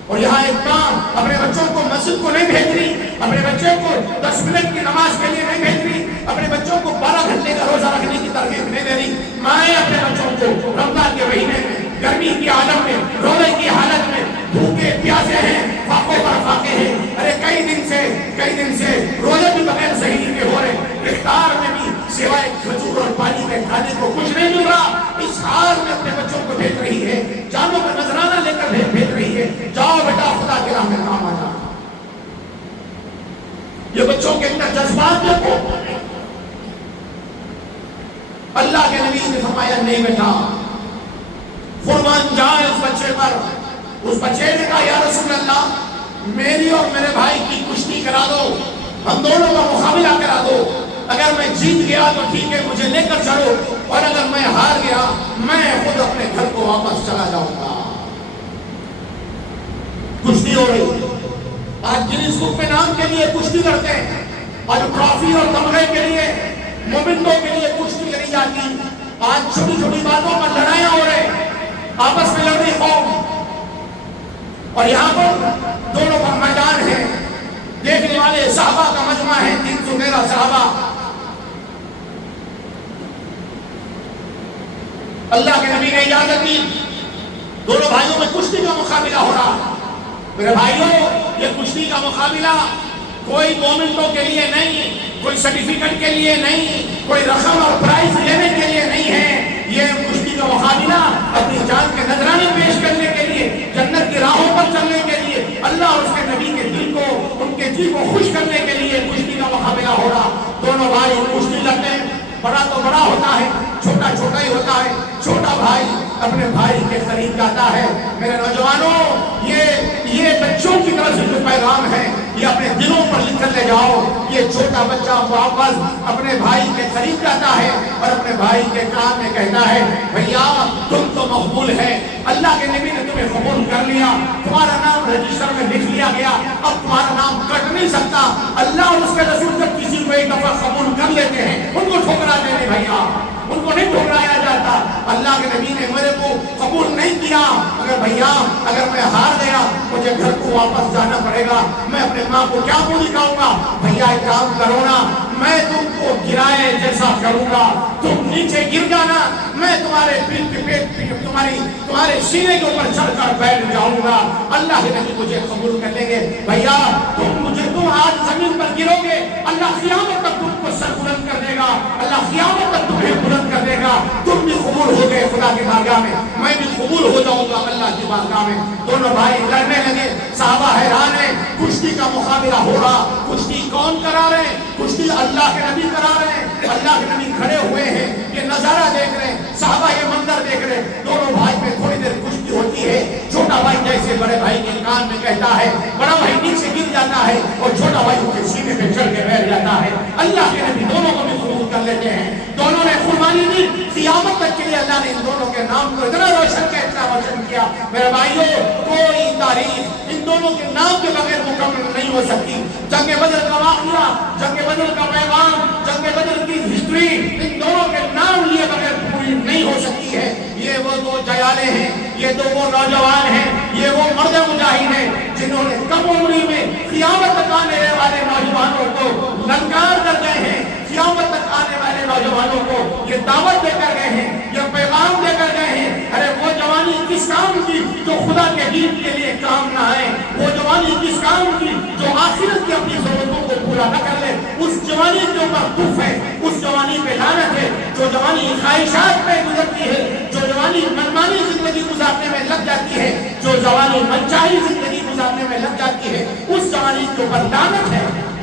اور یہاں ایک ماں اپنے بچوں کو مسجد کو نہیں بھیج رہی، اپنے بچے کو 10 منٹ کی نماز کے لیے نہیں بھیج رہی، اپنے بچوں کو 12 گھنٹے کا روزہ رکھنے کی ترغیب نہیں دے رہی۔ مائیں اپنے بچوں کو رمضان کے مہینے میں گرمی کی حالت میں، رونے کی حالت میں، بھوکے پیاسے ہیں، فاقوں پر فاقے ہیں. ارے کئی دن سے روزے بھی بغیر صحیح کے ہو رہے، افطار میں بھی سوائے کھجور اور پانی کے کھانے کو کچھ نہیں مل رہا. اس حال میں اپنے بچوں کو بھیج رہی ہے، جانوں کا نذرانہ لے کر بھیج رہی ہے، جاؤ بیٹا خدا کے راہ میں کام آ جا. یہ بچوں کے اندر جذبات دیکھو. اللہ کے نبی نے فرمایا نہیں بیٹا، قربان جائے اس بچے پر. اس بچے نے کہا یا رسول اللہ میری اور میرے بھائی کی کشتی کرا دو، ہم دونوں کا مقابلہ کرا دو. اگر میں جیت گیا تو ٹھیک ہے مجھے لے کر چلو، اور اگر میں ہار گیا میں خود اپنے گھر کو واپس چلا جاؤں گا. کشتی ہو رہی. آج گینیز بک میں نام کے لیے کشتی کرتے ہیں، اور ٹرافی اور تمغے کے لیے، مومنٹوں کے لیے کشتی کری جاتی. آج چھوٹی چھوٹی باتوں پر لڑائیاں ہو رہے، آپس میں لڑ رہی قوم. اور یہاں پر دونوں کا میدان ہے، دیکھنے والے صحابہ کا مجمع ہے، 313 صحابہ. اللہ کے نبی نے اجازت دی، دونوں بھائیوں میں کشتی کا مقابلہ ہو رہا. میرے بھائیوں یہ کشتی کا مقابلہ کوئی مومنٹوں کے لیے نہیں، کوئی سرٹیفکیٹ کے لیے نہیں، کوئی رقم اور پرائز لینے کے لیے نہیں ہے. یہ کشتی کا مقابلہ اپنی جان کے نذرانے پیش کرنے کے لیے، جنت کی راہوں پر چلنے کے لیے، اللہ اور اس کے نبی کے دل کو، ان کے جی کو خوش کرنے کے لیے کشتی کا مقابلہ ہو رہا. دونوں بھائی کشتی لڑتے ہیں. بڑا تو بڑا ہوتا ہے، چھوٹا چھوٹا ہی ہوتا ہے. چھوٹا بھائی اپنے بھائی کے قریب جاتا ہے. میرے نوجوانوں یہ بچوں کی طرف سے جو پیغام ہے یہ اپنے دلوں پر لکھ کر لے جاؤ. یہ چھوٹا بچہ واپس اپنے بھائی کے قریب جاتا ہے اور اپنے بھائی کے کان میں کہتا ہے بھیا تم تو مقبول ہے، اللہ کے نبی نے تمہیں قبول کر لیا، تمہارا نام رجسٹر میں لکھ لیا گیا، اب تمہارا نام کٹ نہیں سکتا. اللہ اور اس کے رسول جب کسی کو ایک دفعہ قبول کر لیتے ہیں ان کو ٹھکرا دینے بھیا، ان کو نہیں ٹھکرایا جاتا. اللہ کے نبی نے میرے کو قبول نہیں کیا، اگر بھیا اگر میں ہار گیا مجھے گھر کو واپس جانا پڑے گا، میں اپنے ماں کو کیا منہ دکھاؤں گا. بھیا ایک کام کرو نا، میں تم کو گرائے جیسا کروں گا، تم نیچے گر جانا، میں تمہارے تمہارے سینے کے اوپر چڑھ کر بیٹھ جاؤں گا. اللہ کے نبی مجھے قبول کر لیں گے. بھیا تم آج زمین پر گرو گے، اللہ قیامت تک تم کو سر بلند کر دے گا، اللہ قیامت تک تمہیں بلند کر دے گا. تم بھی قبول ہو گئے خدا کی بارگاہ میں، میں بھی قبول ہو جاؤں گا اللہ کی بارگاہ میں. دونوں بھائی لڑنے لگے. صحابہ حیران ہیں، کشتی کا مقابلہ ہو رہا. کشتی کون کرا رہے ہیں؟ کشتی اللہ کے نبی کرا رہے ہیں. اللہ کے نبی کھڑے ہوئے ہیں، یہ نظارہ دیکھ رہے ہیں، صحابہ یہ منظر دیکھ رہے ہیں. دونوں بھائی میں تھوڑی دیر کشتی ہوتی ہے. چھوٹا بھائی جیسے بڑے بھائی کے کان میں کہتا ہے، بڑا بھائی نیچے گر جاتا ہے اور چھوٹا بھائی ان کے سینے پہ چڑھ کے بیٹھ جاتا ہے. اللہ کے نبی دونوں کو بھی قبول کر لیتے ہیں. دونوں نے قربانی دی. قیامت تک کے لیے اللہ نے ان دونوں کے نام کو اتنا روشن کیا. میرے بھائیوں کوئی تاریخ ان دونوں کے نام کے بغیر مکمل نہیں ہو سکتی. جنگ بدر کا واقعہ، جنگ بدر کا پیغام، جنگ بدر کی ہسٹری ان دونوں کے نام لیے بغیر پوری نہیں ہو سکتی ہے. یہ وہ دو جیالے ہیں، یہ دو وہ نوجوان ہیں، یہ وہ مرد مجاہد ہیں جنہوں نے کم عمری میں قیامت تک آنے والے نوجوانوں کو للکار کر گئے ہیں. قیامت تک آنے والے نوجوانوں کو یہ دعوت دے کر گئے ہیں، یہ پیغام دے کر گئے ہیں. ارے وہ جوانی کس کام کی جو خدا کے دین کے لیے کام نہ آئے، وہ جوانی کس کام کی جو آخرت کی اپنی ضرورتوں کو پورا نہ کر لے. اس جوانی کے اوپر دکھ ہے، اس جوانی پہ لعنت ہے. جو جوانی خواہشات پہ گزرتی ہے، جو جوانی منمانی زندگی گزارنے میں لگ جاتی ہے، جو جوانی منچاہی زندگی گزارنے میں لگ جاتی ہے، اس جوانی کے اوپر لعنت ہے،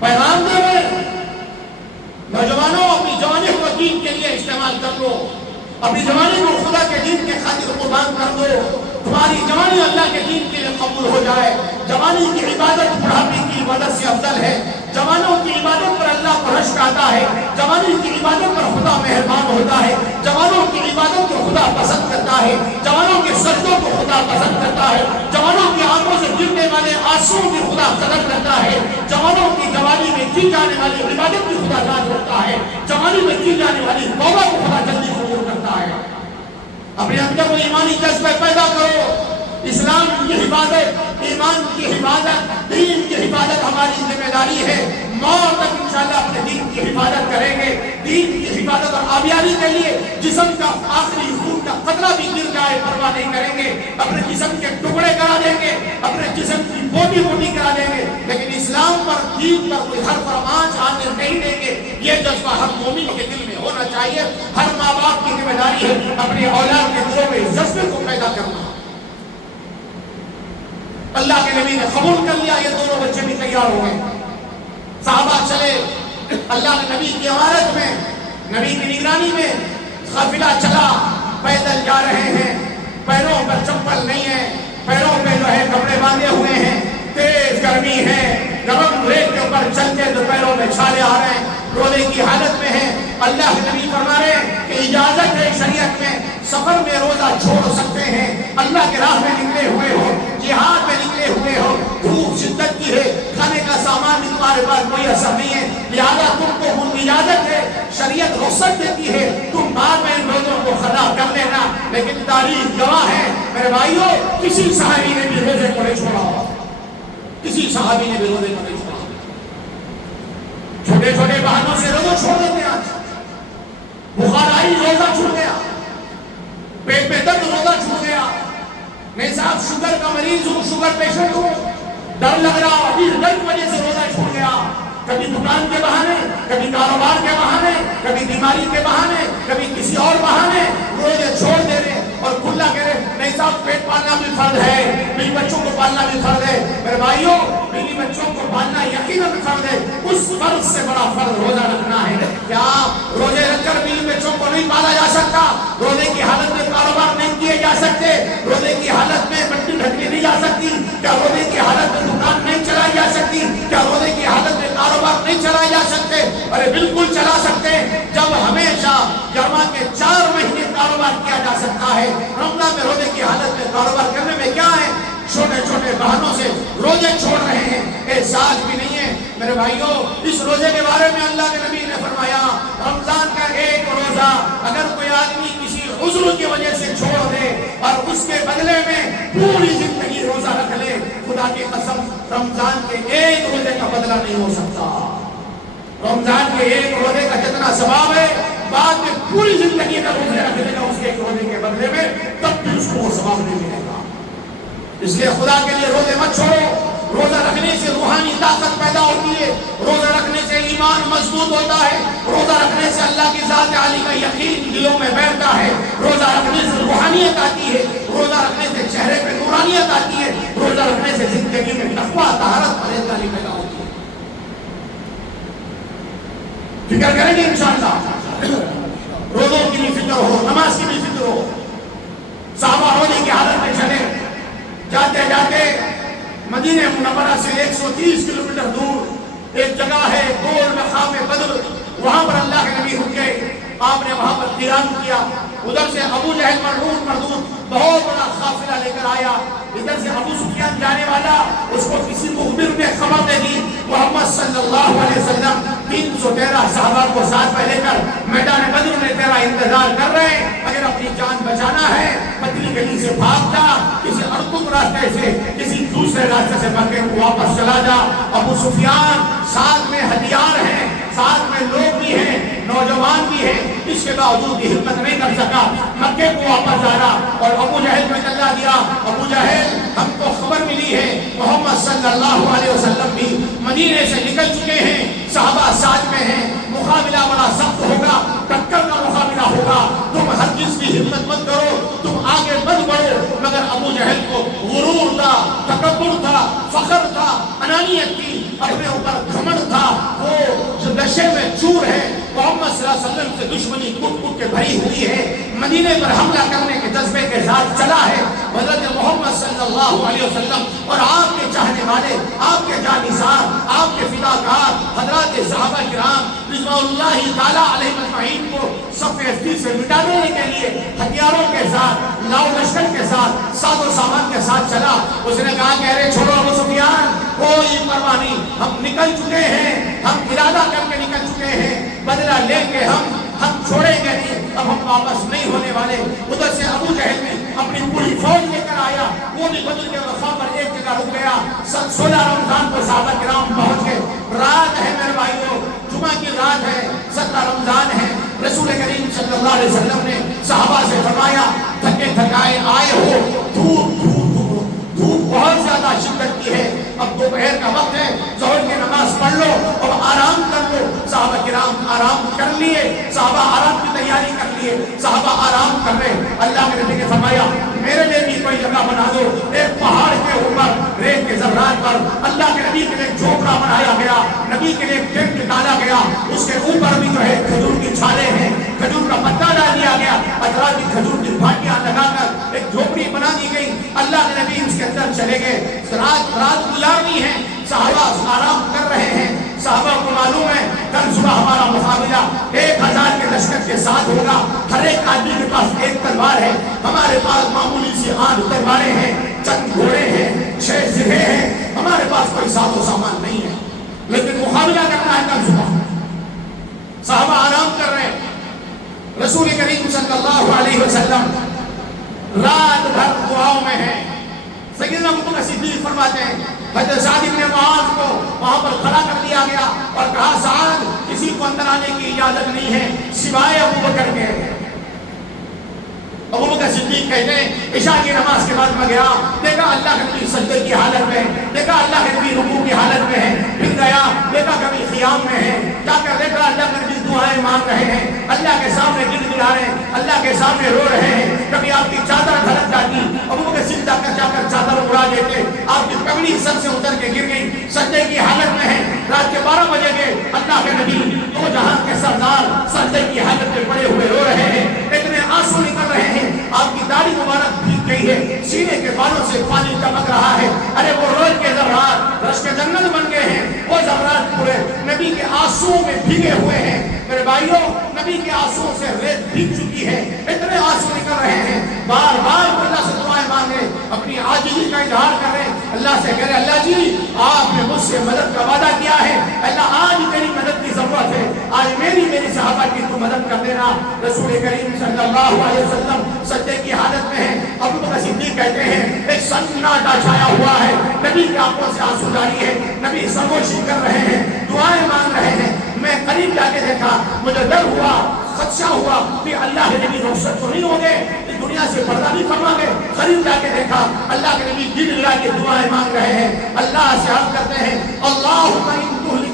پیغام دے رہے نوجوانوں اپنی جوانی کو دین کے لیے استعمال کر لو، اپنی جوانی کو خدا کے دین کے خاطر قربان کر دو. تمہاری جوانی اللہ کے دین کے لیے قبول ہو جائے. جوانی کی عبادت بڑھاپے کی عبادت سے افضل ہے. جوانوں کی عبادت پر اللہ کو رشک آتا ہے. جوانی کی عبادت پر خدا مہربان ہوتا ہے. جوانوں کی عبادت کو خدا پسند کرتا ہے. جوانوں کے سجدوں کو خدا پسند کرتا ہے. جوانوں کی آنکھوں سے گرنے والے آنسوؤں کی خدا قدر کرتا ہے. جوانوں کی جوانی میں کی جانے والی عبادت کی خدا راز کرتا ہے. جوانی میں کی جانے والی توبہ کو خدا جلدی قبول کرتا ہے. اپنے اندر وہ ایمانی جذبہ پیدا کرو. اسلام کی حفاظت، ایمان کی حفاظت، دین کی حفاظت ہماری ذمہ داری ہے. موت تک انشاءاللہ اپنے دین کی حفاظت کریں گے. دین کی حفاظت اور آبیاری کے لیے جسم کا آخری خون کا قطرہ بھی گر جائے پرواہ نہیں کریں گے، اپنے جسم کے ٹکڑے کرا دیں گے، اپنے جسم کی بوٹی بوٹی کرا دیں گے، لیکن اسلام پر دین پر کوئی حرف اور آنچ آنے نہیں دیں گے۔ یہ جذبہ ہر مومن کے دل میں ہونا چاہیے۔ ہر ماں باپ کی ذمہ داری ہے اپنے اولاد کے دلوں میں اس جذبے کو پیدا کرنا۔ اللہ کے نبی نے قبول کر لیا، یہ دونوں بچے بھی تیار ہو گئے۔ صحابہ چلے اللہ کے نبی کی عمارت میں، نبی کی نگرانی میں قافلہ چلا، پیدل جا رہے ہیں، پیروں پر چپل نہیں ہے، پیروں پہ جو ہے کپڑے باندھے ہوئے ہیں، تیز گرمی ہے، گرم ریت کے اوپر چلتے تو پیروں میں چھالے آ رہے ہیں، رونے کی حالت میں ہیں۔ اللہ کے نبی فرما رہے ہیں کہ اجازت ہے شریعت میں، سفر میں روزہ چھوڑ سکتے ہیں، اللہ کے راہ میں نکلے ہوئے ہو، جہاد میں نکلے ہوئے ہو، دھوپ شدت کی ہے، کھانے کا سامان بھی تمہارے پاس کوئی اثر نہیں ہے، لہذا تم کو اجازت ہے، شریعت رخصت دیتی ہے، تم بعد میں ان روزوں کو قضا کر لینا۔ لیکن تاریخ گواہ ہے میرے بھائیوں، کسی صحابی نے بھی روزے کو نہیں چھوڑا، کسی صحابی نے بھی روزے کو نہیں چھوڑا۔ چھوٹے چھوٹے بہانوں سے روزہ چھوڑ دیتے ہیں، آج بخار آئی روزہ چھوڑ گیا، پیٹ میں درد روزہ چھوڑ گیا، میں صاحب شوگر کا مریض ہوں، شوگر پیشنٹ ہوں، ڈر لگ رہا، ابھی ڈر کی وجہ سے روزہ چھوڑ گیا۔ کبھی دکان کے بہانے، کبھی کاروبار کے بہانے، کبھی بیماری کے بہانے، کبھی کسی اور بہانے روزے چھوڑ دے رہے اور کھلا کہہ رہے نہیں صاحب پیٹ پالنا بھی فرض ہے، بیوی بچوں کو پالنا بھی فرض ہے۔ میرے بھائیوں، بیوی بچوں کو پالنا یقیناً فرض ہے، اس فرض سے بڑا فرض روزہ رکھنا ہے۔ کیا روزے رکھ کر بیوی بچوں کو نہیں پالا جا سکتا؟ روزے کی حالت میں کاروبار نہیں کیے جا سکتے؟ روزے کی حالت میں بٹی ڈھکی نہیں جا سکتی؟ کیا روزے کی حالت میں دکان نہیں چلائی جا سکتی؟ کیا روزے کی حالت میں کاروبار نہیں چلائے جا سکتے؟ ارے بالکل چلا سکتے ہیں، جب ہمیشہ جمع کے 4 مہینے کاروبار کیا جا سکتا ہے۔ رمضان میں روزے کی حالت میں کاروبار کرنے میں کیا ہے؟ چھوٹے چھوٹے بہانوں سے روزے چھوڑ رہے ہیں، احساس بھی نہیں ہے۔ میرے بھائیوں، اس روزے کے بارے میں اللہ کے نبی نے فرمایا، رمضان کا ایک روزہ اگر کوئی آدمی کسی عذر کی وجہ سے چھوڑ دے اور اس کے بدلے میں پوری زندگی روزہ رکھ لے، خدا کی قسم رمضان کے ایک روزے کا بدلہ نہیں ہو سکتا۔ رمضان کے ایک روزے کا جتنا ثواب ہے، بعد میں پوری زندگی کا روزے رکھ لے گا اس کے ایک روزے کے بدلے میں، تب بھی اس کو وہ ثواب نہیں ملے گا۔ اس لیے خدا کے لیے روزے مت چھوڑو۔ روزہ رکھنے سے روحانی طاقت پیدا ہوتی ہے، روزہ رکھنے سے ایمان مضبوط ہوتا ہے، روزہ رکھنے سے اللہ کی ذات عالی کا یقین دلوں میں بیٹھتا ہے، روزہ رکھنے سے روحانیت آتی ہے، روزہ رکھنے سے چہرے پہ نورانیت آتی ہے، روزہ رکھنے سے زندگی میں تقویٰ، طہارت، پرہیزگاری پیدا ہوتی ہے۔ فکر کریں گے انشاءاللہ، روزوں کی بھی فکر ہو، نماز کی بھی فکر ہو۔ صحابہ روزے کی حالت میں چلے، جاتے جاتے مدینہ منورہ سے 130 کلومیٹر دور ایک جگہ ہے گول مقام بدر، وہاں پر اللہ کے نبی رک گئے، آپ نے وہاں پر قیام کیا۔ ادھر سے ابو جہل مردود بہت بڑا قافلہ لے کر آیا، ادھر سے ابو سفیان جانے والا، اس کو کسی مخبر نے خبر دے دی محمد صلی اللہ علیہ وسلم 313 صحابہ کو ساتھ میں لے کر میدان بدر میں تیرا انتظار کر رہے ہیں، اگر اپنی جان بچانا ہے پتلی گلی سے بھاگ جا، کسی ارتم راستے سے، کسی دوسرے راستے سے مکے کو واپس چلا جا۔ ابو سفیان ساتھ میں ہتھیار ہیں، ساتھ میں لوگ بھی ہیں، نوجوان بھی ہیں، اس کے باوجود بھی ہمت نہیں کر سکا، مکے کو واپس جا رہا اور ابو جہل میں چلا دیا۔ ابو جہل ہم کو خبر ملی ہے محمد صلی اللہ علیہ وسلم بھی مدینے سے نکل چکے ہیں، صحابہ ساتھ میں ہیں، مقابلہ بڑا سخت ہوگا، ٹکر کا مقابلہ ہوگا، تم ہرگز بھی ہمت مت کرو، تم آگے مت بڑھو۔ مگر ابو جہل کو غرور تھا، تکبر تھا، فخر تھا، انانیت تھی، اپنے اوپر گھمنڈ تھا، وہ جو نشے میں چور ہے، محمد صلی اللہ علیہ وسلم سے دشمنی کٹ کٹ کے بھری ہوئی ہے، مدینے پر حملہ کرنے کے جذبے کے ساتھ چلا ہے۔ حضرت محمد صلی اللہ علیہ وسلم اور آپ کے چاہنے والے، آپ کے جانثار، آپ کے فداکار حضرات صحابہ کرام رضوان اللہ تعالیٰ علیہ مجمعین کو صف افتی سے مٹا دینے کے لیے ہتھیاروں کے ساتھ، لاؤ لشکر کے ساتھ، ساز و سامان کے ساتھ چلا۔ اس نے کہا کہ ارے چھوڑو ابو سفیان، کوئی پرواہ نہیں، ہم نکل چکے ہیں، ہم ارادہ کر کے نکل چکے ہیں، بدلہ لیں گے ہم چھوڑیں گے نہیں، اب ہم واپس نہیں ہونے والے۔ ادھر سے ابو جہل بھی اپنی پوری فوج لے کر آیا، وہ بھی بدر کے وفا پر ایک جگہ رک گیا۔ 16 رمضان کو صحابہ کرام پہنچ گئے، رات ہے میرے بھائیوں، جمعہ کی رات ہے، 17 رمضان رمضان ہے. رسول کریم صلی اللہ علیہ وسلم نے صحابہ سے فرمایا تھکے تھکائے آئے ہو, دھوپ بہت زیادہ شدت کی ہے, اب دوپہر کا وقت ہے, ظہر کی نماز پڑھ لو اور آرام کر لو. صحابہ کرام آرام کر لیے, صحابہ آرام کی تیاری کر لیے, صحابہ آرام کر رہے. اللہ کے نبی نے فرمایا میرے لیے بھی کوئی جگہ بنا دو. ایک پہاڑ کے اوپر ریت کے ذرات پر اللہ کے نبی کے لیے جھوپڑا بنایا گیا, نبی کے لیے ٹینٹ ڈالا گیا, اس کے اوپر بھی جو ہے کھجور کی چھالیں ہیں, کھجور کا پتا ڈال دیا گیا, اطراف کی کھجور کی پھاٹیاں لگا کر ایک جھوپڑی بنا دی گئی. اللہ کے نبی اس کے اندر چلے گئے, رات گزارنی ہے, صحابہ آرام کر رہے ہیں. صحابہ کو معلوم ہے کل صبح ہمارا مقابلہ 1000 کے لشکر کے ساتھ ہوگا. ہر ایک آدمی کے پاس ایک تلوار ہے, ہمارے پاس معمولی سی 8 تلواریں ہیں, چند گھوڑے ہیں, 6 زرے ہیں, ہمارے پاس کوئی ساز و سامان نہیں ہے, لیکن مقابلہ کرنا ہے کل صبح. صحابہ آرام کر رہے ہیں. رسول کریم صلی اللہ علیہ وسلم رات بھر دعاؤں میں ہیں. سیدنا ابوبکر صدیق فرماتے ہیں حضرت سعد بن معاذ کو وہاں پر کھڑا کر دیا گیا اور کہا سعد کسی کو اندر آنے کی اجازت نہیں ہے سوائے ابوبکر کے. ابوبکر صدیق کہتے ہیں عشاء کی نماز کے بعد میں گیا, دیکھا اللہ کے نبی سجدے کی حالت میں, دیکھا اللہ کے نبی رکوع کی حالت میں ہے, پھر گیا دیکھا کبھی قیام میں ہے, جا کر دیکھا اللہ کے نبی دعائیں مانگ رہے ہیں, اللہ کے سامنے گر گڑا رہے ہیں, اللہ کے سامنے رو رہے ہیں. کبھی آپ کی چادر دھڑک جاتی, ابوبکر صدیق جا کر چادر اڑا دیتے, آپ کی پگڑی سر سے اتر کے گر گئی, سجدے کی حالت میں ہے. رات کے 12 بجے گئے, اللہ کے نبی دو جہاں کے سردار سجدے کی حالت میں پڑے ہوئے رو رہے ہیں, اتنے آنسو نکل رہے ہیں, آپ کی داڑھی مبارک بھیگ گئی ہے, سینے کے بالوں سے پانی ٹپک رہا ہے. ارے وہ روز کے ذرات رش کے جنگل بن گئے ہیں, وہ ذرات پورے نبی کے آنسوؤں میں بھیگے ہوئے ہیں. میرے بھائیوں نبی کے آنسوؤں سے ریت بھیگ چکی ہے, اتنے آنسو نکل رہے ہیں. بار بار اللہ سے دعائیں مانگے, اپنی عاجزی کا اظہار کریں, اللہ سے کہے اللہ جی آپ نے مجھ سے مدد کا وعدہ کیا ہے, اللہ آج میری مدد کی ضرورت ہے, آج میری صحابہ کی تو مدد کر دینا. رسول کریم صلی اللہ علیہ وسلم سجدے کی حالت میں ہیں. ابوبکر صدیق کہتے ہیں ایک سناٹا چھایا ہوا ہے, نبی کی آنکھوں سے آنسو جاری ہے, نبی سرگوشی کر رہے ہیں, دعائیں مانگ رہے ہیں. میں قریب جا کے دیکھا, مجھے ڈر ہوا, خدشہ ہوا کہ اللہ کے نبی رخصت تو نہیں ہوں گے, دنیا سے پردہ نہیں فرما گے. قریب جا کے دیکھا اللہ کے نبی گر گڑا کے دعائیں مانگ رہے ہیں, اللہ سے عرض کرتے ہیں اللہم ان تہلک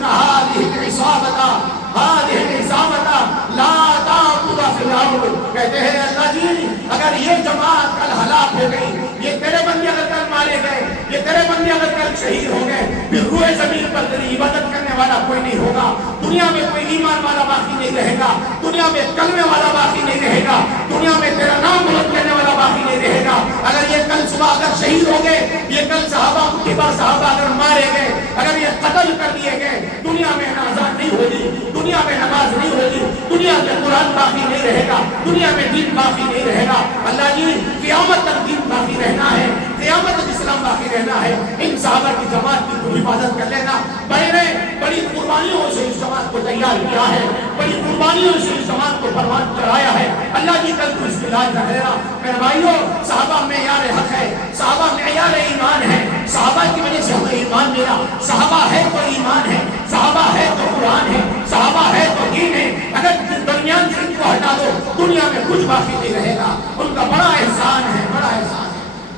هذه العصابۃ لا تعبد فی الارض. کہتے ہیں اللہ جی اگر یہ جماعت کل ہلاک ہو گئی, یہ تیرے بندے اگر کل مارے گئے, یہ تیرے بندے اگر کل شہید ہو گئے, پھر روئے زمین پر تیری عبادت کرنے والا کوئی نہیں ہوگا. دنیا میں کوئی ایمان والا باقی نہیں رہے گا, دنیا میں کلمے والا باقی نہیں رہے گا, دنیا میں تیرا نام بلند کرنے والا باقی نہیں رہے گا. اگر یہ کل صبح اگر شہید ہو گئے, یہ کل صحابہ اتباع صحابہ اگر مارے گئے, اگر یہ قتل کر دیے گئے, دنیا میں اذان نہیں ہوگی, دنیا میں نماز نہیں ہوگی, دنیا میں قرآن باقی نہیں رہے گا, دنیا میں دین باقی نہیں رہے گا. اللہ جی قیامت تک دین باقی رہنا ہے, قیامت تک اسلام باقی رہنا ہے. ان صحابہ کی جماعت کی تو حفاظت کر لینا. بڑی قربانیوں سے اس جماعت کو تیار کیا ہے, بڑی قربانیوں سے اس جماعت کو پروان چڑھایا ہے. اللہ جی کل تو اس کی لاج رکھ لینا. میرے بھائیوں صحابہ معیار حق ہے, صحابہ معیار ایمان ہے, صحابہ کی وجہ سے ہمیں ایمان ملا. صحابہ ہے تو ایمان ہے, صحابہ ہے تو قرآن ہے, صحابہ ہے تو دین ہے. اگر درمیان سے ان کو ہٹا دو دنیا میں کچھ باقی نہیں رہے گا. ان کا بڑا احسان ہے, بڑا احسان ہے.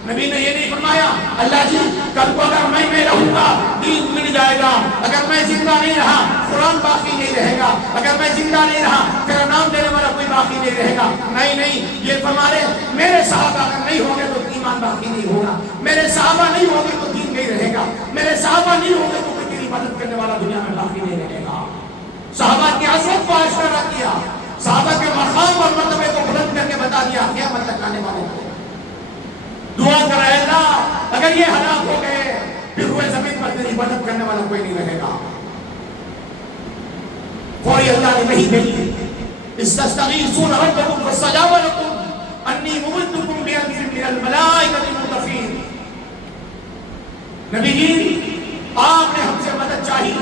نبی نے یہ نہیں فرمایا اللہ جی کل کو اگر میں رہوں گا دین مل جائے گا, اگر میں زندہ نہیں رہا قرآن باقی نہیں رہے گا, اگر میں زندہ نہیں رہا تیرا نام دینے والا کوئی باقی نہیں رہے گا. نہیں, یہ فرما رہے میرے صحابہ اگر نہیں ہوں گے تو ایمان باقی نہیں ہوگا, میرے صحابہ نہیں ہوں گے تو دین نہیں رہے گا, میرے صحابہ نہیں ہوں گے تو کوئی تیری مدد کرنے والا دنیا میں باقی نہیں رہے گا. صحابہ کی عظمت کو اشارہ کیا, صحابہ کے مقام اور مرتبے کو بلند کر کے بتا دیا قیامت تک آنے والے کو. دعا کر رہے اللہ اگر یہ ہلاک ہو گئے پھر روئے زمین پر تیری مدد کرنے والا کوئی نہیں رہے گا. فوری اللہ نے نہیں بھیجی, استستغیثون ربکم فاستجاب لکم انی ممدکم بالف من الملائکۃ مردفین. نبی جی آپ نے ہم سے مدد چاہی,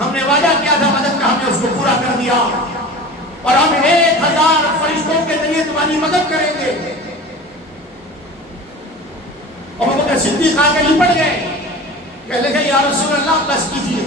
ہم نے وعدہ کیا تھا مدد کا, ہم نے اس کو پورا کر دیا, اور ہم 1000 فرشتوں کے ذریعے تمہاری مدد کریں گے. ابوبکر صدیق آگے لپٹ گئے, کہنے لگے یا رسول اللہ بس کیجیے,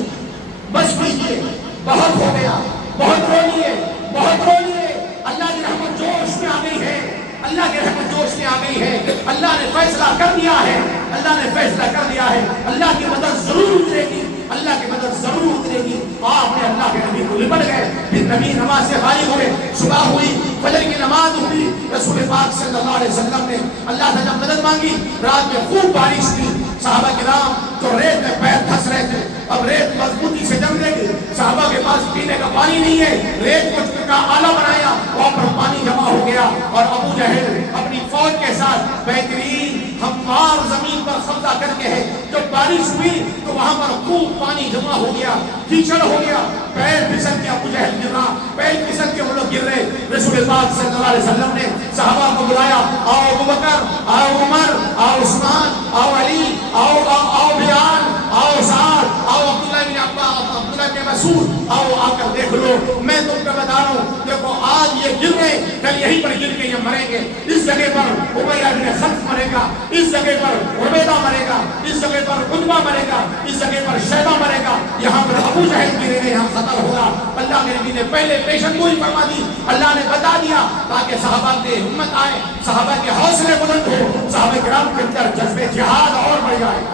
بس کیجیے, بہت ہو گیا, بہت رو لیے، بہت رو لیے، اللہ کی رحمت جوش میں آ گئی ہے، اللہ کی رحمت جوش میں آ گئی ہے، اللہ نے فیصلہ کر دیا ہے، اللہ نے فیصلہ کر دیا ہے، اللہ کی مدد ضرور اترے گی، اللہ کی مدد ضرور اترے گی۔ آپ نے اللہ کے نبی کو لپٹ گئے، پھر نبی نماز سے فارغ ہوئے، صبح ہوئی، فجر کی نماز ہوئی، رسول پاک صلی اللہ علیہ وسلم نے اللہ سے جب مدد مانگی، رات میں خوب بارش ہوئی، صحابہ کرام جو ریت میں پیر پھنس رہے تھے، اب ریت مضبوطی سے جم لے گی، صحابہ کے پاس پینے کا پانی نہیں ہے، ریت کو کا آلہ بنایا، وہاں پر پانی جمع ہو گیا، اور ابو جہل اپنی فوج کے ساتھ بہترین ہموار زمین پر قبضہ کر کے ہے، جب بارش ہوئی تو وہاں پر خوب پانی جمع ہو گیا، کیچڑ ہو گیا، پیر پھسل کے ابو جہل گر رہا، پیر پھسل کے وہ لوگ گر رہے، رسول پاک صلی اللہ علیہ وسلم نے صحابہ کو بلایا، آؤ ابو بکر، آؤ عمر، آؤ عثمان، آؤ علی، آؤ بلال، آؤ سعد، آؤ عبداللہ بن عباس، عبداللہ بن مسعود، آؤ آ کر دیکھ لو، میں تم کو بتا رہا ہوں، دیکھو آج یہ گر گئے، کل یہیں پر گر کے یہ مریں گے، اس جگہ پر امیہ بن خلف مرے گا، اس جگہ پر عبیدہ مرے گا، اس جگہ پر عتبہ مرے گا، اس جگہ پر شیبہ مرے گا، یہاں پر ابو جہل گرے گا، یہاں قتل ہوگا۔ اللہ کے نبی نے پہلے پیشن گوئی فرما دی، اللہ نے بتا دیا تاکہ صحابہ کے ہمت آئے، صحابہ کے حوصلے بلند ہو، صحابہ کرام کے اندر جذبے جہاد اور بڑھ جائے۔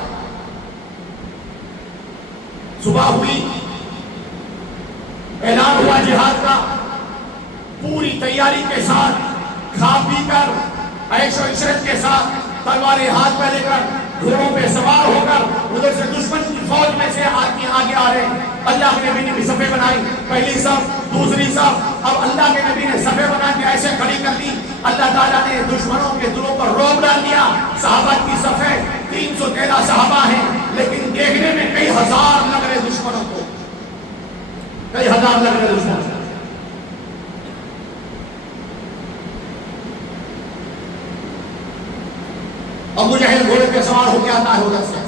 صبح ہوئی، اعلان ہوا جہاد کا، پوری تیاری کے ساتھ، کھا پی کر، عیش و عشرت کے ساتھ، تلواریں ہاتھ میں لے کر، گھوڑوں پہ سوار ہو کر، ادھر سے دشمن کی فوج میں سے آدمی آگے آ رہے ہیں۔ اللہ کے نبی نے بھی صفیں بنائی، پہلی صف، دوسری صف، اب اللہ کے نبی نے صفیں بنا کے ایسے کھڑی کر دی، اللہ تعالیٰ نے دشمنوں کے دلوں پر رعب ڈال دیا۔ صحابہ کی صفیں 313 صحابہ ہیں، لیکن دیکھنے میں کئی ہزار لگ رہے دشمنوں کو، کئی ہزار لگ رہے دشمنوں کو۔ ابو جہل گھوڑے پہ سوار ہو کے آتا ہے ادھر سے،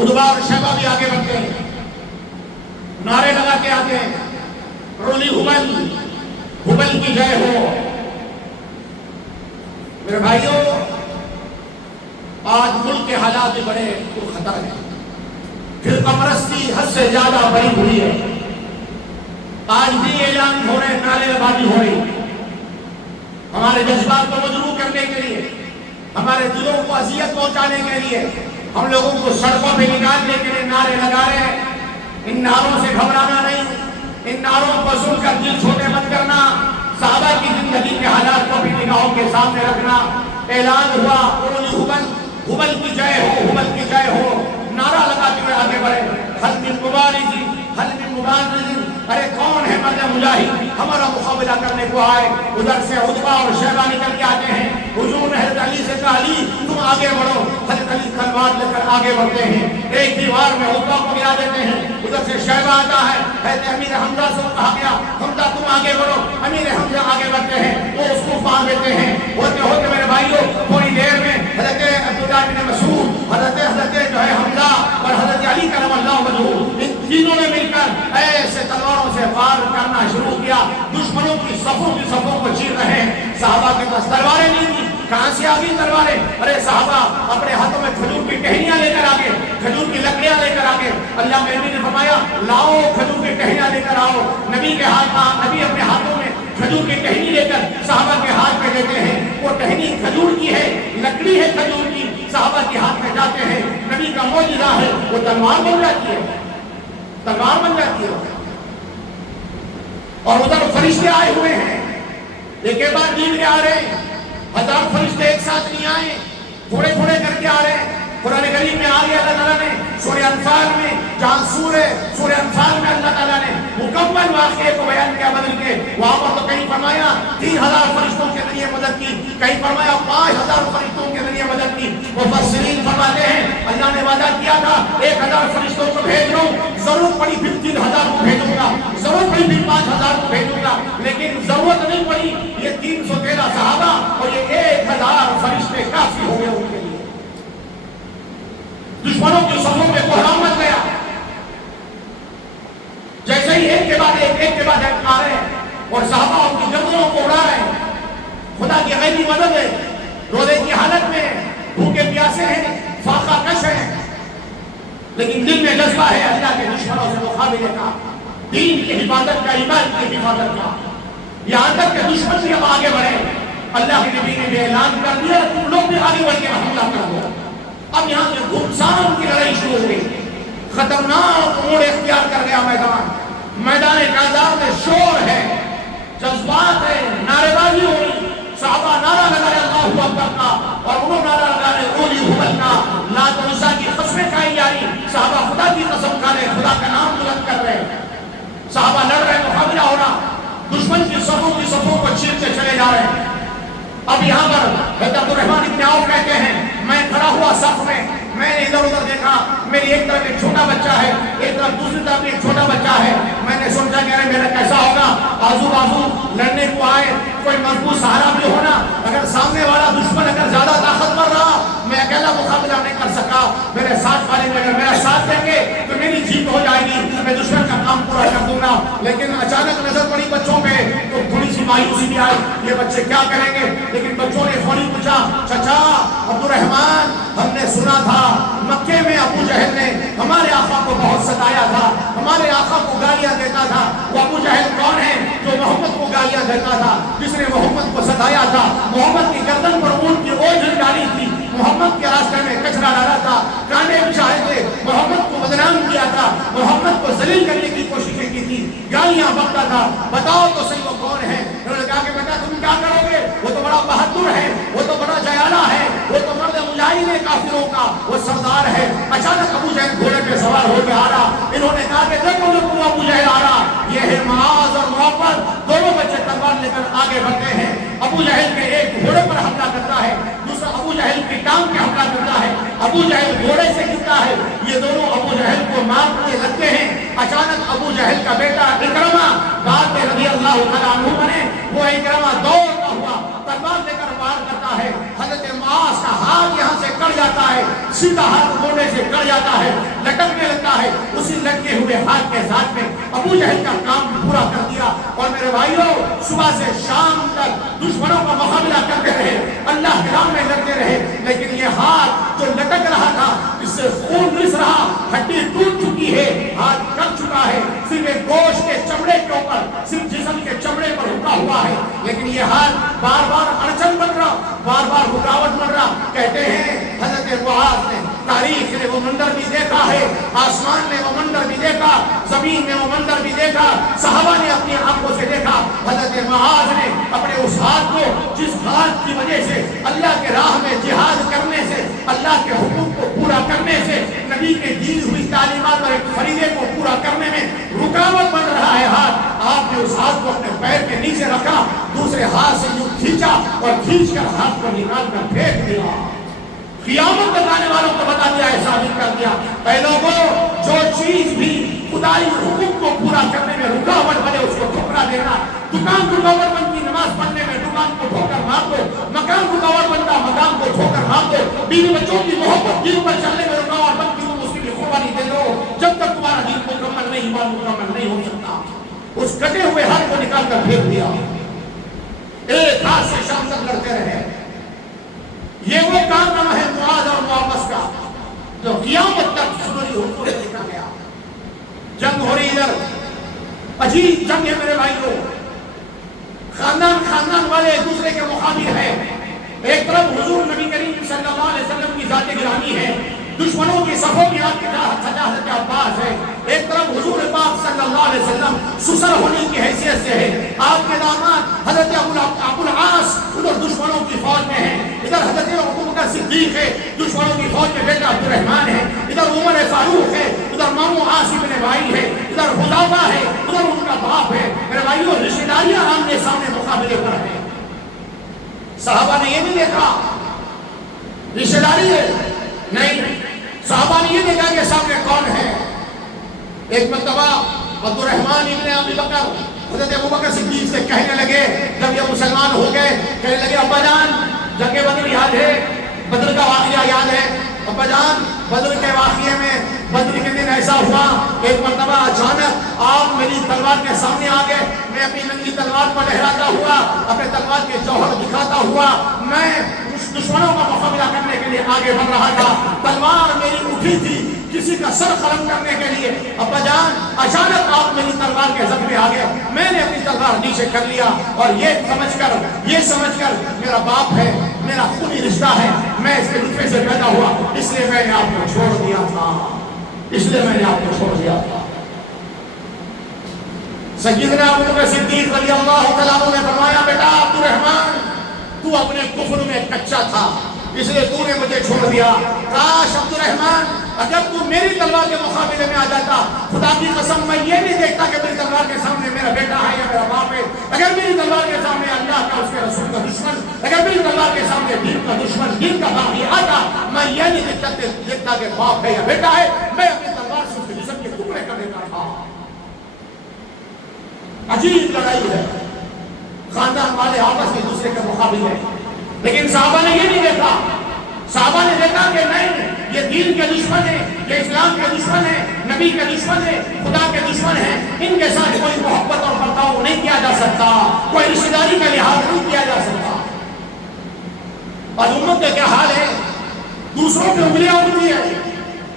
عتبہ اور شیبہ بھی آگے بڑھتے ہیں، نعرے لگا کے آتے ہیں، رولی ہبل، ہبل کی جے ہو۔ میرے بھائیوں، آج ملک کے حالات بھی بڑے خطر ہیں، فرقہ پرستی حد سے زیادہ بڑی ہوئی ہے، آج بھی اعلان ہو رہے، نعرے بازی ہو رہی، ہمارے جذبات کو مجروح کرنے کے لیے، ہمارے دلوں کو اذیت پہنچانے کے لیے، ہم لوگوں کو سڑکوں پہ نکالنے کے لیے نعرے لگا رہے ہیں۔ ان نعروں سے گھبرانا نہیں، ان نعروں کو سن کر دل چھوٹے مت کرنا، صحابہ کی زندگی کے حالات کو بھی نگاہوں کے سامنے رکھنا۔ اعلان ہوا، اولی ہبل، ہبل کی جے ہو، ہبل کی جے ہو، نعرہ لگاتے ہوئے آگے بڑھے، حل من مبارز، حل من مبارز، ارے کون ہے مرد مجاہد ہمارا مقابلہ کرنے کو آئے۔ ادھر سے عتبہ اور شیبہ نکل کے آتے ہیں، حضور نے حضرت علی سے کہا، علی تم آگے بڑھو، حضرت علی تلوار لے کر آگے بڑھتے ہیں، ایک دیوار میں عتبہ کو گرا دیتے ہیں، ادھر سے شیبہ آتا ہے، حضرت امیر حمزہ سے کہا گیا، حمزہ تم آگے بڑھو، امیر حمزہ آگے بڑھتے ہیں، وہ اس کو پار دیتے ہیں، ہوتے ہوتے میرے بھائیوں تھوڑی دیر میں حضرت عبداللہ بن مسعود، حضرت جو ہے حمزہ اور حضرت علی کرم اللہ وجہہ، ان تینوں نے مل کر ایسے تلواروں سے وار کرنا شروع کیا، دشمنوں کی صفوں کو چیر رہے ہیں۔ صحابہ کے پاس تلواریں نہیں تھی، کہاں سے آگئی تلواریں؟ ارے صحابہ اپنے ہاتھوں میں کھجور کی ٹہنیاں لے کر آگے، کھجور کی لکڑیاں لے کر آگے۔ اللہ کے نبی نے فرمایا، لاؤ کھجور کی ٹہنیاں لے کر آؤ۔ نبی کے ہاتھ، نبی اپنے ہاتھوں میں کھجور کی ٹہنی لے کر صحابہ کے ہاتھ میں دیتے ہیں، وہ ٹہنی کھجور کی ہے، لکڑی ہے کھجور کی، صحابہ کے ہاتھ میں جاتے ہیں، نبی کا معجزہ ہے، وہ تلوار بن جاتی ہے، تلوار بن جاتی ہے۔ اور ادھر فرشتے آئے ہوئے ہیں، ایک کے بعد دیگر آ رہے ہیں، ہزار فرشتے ایک ساتھ نہیں آئے، تھوڑے تھوڑے کر کے آ رہے ہیں۔ قرآن کریم میں آ گیا اللہ تعالیٰ نے سورہ انفال میں، جہاں سورہ انفال میں اللہ تعالیٰ نے مکمل واقعے کو بیان کیا بدل کے، وہاں پر تو کہیں فرمایا 3000 فرشتوں کے ذریعے مدد کی، کہیں فرمایا 5000 فرشتوں کے ذریعے مدد کی۔ مفسرین فرماتے ہیں اللہ نے وعدہ کیا تھا 1000 فرشتوں کو بھیج رہا ہوں، ضرورت پڑی پھر 3000 کو بھیجوں گا، ضرورت پڑی پھر 5000 کو بھیجوں گا، لیکن ضرورت نہیں پڑی، یہ 313 صحابہ اور یہ 1000 فرشتے کافی ہو گئے ان کے لیے۔ دشمنوں کی صفوں میں بحران مچ گیا، جیسے ہی ایک کے بعد ایک آ رہے ہیں اور صحابہ ان کی گردنوں کو اڑا رہے ہیں۔ خدا کی غیبی مدد ہے، روزے کی حالت میں بھوکے پیاسے ہیں، فاقہ کش ہیں، لیکن دل میں جذبہ ہے اللہ کے دشمنوں سے مقابلے کا۔ دین کی حفاظت کا، ایمان کی حفاظت کا، یہاں تک کہ دشمن بھی اب آگے بڑھے۔ اللہ کے نبی نے بھی اعلان کر دیا تم لوگ بھی آگے بڑھ کے حملہ کر دو۔ اب یہاں سے گھمسان کی لڑائی شروع ہو گئی، خطرناک موڑ اختیار کر گیا میدان کاذاب میں شور ہے، جذبات ہے، نعرے بازی ہو رہی، صحابہ نعرہ لگا رہے اللہ اکبر کا، اور انہوں نعرہ لگا رہے اولی حبل کا، لات و عزا کی قسمیں کھائی جا رہی، صحابہ خدا کی قسم کھا رہے، خدا کا نام بلند کر رہے، صحابہ لڑ رہے، مقابلہ ہو رہا، دشمن کی صفوں کو چیرتے چلے جا رہے ہیں۔ اب یہاں پر حضرت عبد الرحمن بن عوف کہتے ہیں میں کھڑا ہوا صف میں، میں نے ادھر ادھر دیکھا، میری ایک طرف ایک چھوٹا بچہ ہے، ایک طرف دوسری طرف ایک چھوٹا بچہ ہے، میں نے سوچا کہ میرا کیسا ہوگا، آزو بازو لڑنے کو آئے، کوئی مضبوط سہارا بھی ہونا، اگر سامنے والا دشمن اگر زیادہ طاقتور رہا میں اکیلا مقابلہ نہیں کر سکا، میرے ساتھ والے میں اگر میرا ساتھ دیں گے تو میری جیت ہو جائے گی، میں دشمن کا کام پورا کر دوں گا۔ لیکن اچانک نظر پڑی بچوں پہ تو تھوڑی سی مایوسی بھی آئی، یہ بچے کیا کریں گے؟ لیکن بچوں نے فوری پوچھا چچا عبد الرحمن ہم نے سنا تھا مکے میں ابو جہل نے ہمارے آقا کو بہت ستایا تھا، ہمارے آقا کو گالیاں دیتا تھا، وہ ابو جہل کون ہے جو محمد کو گالیاں دیتا تھا، جس نے محمد کو ستایا تھا، محمد کی گردن پر اونٹ کی اوجھل ڈالی تھی، محمد کے راستے میں کچرا ڈالا تھا، کانٹے بچھائے تھے، محمد کو بدنام کیا تھا، محمد کو ذلیل کرنے کی کوششیں کی تھی، گالیاں بکتا تھا، بتاؤ تو صحیح وہ کون ہے؟ انہوں نے کہا کہ بیٹا تم کیا کرو گے؟ وہ تو بڑا بہادر ہے، وہ تو بڑا جیالہ ہے، وہ تو مرد مجاہد ہے کافروں کا، وہ سردار ہے۔ اچانک ابو جہل گھوڑے پہ سوار ہو کے آ رہا، انہوں نے کہا کہ دیکھو دیکھو ابو جہل آ رہا، یہ ہے معاذ اور معاذ، دونوں بچے تلوار لے کر آگے بڑھتے ہیں۔ ابو جہل کے ایک گھوڑے پر حملہ کرتا ہے، دوسرا ابو جہل کی ٹانگ پہ حملہ کرتا ہے، ابو جہل گھوڑے سے گرتا ہے، یہ دونوں ابو جہل کو مارنے لگتے ہیں۔ اچانک ابو جہل کا بیٹا اکرمہ بعد میں رضی اللہ تعالیٰ عنہ بنے، وہ اکرمہ دوڑتا ہوا تلوار لے کر وار کرتا ہے، حضرت معاذ کا ہاتھ یہاں سے کٹ جاتا ہے، سیدھا ہاتھ گھوڑے سے کٹ جاتا ہے، لٹکنے لگتا ہے، اسی لٹکے ہوئے ہاتھ کے ساتھ میں ابو جہل کا کام پورا کر دیا۔ اور میرے بھائیوں صبح سے شام تک دشمنوں کا مقابلہ کرتے رہے، اللہ کے راہ میں لڑتے رہے، لیکن یہ ہاتھ جو لٹک رہا تھا اس سے خون رس رہا، ہڈی ٹوٹ چکی ہے، ہاتھ کٹ چکا ہے، صرف ایک گوشت کے چمڑے کے اوپر، صرف جسم کے چمڑے پر رکا ہوا ہے، لیکن یہ ہاتھ بار بار اڑچن بن رہا، بار بار رکاوٹ بن رہا۔ کہتے ہیں حضرت معاذ نے تاریخ نے وہ منظر بھی دیکھا ہے، آسمان نے وہ منظر بھی دیکھا، زمین نے وہ منظر بھی دیکھا، صحابہ نے اپنی آنکھوں سے دیکھا۔ حضرت معاذ نے اپنے اس ہاتھ کو، جس ہاتھ کی وجہ سے اللہ کے راہ میں جہاد کرنے سے، اللہ کے حکم کو پورا کرنے سے، نبی کے دی ہوئی تعلیمات اور ایک فریضے کو پورا کرنے میں رکاوٹ بن رہا ہے ہاتھ، آپ نے اس ہاتھ کو اپنے پیر کے نیچے رکھا، دوسرے ہاتھ سے یوں کھینچا اور کھینچ کر ہاتھ کو نکال کر پھینک دیا۔ قیامت تک آنے والوں کو بتا دیا ہے، ثابت کر دیا، اے لوگوں جو چیز بھی خدائی حکم کو پورا کرنے میں رکاوٹ بنے اس کو ٹھکرا دینا۔ دکان رکاوٹ بنتی نماز پڑھنے میں، دکان کو ٹھوکر مار دو، مکان رکاوٹ بنتا مکان کو ٹھوکر مار دو، بیوی بچوں کی محبت دین پر چلنے میں رکاوٹ بنتی تم اس کی بھی قربانی دے دو، جب تک تمہارا دین مکمل نہیں، ایمان مکمل نہیں ہو سکتا۔ اس کٹے ہوئے ہاتھ کو نکال کر پھینک دیا، ایک ہاتھ سے شام تک لڑتے رہے۔ یہ وہ کارنامہ ہے معاذ اور معاوض کا جو قیامت تک سنوری حکم میں لکھا گیا۔ جنگ ہو رہی ادھر، عجیب جنگ ہے میرے بھائیوں، خاندان والے ایک دوسرے کے مقابل ہیں، ایک طرف حضور نبی کریم صلی اللہ علیہ وسلم کی ذات گرامی ہے، دشمنوں کی صفوں میں آپ کی حضرت عباس ہے، ایک طرف حضور پاک صلی اللہ علیہ وسلم سسر ہونے کی حیثیت سے ہے، آپ کے داماد حضرت ابو العاص ادھر دشمنوں کی فوج میں ہیں، ادھر حضرت ابوبکر صدیق ہے، دشمنوں کی فوج میں بیٹا عبد الرحمن ہے، ادھر عمر فاروق ہے، ادھر مامو عاصم بن بھائی ہے، ادھر حذیفہ ہے، ادھر ان کا باپ ہے۔ میرے بھائیوں رشتہ داریاں آمنے سامنے مقابلے پر ہیں۔ صحابہ نے یہ نہیں دیکھا رشتہ داری ہے، نہیں، صحابہ نے یہ دیکھا کہ سامنے کون ہے۔ ایک مرتبہ عبد الرحمن ابن ابی بکر حضرت ابوبکر صدیق سے کہنے لگے، جب یہ مسلمان ہو گئے، کہنے لگے ابا جان جنگ بدر یاد ہے، بدر کا واقعہ یاد ہے؟ ابا جان بدر کے واقعے میں بدر کے دن ایسا ہوا، ایک مرتبہ اچانک آپ میری تلوار کے سامنے آ گئے، میں اپنی ننگی تلوار پر لہراتا ہوا، اپنے تلوار کے جوہر دکھاتا ہوا، میں دشمنوں کا مقابلہ کرنے کے لیے آگے بڑھ رہا تھا، تلوار میری اٹھی تھی کسی کا سر قلم کرنے کے لیے، ابا جان اچانک آپ میری تلوار کے زد میں آ گئے، میں نے اپنی تلوار نیچے کر لیا اور یہ سمجھ کر میرا باپ ہے، میرا خونی رشتہ ہے، میں اس کے نطفے سے پیدا ہوا، اس لیے میں نے آپ کو چھوڑ دیا تھا، سیدنا ابوبکر صدیق رضی اللہ تعالیٰ عنہ نے فرمایا بیٹا عبد الرحمن تو اپنے کفر میں کچا تھا اس لیے تو نے مجھے چھوڑ دیا، کاش عبد الرحمن اگر تو میری تلوار کے مقابلے میں آ جاتا، خدا کی قسم میں یہ نہیں دیکھتا کہ میری تلوار کے سامنے میرا بیٹا ہے یا میرا باپ ہے، اگر میری تلوار کے سامنے اللہ کا اس کے رسول کا دشمن، اگر میری تلوار کے سامنے دین کا دشمن، دین کا باغی آتا، میں یہ نہیں دیکھتا کہ باپ ہے یا بیٹا ہے، میں اپنی تلوار سے اس کے جسم کے ٹکڑے کر دیتا تھا۔ عجیب لڑائی ہے، خاندان والے آپس میں دوسرے کے مقابلے، لیکن صحابہ نے یہ نہیں دیکھا، صحابہ نے دیکھا کہ نہیں یہ دین کے دشمن ہے، یہ اسلام کے دشمن ہے، نبی کے دشمن ہے، خدا کے دشمن ہے، ان کے ساتھ کوئی محبت اور برتاؤ نہیں کیا جا سکتا، کوئی رشتہ داری کا لحاظ نہیں کیا جا سکتا۔ اور امت کا کیا حال ہے، دوسروں کی انگلیاں اٹھتی ہے،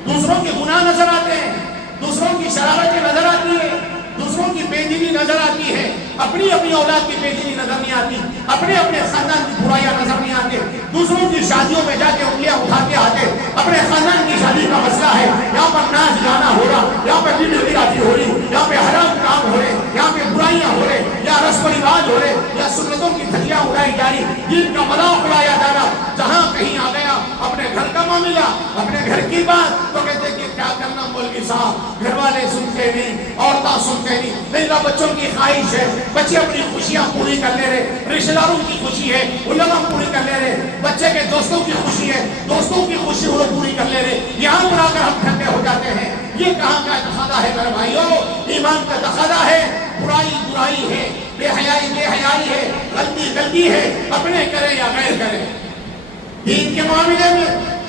دوسروں کے گناہ نظر آتے ہیں، دوسروں کی شرارتیں نظر آتی ہے، دوسروں کی بے دینی نظر آتی ہے، اپنی اولاد کی بے دینی نظر نہیں آتی، اپنے خاندان کی برائیاں نظر نہیں آتی، دوسروں کی شادیوں میں جا کے انگلیاں اٹھا کے آتے، اپنے خاندان کی شادی کا مسئلہ ہے، یہاں پر ناچ گانا ہو رہا، یہاں پہ بیوی ہو رہی، یہاں پہ حرام کام ہو رہے، یہاں پہ برائیاں ہو رہے، یا رسم و رواج ہو رہے، یا سنتوں کی دھجیاں اڑائی جا رہی، دین کا مذاق اڑایا جا رہا، جہاں کہیں آ گیا اپنے گھر کا معاملہ، اپنے گھر کی بات تو کہتے کہ کیا کرنا مولوی صاحب، گھر والے سنتے نہیں، عورتیں سنتے نہیں، میرا بچوں کی خواہش ہے، بچے اپنی خوشیاں پوری کر لے رہے، رشتہ داروں کی خوشی ہے علماء پوری کر لے رہے، بچے کے دوستوں کی خوشی ہے دوستوں کی خوشی وہ پوری کر لے رہے، یہاں پر آ کر ہم ٹھنڈے ہو جاتے ہیں۔ یہ کہاں کا تقاضا ہے میرے بھائیوں، ایمان کا تقاضا ہے، برائی ہے، بے حیائی ہے، غلطی ہے، اپنے کریں یا غیر کریں، دین کے معاملے میں،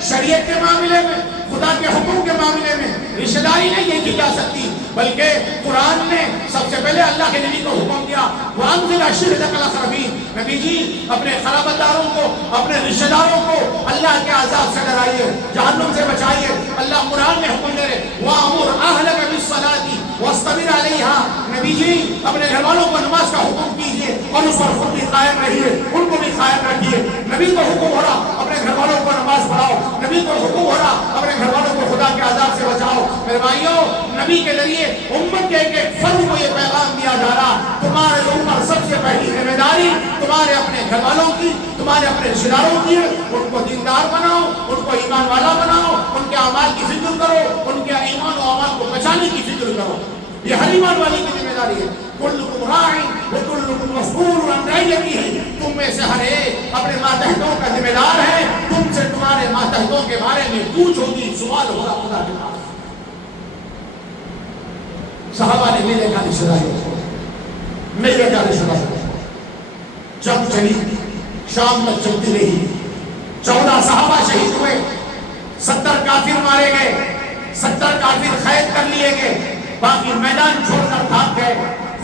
شریعت کے معاملے میں، خدا کے حکم کے معاملے میں رشتہ داری نہیں دیکھی جا سکتی، بلکہ قرآن نے سب سے پہلے اللہ کے نبی کو حکم دیا، وَأَنزِلْ عَشِيرَتَكَ الْأَقْرَبِينَ، نبی جی اپنے قرابت داروں کو، اپنے رشتہ داروں کو اللہ کے عذاب سے ڈرائیے، جہنم سے بچائیے۔ اللہ قرآن میں حکم دے رہے وَأَمُرْ أَهْلَكَ بِالصَّلَاةِ وَاصْطَبِرْ عَلَيْهَا، نبی جی اپنے گھر والوں کو نماز کا حکم کیجیے اور اس پر خود بھی قائم رہیے، ان کو بھی قائم رکھیے۔ نبی کو حکم ہو رہا اپنے گھر والوں کو نماز پڑھاؤ، نبی کو حکم ہو رہا اپنے گھر والوں کو خدا کے عذاب سے بچاؤ۔ میرے بھائیوں نبی کے ذریعے امت کے ایک فرد کو یہ پیغام دیا جا رہا، تمہارے اوپر سب سے پہلی ذمہ داری تمہارے اپنے گھر والوں کی، تمہارے اپنے رشتہ داروں کی، ان کو دیندار بناؤ، ان کو ایمان والا بناؤ، ان کے اعمال کی فکر کرو، ان کے ایمان و اعمال کو بچانے کی فکر کرو۔ یہ ہر ایمان والی کی ذمہ داری ہے۔ کلکم راع وکلکم مسئول عن رعیتہ، تم میں سے ہر ایک اپنے ماتحتوں کا ذمہ دار ہے، تم سے تمہارے ماتحتوں کے بارے میں پوچھ ہوگی، سوال ہوگا خدا کے پاس۔ صحابہ نے میرے کا رشتہ داری جب چلی شام تک چلتی رہی، 14 صحابہ شہید ہوئے، 70 کافر مارے گئے، 70 کافر قید کر لیے گئے، باقی میدان چھوڑ کر بھاگ گئے۔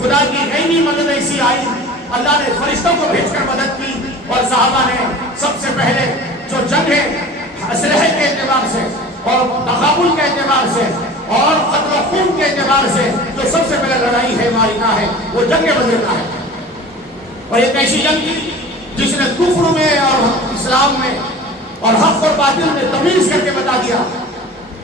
خدا کی غیبی مدد ایسی آئی، اللہ نے فرشتوں کو بھیج کر مدد کی، اور صحابہ نے سب سے پہلے جو جنگ ہے اسلحے کے اعتبار سے اور تقابل کے اعتبار سے اور قتل و خون کے اعتبار سے جو سب سے پہلے لڑائی ہے مارکہ ہے وہ جنگ بدر کا ہے، اور ایک ایسی جنگ تھی جس نے کفر میں اور اسلام میں اور حق اور باطل میں تمیز کر کے بتا دیا،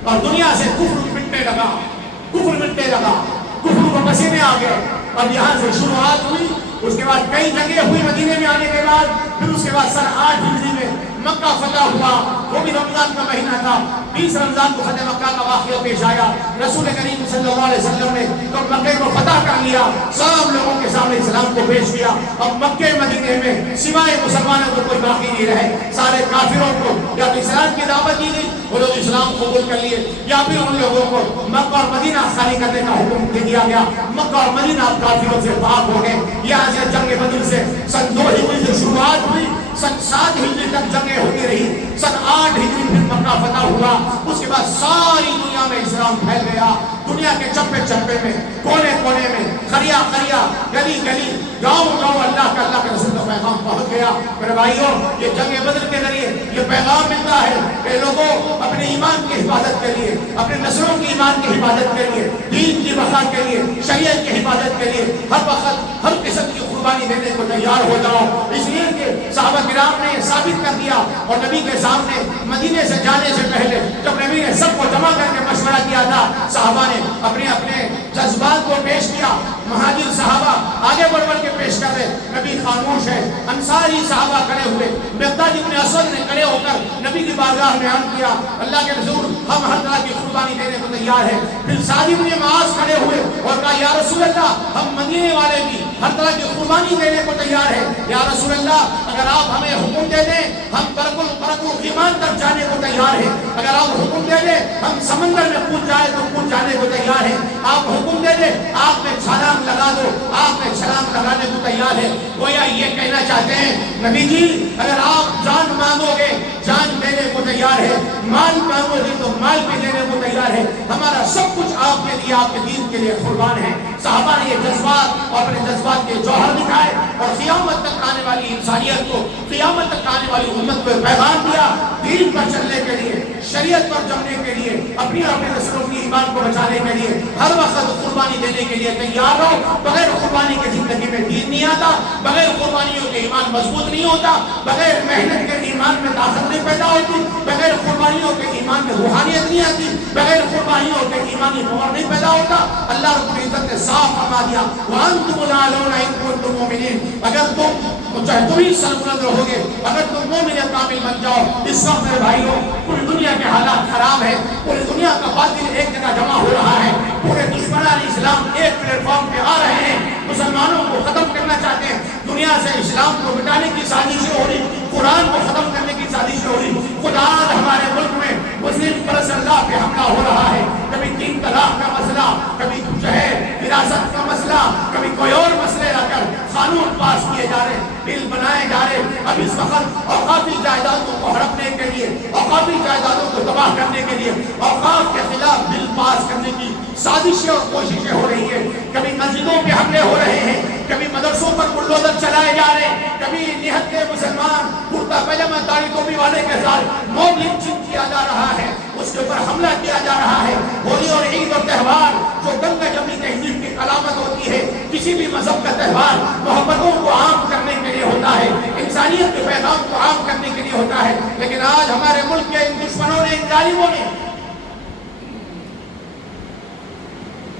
اور دنیا سے کفر مٹنے لگا، کفر کو پسینے آ گئے، اور یہاں سے شروعات ہوئی۔ اس کے بعد کئی جنگیں ہوئی مدینے میں آنے کے بعد، پھر اس کے بعد سن 8 ہجری میں مکہ فتح ہوا، وہ بھی رمضان کا مہینہ تھا، 20 رمضان کو فتح مکہ کا واقعہ پیش آیا۔ رسول کریم صلی اللہ علیہ وسلم نے تو مکہ کو فتح کر لیا، سب لوگوں کے سامنے اسلام کو پیش کیا۔ اب مکہ مدینے میں سوائے مسلمانوں کو کوئی باقی نہیں رہے، سارے کافروں کو یا تو اسلام کی دعوت دی گئی، وہ لوگ اسلام قبول کر لیے، یا پھر ان لوگوں کو مکہ اور مدینہ خالی کرنے کا حکم دے دیا گیا۔ مکہ اور مدینہ کافروں سے پاک ہو گئے۔ یہاں سے جنگ بدر سے سن 2 ہجری سے شروعات ہوئی، سن 7 ہجری تک جنگیں ہوتی رہی، سن 8 ہجری پھر مکہ فتح ہوا۔ اس کے بعد ساری دنیا میں اسلام پھیل گیا، دنیا کے چپے چپے میں، کونے کونے میں، خریا خریا، گلی گلی، گاؤں گاؤں اللہ کے رسول کا پیغام پہنچ گیا۔ میرے بھائیوں، یہ جنگ بدر کے ذریعے یہ پیغام ملتا ہے کہ لوگوں اپنے ایمان کی حفاظت کے لیے، اپنے نسلوں کی ایمان کی حفاظت کے لیے، دین کی بقا کے لیے، شریعت کی حفاظت کے لیے ہر وقت ہر قسم کی قربانی دینے کو تیار ہو جاؤ۔ اس لیے کہ صحابہ کرام نے ثابت کر دیا، اور نبی کے سامنے مدینے سے جانے سے پہلے جب نبی نے سب کو جمع کر کے مشورہ کیا تھا، صحابہ نے اپنے اپنے جذبات کو پیش کیا۔ مہاجر صحابہ آگے بڑھ بڑھ کے پیش کر رہے، نبی خاموش ہے۔ انصاری صحابہ کھڑے ہوئے، مقداد ابن اسود نے کھڑے ہو کر نبی کی بارگاہ میں عرض کیا، اللہ کے رسول ہم ہر طرح کی قربانی دینے کو تیار ہیں۔ پھر سعد بن معاذ کھڑے ہوئے اور کہا، یا رسول اللہ ہم مدینے والے بھی ہر طرح کی قربانی دینے کو تیار ہیں۔ یا رسول اللہ اگر آپ ہمیں حکم دے دیں ہم برکل غیمان تک جانے کو تیار ہیں، اگر آپ حکم دے دیں ہم سمندر میں کود جائے تو کود جانے کو تیار ہیں، آپ حکم دے دیں آپ میں چھلانگ لگا دو، آپ میں چھلانگ لگانے کو تیار ہے۔ گویا یہ کہنا چاہتے ہیں نبی جی اگر آپ جان مانگو گے جان دینے کو تیار ہے، مال مانگو گے تو مال بھی دینے کو تیار ہے، ہمارا سب کچھ آپ کے لیے آپ کے دین کے لیے قربان ہے۔ صحابہ نے یہ جذبات اور اپنے جذبات کے جوہر دکھائے اور قیامت تک آنے والی انسانیت کو، قیامت تک آنے والی امت کو پیغام دیا، دین پر چلنے کے لیے، شریعت پر جمنے کے لیے، اپنی اور اپنے نسلوں کی ایمان کو بچانے کے لیے ہر وقت قربانی دینے کے لیے تیار رہو۔ بغیر قربانی کے زندگی میں دین نہیں آتا، بغیر قربانیوں کے ایمان مضبوط نہیں ہوتا، بغیر محنت کے ایمان میں طاقت نہیں پیدا ہوتی، بغیر قربانیوں کے ایمان میں روحانیت نہیں آتی، بغیر قربانیوں کے ایمانی نور نہیں پیدا ہوتا۔ اللہ رب العزت نے صاف فرما دیا، وَأَنْتُمُ الْأَعْلَوْنَ إِن كُنتُم مُؤْمِنِينَ، اگر تم ہی سربلند رہو گے، اگر تم مومن کامل بن جاؤ۔ اس وقت میرے بھائیوں پوری دنیا کے حالات خراب ہیں، پوری دنیا کا باطل ایک جگہ جمع ہو رہا ہے، پورے دشمنان اسلام ایک پلیٹ فارم پہ آ رہے ہیں، مسلمانوں کو ختم کرنا چاہتے ہیں، دنیا سے اسلام کو مٹانے کی سازشیں ہو رہی، قرآن کو ختم کرنے کی سازشیں ہو رہی۔ خدا آج ہمارے ملک میں مسلم پرست اللہ پہ حملہ ہو رہا ہے، کبھی 3 طلاق کا مسئلہ، کبھی جو ہے وراثت کا مسئلہ، کبھی کوئی اور مسئلے لا کر قانون پاس کیے جا رہے، بل بنائے جا رہے۔ اب اس وقت اوقافی جائیدادوں کو ہڑپنے کے لیے، اوقافی جائیدادوں کو تباہ کرنے کے لیے اوقاف کے خلاف بل پاس کرنے کی سازشیں اور کوششیں ہو رہی ہیں۔ کبھی مسجدوں پہ حملے ہو رہے ہیں، کبھی مدرسوں پر بلڈوزر چلائے جا رہے ہیں، کبھی نہتے مسلمان کرتا پائجامہ داڑھی ٹوپی والے کے ساتھ موب لنچنگ کیا جا رہا ہے، اس کے اوپر حملہ کیا جا رہا ہے۔ ہولی اور عید اور تہوار جو گنگا جمنی تہذیب کی علامت ہوتی ہے، کسی بھی مذہب کا تہوار محبتوں کو عام کرنے کے لیے ہوتا ہے، انسانیت کے پیغام کو عام کرنے کے لیے ہوتا ہے، لیکن آج ہمارے ملک کے ان دشمنوں نے، ان ظالموں نے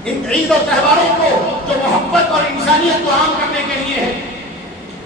ان عید اور تہواروں کو جو محبت اور انسانیت کو عام کرنے کے لیے ہے،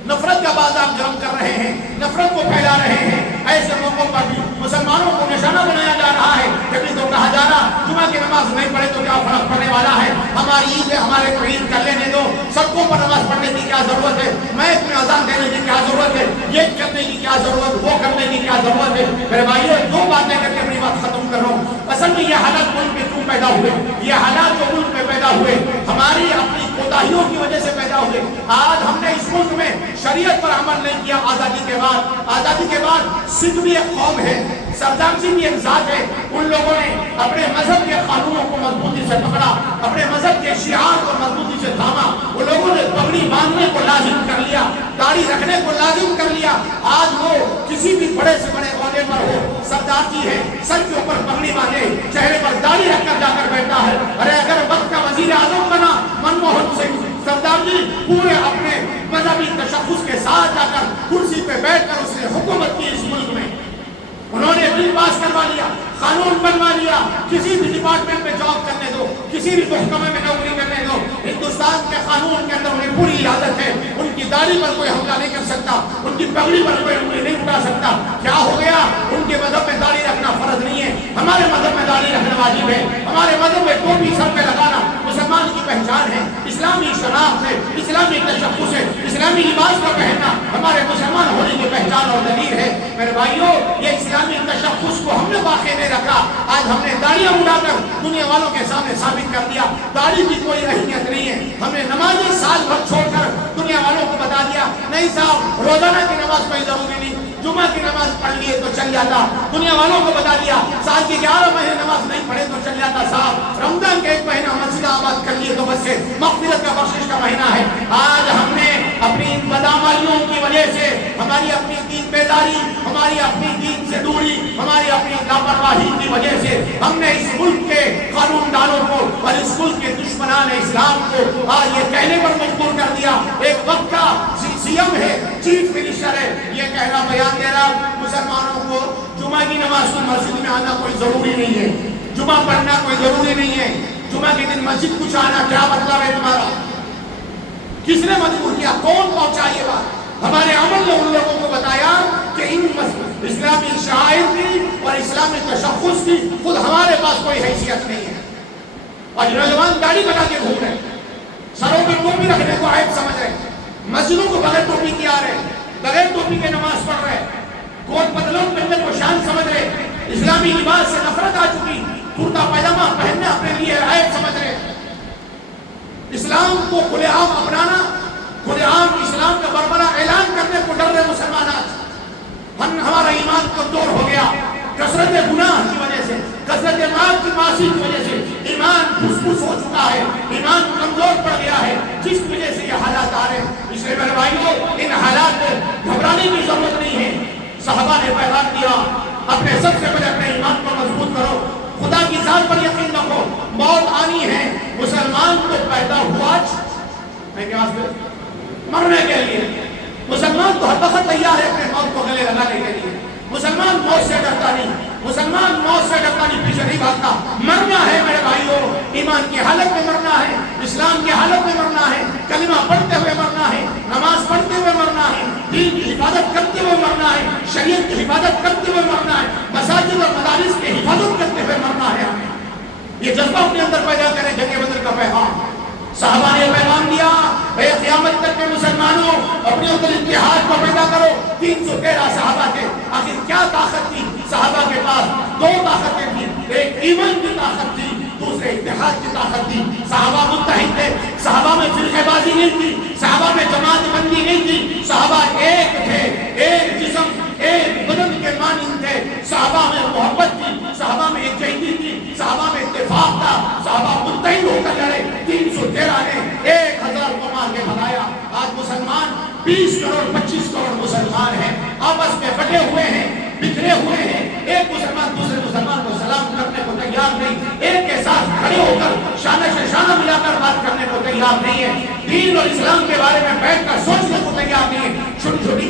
نفرت کا بازار گرم کر رہے ہیں، نفرت کو پھیلا رہے ہیں۔ ایسے موقعوں پر بھی مسلمانوں کو نشانہ بنایا جا رہا ہے، کبھی تو کہا جا رہا جمعہ کی نماز نہیں پڑھے تو کیا فرق پڑنے والا ہے، ہماری عید ہے، ہمارے کو عید کر لینے دو، سڑکوں پر نماز پڑھنے کی کیا ضرورت ہے، میچ میں اذان دینے کی کیا ضرورت ہے، یہ کرنے کی کیا ضرورت، وہ کرنے کی کیا ضرورت ہے۔ میرے بھائیو 2 باتیں کر کے اپنی بات ختم کر رہا ہوں۔ اصل میں یہ حالات ملک میں کیوں پیدا ہوئے؟ یہ حالات جو ملک میں پیدا ہوئے ہماری اپنی کوتاہیوں کی وجہ سے پیدا ہوئے۔ آج ہم نے اس ملک میں شریعت پر عمل نہیں کیا۔ آزادی کے بعد سکھ بھی ایک قوم ہے، سردار جی بھی ایک ذات ہے، ان لوگوں نے اپنے مذہب کے قانونوں کو مضبوطی سے پکڑا، اپنے مذہب کے شعار کو مضبوطی سے تھاما، وہ لوگوں نے پگڑی باندھنے کو لازم کر لیا، داڑھی رکھنے کو لازم کر لیا۔ آج وہ کسی بھی بڑے سے بڑے عہدے پر ہو، سردار جی ہے، سر کے اوپر پگڑی باندھے، چہرے پر داڑھی رکھ کر جا کر بیٹھا ہے۔ ارے اگر وقت کا وزیر اعظم بنا منموہن سنگھ، سردار جی پورے اپنے مذہبی تشخص کے ساتھ جا کر کرسی پہ بیٹھ کر اس نے حکومت کی اس ملک میں، انہوں نے بل پاس کروا لیا، قانون بنوا لیا، کسی بھی ڈپارٹمنٹ میں جاب کرنے دو، کسی بھی محکمے میں نوکری کرنے دو، ہندوستان کے قانون کے اندر انہیں پوری اجازت ہے، ان کی داڑھی پر کوئی حملہ نہیں کر سکتا، ان کی پگڑی پر کوئی انگلی نہیں اٹھا سکتا۔ کیا ہو گیا؟ ان کے مذہب میں داڑھی رکھنا فرض نہیں ہے، ہمارے مذہب میں داڑھی رکھنا واجب ہے، ہمارے مذہب میں ٹوپی سر پہ لگانا مسلمان کی پہچان ہے، اسلامی شناخت ہے، اسلامی تشخص ہے، اسلامی لباس کا پہننا ہمارے مسلمان ہونے کی پہچان اور دلیل ہے۔ میرے بھائیوں یہ اسلامی تشخص کو ہم نے باقی نہیں رکھا، آج ہم نے داڑیاں اڑا کر دنیا والوں کے سامنے ثابت کر دیا داڑھی کی کوئی اہمیت نہیں ہے۔ ہم نے نمازیں سال بھر چھوڑ کر دنیا والوں کو بتا دیا نہیں صاحب روزانہ کی نماز کوئی ضروری نہیں، جمعہ کی نماز پڑھ لیے تو چل جاتا۔ دنیا والوں کو بتا دیا سال کے 11 مہینے نماز نہیں پڑھے تو چل جاتا، صاحب رمضان کے 1 مہینے سے مغفرت کا بخشش کا مہینہ ہے. آج ہم نے اپنی ان بدعملیوں کی وجہ سے ہماری اپنی دین بیداری, ہماری اپنی دین سے دوری, ہماری اپنی لاپرواہی کی وجہ سے ہم نے اس ملک کے قانون دانوں کو اور اس ملک کے دشمنان اسلام کو آج یہ کہنے پر مجبور کر دیا. ایک وقت کا سی ایم ہے, چیف منسٹر ہے, یہ کہنا بیان دے رہا مسلمانوں کو جمعہ کی نماز کو مسجد میں آنا کوئی ضروری نہیں ہے, جمعہ پڑھنا کوئی ضروری نہیں ہے, جمعہ کے دن مسجد کچھ آنا کیا مطلب ہے تمہارا؟ کس نے مجبور کیا؟ کون پہنچا یہ بات؟ ہمارے عمل نے ان لوگوں کو بتایا کہ ان اسلامی شعائر کی اور اسلامی تشخص کی خود ہمارے پاس کوئی حیثیت نہیں ہے. اور نوجوان داڑھی بنا کے گھوم رہے, سروں پہ ٹوپی رکھنے کو عیب سمجھ رہے, مسجدوں کو بغیر ٹوپی کے آ رہے, بغیر ٹوپی کے نماز پڑھ رہے, کوٹ پتلون پہننے کو شان سمجھ رہے, اسلامی لباس سے نفرت آ چکی, کرتا پائجامہ پہننا اپنے لیے عیب سمجھ رہے. اسلام کو کھلے عام اپنانا, کھلے عام اسلام کا بربرا اعلان کرنے کو ڈر رہے مسلمان. آج ہمارا ایمان کمزور ہو گیا کثرت گناہ کی وجہ سے, کثرت معاف کی معاصی کی وجہ سے ایمان پھس ہو چکا ہے, ایمان کمزور پڑ گیا ہے, جس وجہ سے یہ حالات آ رہے ہیں. اس لیے میرے بھائیوں, ان حالات میں گھبرانے کی ضرورت نہیں ہے. صحابہ نے پیغام دیا, اپنے سب سے پہلے اپنے ایمان کو مضبوط کرو, خدا کی ذات پر یقین رکھو, موت آنی ہے. مسلمان کو پیدا ہوا مرنے کے لیے, مسلمان تو ہر وقت تیار ہے اپنے موت کو گلے لگانے کے لیے. مسلمان موت سے ڈرتا نہیں, مسلمان موت سے ڈرتا نہیں, پیچھے نہیں بھاگتا. مرنا ہے میرے بھائیوں, ایمان کی حالت میں مرنا ہے, اسلام کی حالت میں مرنا ہے, کلمہ پڑھتے ہوئے مرنا ہے, نماز پڑھتے ہوئے مرنا ہے, دین کی حفاظت کرتے ہوئے مرنا ہے, شریعت کی حفاظت کرتے ہوئے مرنا ہے, مساجد اور مدارس کی حفاظت کرتے ہوئے مرنا ہے. یہ جذبہ اپنے اندر پیدا کریں. جنگ بدر کا پیغام, صحابہ نے پیغام دیا, اے قیامت تک کے مسلمانوں اپنے اندر اتحاد کو پیدا کرو. 313 صحابہ کے آخر کیا طاقت تھی صحابہ کے پاس؟ 2 طاقتیں تھیں, ایک ایمان کی طاقت تھی, دوسرے اتحاد کی طاقت تھی. صحابہ متحد تھے, صحابہ میں فرقہ بازی نہیں تھی, صحابہ میں جماعت بندی نہیں تھی, صحابہ ایک تھے, ایک جسم ایک بدن کے مانند تھے. صحابہ میں محبت تھی, صحابہ میں یکجہتی تھی, صحابہ میں اتفاق تھا, صحابہ متحد ہو کر لڑے. 313 نے 1000 کو مار کے بھگایا. آج مسلمان 20 کروڑ 25 کروڑ مسلمان ہیں, آپس میں بٹے ہوئے ہیں, بکھرے ہوئے ہیں. ایک مسلمان دوسرے مسلمان کو سلام کرنے کو تیار نہیں, ایک کے ساتھ کھڑے ہو کر شانہ سے شانہ ملا کر بات کرنے کو تیار نہیں ہے, دین اور اسلام کے بارے میں بیٹھ کر سوچنے کو تیار نہیں ہے. چھوٹی چھوٹی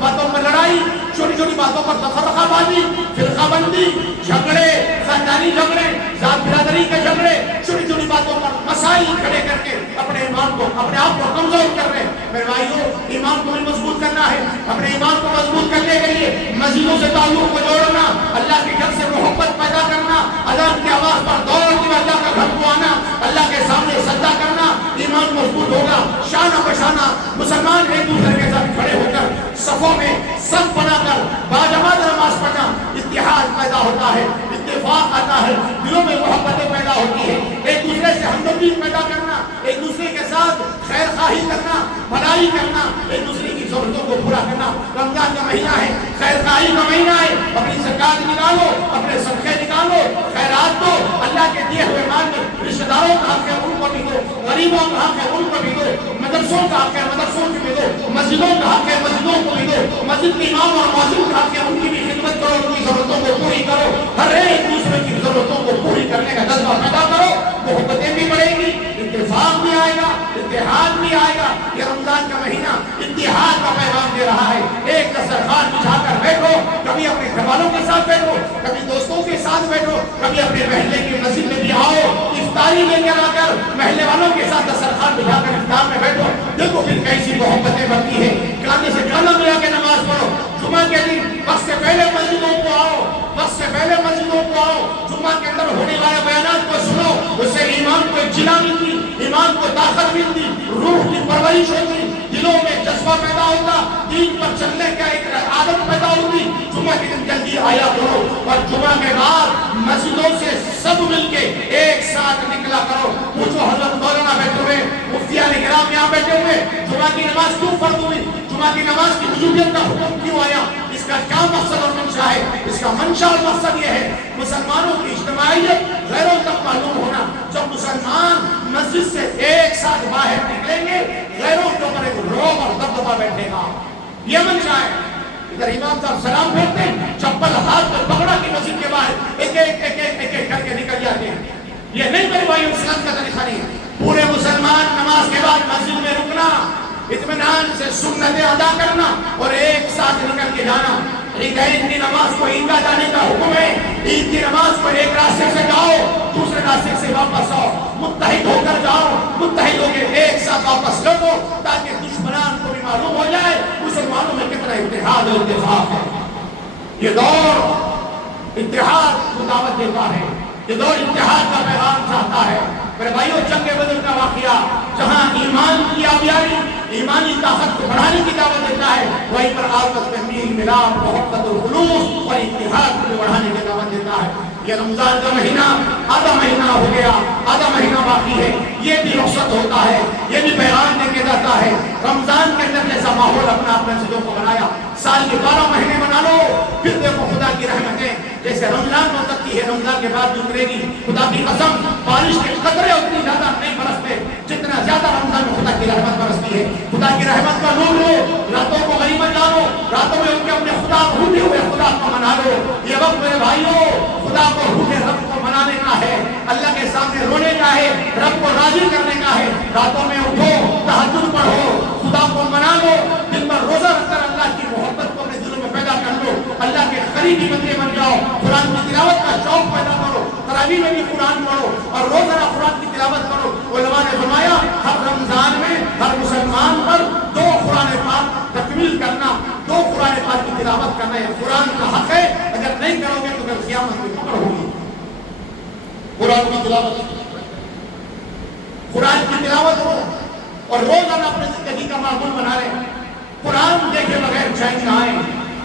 باتوں پر لڑائی, چھوٹی چھوٹی باتوں پر تفرقہ بازی, فرقہ بندی, جھگڑے, خاندانی جھگڑے, ذات برادری کے جھگڑے, چھوٹی چھوٹی باتوں پر مسائل کھڑے کر کے اپنے ایمان کو, اپنے آپ کو کمزور کر رہے. میرے بھائیوں, ایمان کو بھی مضبوط کرنا ہے. اپنے ایمان کو مضبوط کرنے کے لیے مسجدوں سے تعلق کو جوڑنا, اللہ کے گھر سے محبت پیدا کرنا, اذان کی آواز پر دوڑ کے اللہ کا گھر کو آنا, اللہ کے سامنے سجدہ کرنا, ایمان مضبوط ہوگا. شانہ بشانہ مسلمان ایک دوسرے کے ساتھ کھڑے ہو کر صفوں میں صف بنا کر باجماعت نماز پڑھنا, اتحاد پیدا ہوتا ہے, اتفاق آتا ہے, دلوں میں محبتیں پیدا ہوتی ہے. ایک دوسرے سے ہمدردی پیدا کرنا, ایک دوسرے کے ساتھ خیر خواہی کرنا, بھلائی کرنا, ایک دوسرے کی ضرورتوں کو پورا کرنا. رمضان کا مہینہ ہے, خیر خواہی کا مہینہ ہے, اپنی زکات نکالو, اپنے صدقے نکالو, خیرات دو, اللہ کے دیے ہوئے مال میں رشتہ داروں کا حق ہے ان کو بھی دو, غریبوں کا حق ہے ان کو بھی دو, مدرسوں کا حق ہے مدرسوں کو بھی دو, مسجدوں کا حق ہے مسجدوں کو بھی دو, مسجد کے امام اور مؤذن کا حق ہے ان کی بھی خدمت کرو, ان کی ضرورتوں کو پوری کرو. ہر ایک دوسرے کی ضرورتوں کو پوری کرنے کا جذبہ پیدا کرو, محبتیں بھی بڑھیں گی, اتفاق بھی آئے گا, اتحاد بھی آئے گا. یہ رمضان کا مہینہ اتحاد کا پیغام دے رہا ہے. ایک دسترخوان بچھا کر بیٹھو, کبھی اپنے گھر والوں کے ساتھ بیٹھو, کبھی دوستوں کے ساتھ بیٹھو, کبھی اپنے محلے کی مسجد میں بھی آؤ, افطاری لے کر آ کر محلے والوں کے ساتھ دسترخوان بچھا کر افطار میں بیٹھو. دیکھو پھر کیسی محبتیں بڑھتی ہیں. کانے سے کانا ملا کے نماز پڑھو. جمعہ کے دن وقت سے پہلے مسجدوں کو آؤ, وقت سے پہلے مسجدوں کو آؤ, جمعہ کے اندر ہونے والے بیانات کو سنو. اس سے ایمان کو ایک جلا ملتی, ایمان کو طاقت ملتی, روح کی پرورش ہوتی, دلوں میں جذبہ پیدا ہوتا, دین پر چلنے کا ایک عادت پیدا ہوتی. جمعہ کے دن جلدی آیا کرو, اور جمعہ کے بعد مسجدوں سے سب مل کے ایک ساتھ نکلا کرو. پوچھو حضرت مولانا بیٹھے ہوئے, مفتیان کرام یہاں بیٹھے ہوئے, جمعہ کی نماز کیوں فرض ہوئی, جمعہ کی نماز کی وجوبیت کا حکم کیوں آیا, اس کا کیا مقصد اور منشا ہے؟ اس کا منشا اور مقصد یہ ہے مسلمانوں کی اجتماعیت غیروں تک معلوم ہونا. جب مسلمان مسجد سے ایک یہ منشا ہے. ادھر امام صاحب سلام پھیرتے ہیں, چپل ہاتھ میں پکڑا کہ مسجد کے باہر ایک ایک کر کے نکل جاتے ہیں. یہ نہیں میرے بھائی اسلام کا طریقہ نہیں ہے. پورے مسلمان نماز کے بعد مسجد میں رکنا, اطمینان سے سنتیں ادا کرنا اور ایک ساتھ نکل کے جانا. عیدین کی نماز کو عیدگاہ جانے کا حکم ہے. عید کی نماز کو ایک راستے سے جاؤ, دوسرے راستے سے واپس آؤ, متحد ہو کر جاؤ, متحد ہو کے ایک ساتھ واپس لوٹو, تاکہ دشمنان کو بھی معلوم ہو جائے مسلمانوں میں کتنا اتحاد اور اتفاق ہے. یہ دور اتحاد کو دعوت دیتا ہے, یہ دور اتحاد کا پیغام چاہتا ہے. میرے بھائیوں, جنگ بدر کا واقعہ جہاں ایمان کی آبیاری, ایمانی طاقت کو بڑھانے کی دعوت دیتا ہے, وہیں پر آپس میں میل ملاپ, محبت اور خلوص اور اتحاد کو بڑھانے کی دعوت دیتا ہے. یہ رمضان کا مہینہ آدھا مہینہ ہو گیا, آدھا مہینہ باقی ہے, یہ بھی رخصت ہوتا ہے, یہ بھی پیغام دے کے جاتا ہے. رمضان کے اندر جیسا ماحول اپنا اپنے چیزوں کو بنایا, سال کے 12 مہینے بنا لو, پھر دیکھو خدا کی رحمتیں جیسے رمضان میں اترتی ہے رمضان کے بعد اترے گی. خدا کی قسم بارش کے قطرے اتنی زیادہ نہیں برستے جتنا زیادہ رمضان میں خدا کی رحمت برستی ہے. خدا کی رحمت کا نور لو, راتوں کو غنیمت جانو, راتوں میں ان کے اپنے خدا بھولے ہوئے خدا کو منا لو. یہ وقت میرے بھائیوں خدا کو بھولے رب کو منانے کا ہے, اللہ کے سامنے رونے کا ہے, رب کو راضی کرنے کا ہے. راتوں میں اٹھو, تہجد پڑھو, خدا کو منا لو, دن بھر روزہ رکھ کر اللہ کی محبت کو اپنے دلوں میں پیدا کر لو, اللہ کے قریبی بندے بن جاؤ. قرآن کی تلاوت کا شوق پیدا کرو, تراویح میں بھی قرآن پڑھو اور روزانہ قرآن کی تلاوت کرو. علماء نے فرمایا ہر رمضان میں ہر مسلمان پر 2 قرآن پاک تکمیل کرنا, 2 قرآن پاک کی تلاوت کرنا, یہ قرآن کا حق ہے. اگر نہیں کرو گے تو پھر قیامت میں پکڑ ہوگی. قرآن کی تلاوت, قرآن کی تلاوت ہو اور روزانہ اپنی زندگی کا معمول بنا لیں. قرآن دیکھے بغیر چین نہ آئے,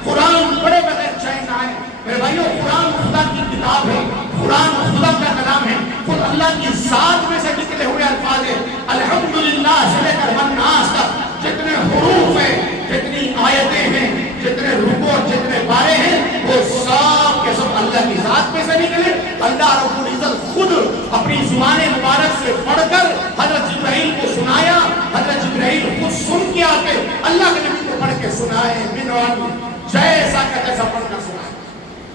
قرآن پڑھے بغیر چین نہ آئے. میرے بھائیو قرآن خدا کی کتاب ہے, قرآن خدا کا کلام ہے, خود اللہ کی ذات میں سے نکلے ہوئے الفاظ ہیں. الحمدللہ سے لے کر والناس تک جتنے حروف ہیں, جتنی آیتیں ہیں, جتنے رکوع, جتنے پارے ہیں, وہ سب کے سب اللہ کی ذات میں سے نکلے. اللہ رب العزت خود اپنی زبان مبارک سے پڑھ کر حضرت جبرائیل کو سنایا. حضرت جبرائیل خود سن کے آ کے اللہ کے نبی کو پڑھ کے سنائے, جیسا کہ تیسا پڑھ کر سنائے.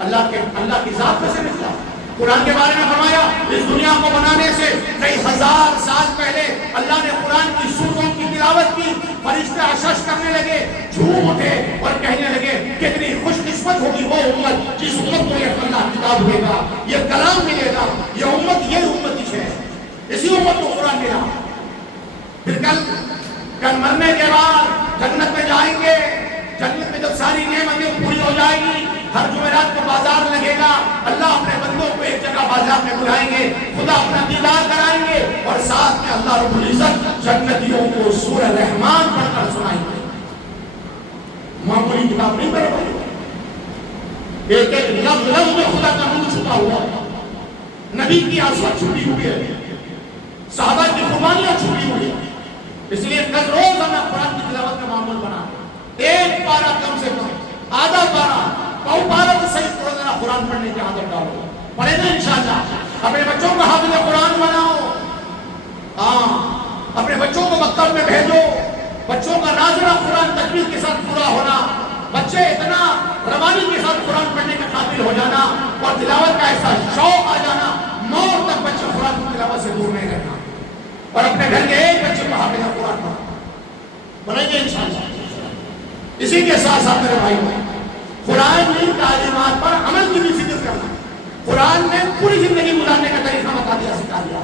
اللہ کی ذات میں سے نکلا. قرآن کے بارے میں فرمایا اس دنیا کو بنانے سے کئی ہزار سال پہلے اللہ نے قرآن کی سورتوں کی تلاوت کی. فرشتے عشش کرنے لگے, جھوم اٹھے اور کہنے لگے کتنی خوش قسمت ہوگی وہ امت جس امت کو یہ اللہ کتاب دے گا, یہ کلام ملے گا. یہ امت یہ امت ہے, اسی امت کو قرآن ملا. پھر کل مرنے کے بعد جنت میں جائیں گے. جنت میں جب ساری نعمتیں پوری ہو جائیں گی, ہر جمعرات کو بازار لگے گا, اللہ اپنے بندوں کو ایک جگہ بازار میں بلائیں گے, خدا اپنا دیدار کرائیں گے اور ساتھ میں اللہ رب العزت جنتیوں کو سورہ رحمان پڑھ کر سنائیں گے. معمولی کتاب نہیں پڑھ رہے, ایک ایک لفظ میں خدا کا نور چھپا ہوا ہے, نبی کی عظمت چھپی ہوئی ہے, صحابہ کی قربانیاں چھپی ہوئی ہے. اس لیے روزانہ قرآن کی تلاوت کا معمول بنا, ایک پارہ کم سے کم, آدھا پارہ, پاؤ پارہ تو صحیح روزانہ قرآن پڑھنے کی عادت ڈالو. پڑھے نا انشاءاللہ. اپنے بچوں کو حافظ قرآن بناؤ, اپنے بچوں کو مکتب میں بھیجو. بچوں کا ناظرہ قرآن تجوید کے ساتھ پورا ہونا, بچے اتنا روانی کے ساتھ قرآن پڑھنے کے قابل ہو جانا اور تلاوت کا ایسا شوق آ جانا, موت تک بچے قرآن کی تلاوت سے دور نہیں رہنا. اور اپنے گھر کے ایک بچے کو حافظ قرآن بنائیں گے انشاءاللہ. اسی کے ساتھ ساتھ میرے بھائی قرآن کی تعلیمات پر عمل کی بھی فکر کرنا. قرآن نے پوری زندگی گزارنے کا طریقہ بتا دیا, سکھا دیا.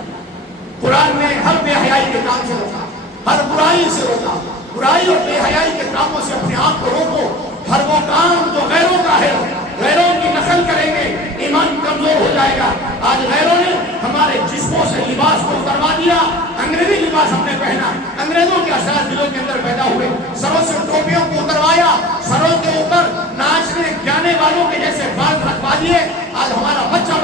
قرآن نے ہر بے حیائی کے کام سے روکا, ہر برائی سے روکا. برائی اور بے حیائی کے کاموں سے اپنے آپ کو روکو. ہر وہ کام جو غیروں کا ہے, غیروں کی نقل کریں گے, ایمان کمزور ہو جائے گا. آج غیروں نے ہمارے جسموں سے لباس کو اتروا دیا, انگریزی لباس ہم نے پہنا, انگریزوں کے اثرات دلوں کے اندر پیدا ہوئے, سروں سے ٹوپیوں کو اتروایا, سروں کے اوپر ناچنے گانے والوں کے جیسے بال رکھوا دیے. آج ہمارا بچہ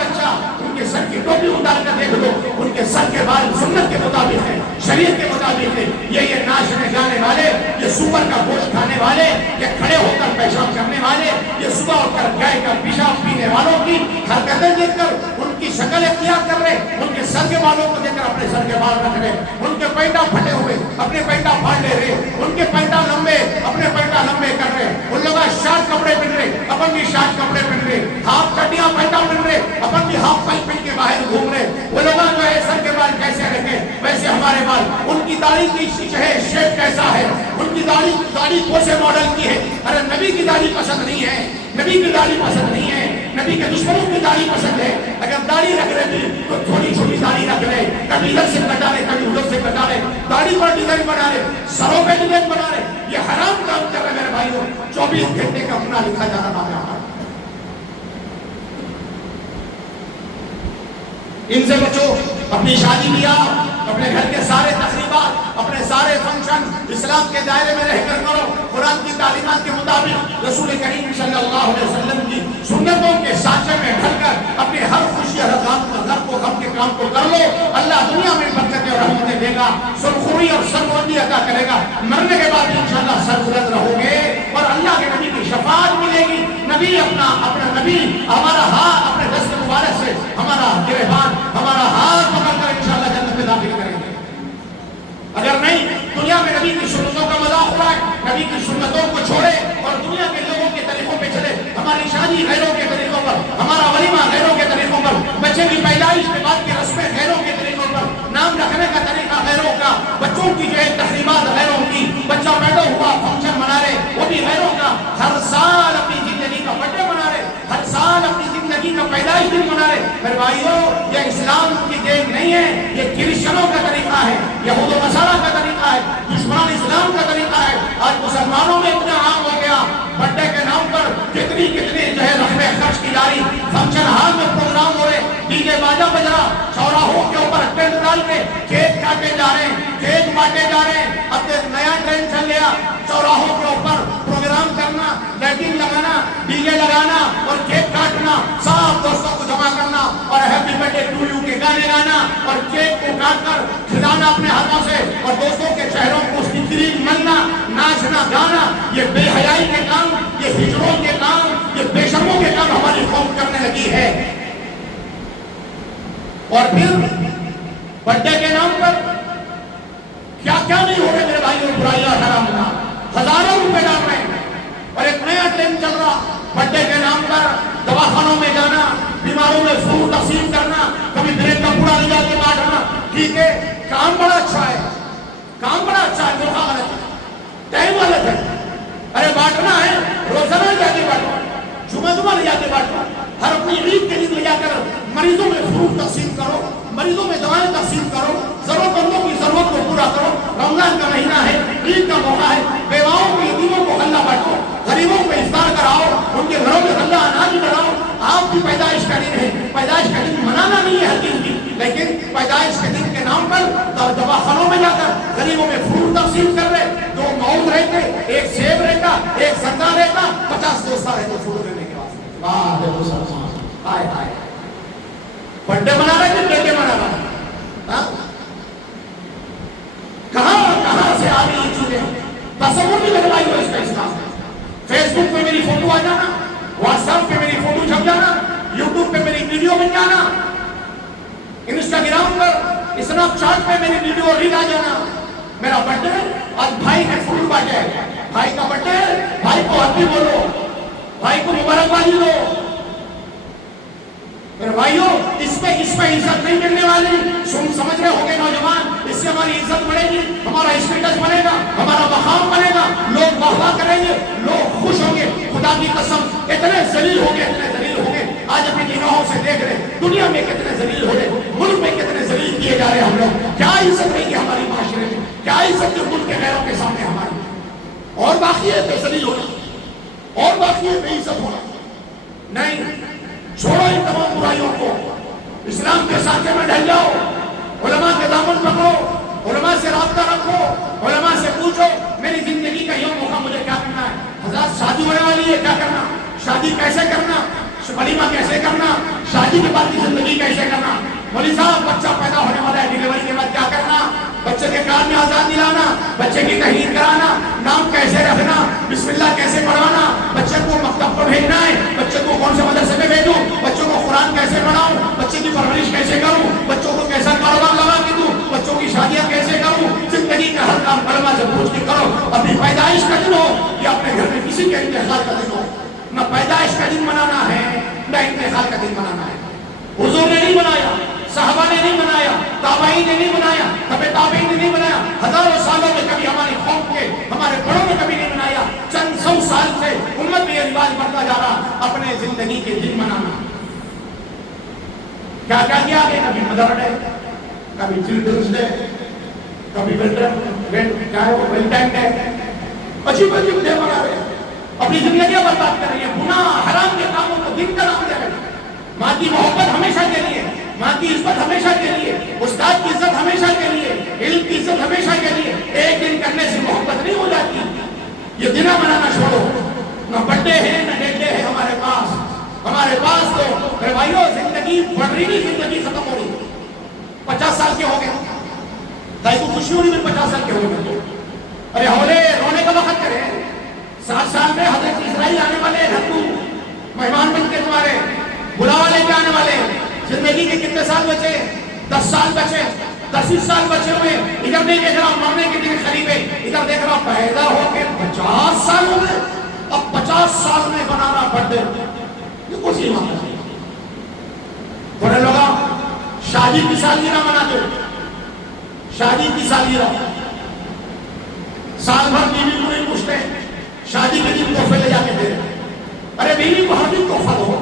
ان کے سر کی ٹوپی اتار کر دیکھ لو, ان کے سر کے بال سنت کے مطابق ہے, شریعت کے مطابق ہے. یہ ناچنے گانے والے, یہ سور کا گوشت کھانے والے, یہ کھڑے ہو کر پیشاب کرنے والے, یہ صبح اٹھ کر گائے کا پیشاب پینے والوں کی حرکتیں دیکھ کر ان کی شکل اختیار کر رہے، ان کے سر کے بالوں کو دیکھ کر اپنے سر کے بال رکھ رہے، ان کے پیٹا پھٹے ہوئے اپنے پیٹا پھاڑ لے رہے، ان کے پیٹا لمبے اپنے پیٹا لمبے کر رہے، ان لوگ شارٹ کپڑے پہن رہے اپن بھی شارٹ کپڑے پہن رہے، ہاف چڈیاں پیٹا پہن رہے اپن بھی ہاف پینٹ پہن کے باہر گھوم رہے۔ وہ لوگ جو ہے سر کے بال کیسے رکھے ویسے ہمارے بال، ان کی داڑھی کی شیپ کیسا ہے، ان کی داڑھی کون سے ماڈل کی ہے۔ ارے نبی کی داڑھی پسند نہیں ہے، نبی کی داڑھی پسند نہیں ہے، نبی کے دشمنوں کی داڑھی پسند ہے۔ اگر داڑھی رکھ رہے تھے تو چھوٹی چھوٹی داڑھی رکھ رہے، کبھی ادھر سے کٹا رہے کبھی ادھر سے کٹا رہے، داڑھی پر ڈیزائن بنا رہے، سروں پہ ڈیزائن بنا رہے، یہ حرام کام کر رہے میرے بھائیوں۔ 24 گھنٹے کا اپنا لکھا جا رہا ہے۔ ان سے بچو، اپنی شادی بیاہ، اپنے گھر کے سارے تقریبات، اپنے سارے فنکشن اسلام کے دائرے میں رہ کر کرو، قرآن کی تعلیمات کے مطابق، رسول کریم صلی اللہ علیہ وسلم کی سنتوں کے سانچے میں ڈھل کر اپنے ہر خوشی ہر غم کے کام کو کر لو۔ اللہ دنیا میں برکتیں اور رحمتیں دے گا، سرخروئی اور سربلندی عطا کرے گا، مرنے کے بعد انشاءاللہ سربلند رہو گے اور اللہ کے نبی کی شفاعت ملے گی۔ نبی اپنا نبی ہمارا ہاتھ اپنے دست مبارک سے ہمارا گریبان ہمارا ہاتھ پکڑ کر انشاءاللہ جنت میں داخل کریں گے۔ اگر نہیں دنیا میں نبی کی سنتوں کا مذاق اڑائے، نبی کی سنتوں کو چھوڑے اور دنیا کے لوگوں کے طریقوں پہ چلے، ہماری شادی غیروں کے طریقوں پر، ہمارا ولیمہ غیروں کے طریقوں پر، بچے کی پیدائش کے بعد کی رسمیں غیروں کے طریقوں پر، نام رکھنے کا طریقہ غیروں کا، بچوں کی جو ہے تقریبات غیروں کی، بچہ پیدا ہوا فنکشن منا رہے وہ بھی غیروں کا، ہر سال اپنی زندگی کا برتھ ڈے منا رہے، ہر سال اپنی زندگی کا پیدائش دن منا رہے۔ میرے بھائیوں یہ اسلام کی دین نہیں ہے، یہ کرسچنوں کا طریقہ ہے، یہود و نصارہ کا طریقہ ہے، دشمنان اسلام کا طریقہ ہے۔ آج مسلمانوں میں اتنا عام ہو گیا، برتھ ڈے کے نام پر کتنی جو ہے رقمیں خرچ کی جا رہی، فنکشن ہال میں پروگرام ہو رہے، ڈی جے باجا بج رہا، چوراہوں کے اوپر ٹینٹ ڈال کے کیک کاٹے جا رہے ہیں، کیک بانٹے جا رہے ہیں۔ اب ایک نیا ٹرینڈ چل گیا، چوراہوں کے اوپر پروگرام کرنا، لائٹنگ لگانا، ڈی جے لگانا اور کیک کاٹنا، سب دوستوں کو جمع کرنا اور happy birthday to you کے گانے گانا اور کیک کو کاٹ کر کھلانا اپنے ہاتھوں سے اور دوستوں کے چہروں کو اس کی تریک ملنا، ناچنا گانا، یہ بے حیائی کے کام، یہ ہجروں کے کام، یہ بے شرموں کے کام ہماری قوم کرنے لگی ہے۔ اور پھر برتھ ڈے کے نام پر کیا کیا نہیں ہو رہے میرے بھائیوں، برائیاں حرام نہ، ہزاروں روپے ڈال رہے ہیں۔ اور ایک نیا ٹرینڈ چل رہا، برتھ ڈے کے نام پر دواخانوں میں جانا، بیماروں میں فروٹ تقسیم کرنا، کبھی بریڈ کا پوڑا لے جا کے بانٹنا۔ ٹھیک ہے، کام بڑا اچھا ہے، کام بڑا اچھا ہے، موقع غلط ہے، ٹائم غلط ہے۔ ارے بانٹنا ہے، روزانہ لے جا کے بانٹو، جمعہ لے جا کے بانٹو، ہر اپنی عید کے دن لے جا کر مریضوں میں فروٹ تقسیم کرو، مریضوں میں دوائیں تقسیم کرو، ضرورت مندوں کی ضرورت کو پورا کرو۔ رمضان کا مہینہ ہے، عید کا موقع ہے، بیواؤں کو یتیموں کو غلہ بانٹو، غریبوں کو افطار کراؤ، ان کے گھروں میں غلہ اناج ڈلاؤ۔ آپ کی پیدائش کا دن ہے، پیدائش کا دن منانا نہیں ہے ہر دن کی، لیکن پیدائش کے دن کے نام پر دواخانوں میں جا کر غریبوں میں فروٹ تقسیم کر رہے، دو مؤذ رہتے، ایک سیب رہتا، ایک سنگا رہتا، 50 دوستہ رہتے فروٹ دینے کے واسطے۔ واہ دیکھو سر، ہائے ہائے، برتھ ڈے منا رہے تھے، بیٹے منا رہے کہاں سے آ رہی یہ چیزیں؟ تصور بھی میرے بھائی اس کا اسلام ہے۔ فیس بک پہ میری فوٹو آ جانا، واٹس ایپ پہ میری فوٹو چھپ جانا، یوٹیوب پہ میری ویڈیو بن جانا، انسٹاگرام پر اسنیپ چیٹ پہ میری ویڈیو ریل آ جانا۔ میرا برتھ ڈے آج بھائی نے فروٹ بانٹے، بھائی کا برتھ ڈے، بھائی کو ہیپی بولو، بھائی کو مبارکبادی دو۔ میرے بھائیوں اس میں عزت نہیں ملنے والی، سمجھ رہے ہو گے نوجوان، اس سے ہماری عزت بڑھے گی، ہمارا اسٹیٹس بنے گا، ہمارا مقام بنے گا، لوگ واہ واہ کریں گے، لوگ خوش ہوں گے۔ خدا کی قسم اتنے ذلیل ہو گئے، اتنے ذلیل ہو گئے، آج اپنی نگاہوں سے دیکھ رہے دنیا میں کتنے ذلیل ہو رہے، ملک میں کتنے ذلیل کیے جا رہے ہم لوگ۔ کیا عزت رہے گی ہماری معاشرے میں، کیا عزت ہے ملک کے غیروں کے سامنے ہماری؟ اور باقی ہے بے ذلیل ہونا، اور باقی ہے بے عزت ہونا۔ نہیں، چھوڑو ان تمام برائیوں کو، اسلام کے ساتھ میں ڈھل جاؤ، علماء کے دامن پکڑو، علماء سے رابطہ رکھو، علماء سے پوچھو میری زندگی کا یہ موقع مجھے کیا کرنا ہے؟ حضرات شادی ہونے والی ہے، کیا کرنا؟ شادی کیسے کرنا؟ ولیمہ کیسے کرنا؟ شادی کے بعد کی زندگی کیسے کرنا؟ مولوی صاحب بچہ پیدا ہونے والا ہے، ڈیلیوری کے بعد کیا کرنا؟ بچے کے کان میں آزاد دلانا، بچے کی تحریر کرانا، نام کیسے رکھنا، بسم اللہ کیسے پڑھانا، بچے کو مکتب پر بھیجنا ہے، بچے کو کون سے مدرسے میں بھیجوں، بچوں کو قرآن کیسے پڑھاؤں, بچے کی پرورش کیسے کروں, بچوں کو کیسا کاروبار لگا کے دوں, بچوں کی شادیاں کیسے کروں. زندگی کا ہر کام علماء سے پوچھ کے کرو. اپنی پیدائش کا دن ہو یا اپنے گھر میں کسی کے انتقال کا دن ہو, نہ پیدائش کا دن منانا ہے نہ انتقال کا دن منانا ہے. حضور نے نہیں منایا, صحابہ نے نہیں منایا, تابعین نے نہیں منایا, تبع تابعین نے نہیں منایا, ہزاروں سالوں میں کبھی ہماری قوم کے ہمارے بڑوں نے کبھی نہیں منایا. چند سو سال سے امت میں یہ رواج بڑھتا جا رہا, اپنے زندگی کے دن منانا. کیا کیا کیا کہ کبھی مدر ڈے, کبھی چلڈرنس ڈے, کبھی ویلنٹائن ڈے, عجیب عجیب ڈے منا رہے ہیں, اپنی زندگیاں برباد کر رہی ہیں. گناہ حرام کے کاموں کو دن کا نام دے رہے ہیں. ماں کی محبت ہمیشہ کے لیے, ماں کی عزت ہمیشہ کے لیے, استاد کی عزت ہمیشہ کے لیے, علم کی عزت ہمیشہ کے لیے. ایک دن کرنے سے محبت نہیں ہو جاتی. یہ دن منانا چھوڑو. نہ بڈے ہیں نہ ڈیڈے ہیں ہمارے پاس. ہمارے پاس تو بھائیو زندگی بڑھ رہی نہیں, زندگی ختم ہو رہی. 50 سال کے ہو گئے, دائی کو خوشی ہو رہی, 50 سال کے ہو گئے. ارے ہولے رونے کا وقت کرے. 7 سال میں حضرت اسرائیل آنے والے, مہمان بن کے تمہارے بلاوا لے کے آنے والے. زندگی کے کتنے سال بچے؟ 10 سال بچے, 10 سال بچے ہوئے. ادھر نہیں دیکھ رہا مرنے کے دن قریب ہے, ادھر دیکھ رہا پیدا ہو کے 50 سال ہو گئے. اب 50 سال میں بنانا پڑتے, یہ کچھ ہی مانا چاہیے. تھوڑے لوگ شادی کی سالگرہ مناتے, شادی کی سالگرہ سال بھر بیوی کو نہیں پوچھتے, شادی کے دن تحفے لے جا کے دے. ارے بیوی کو ہر دن تحفہ دو.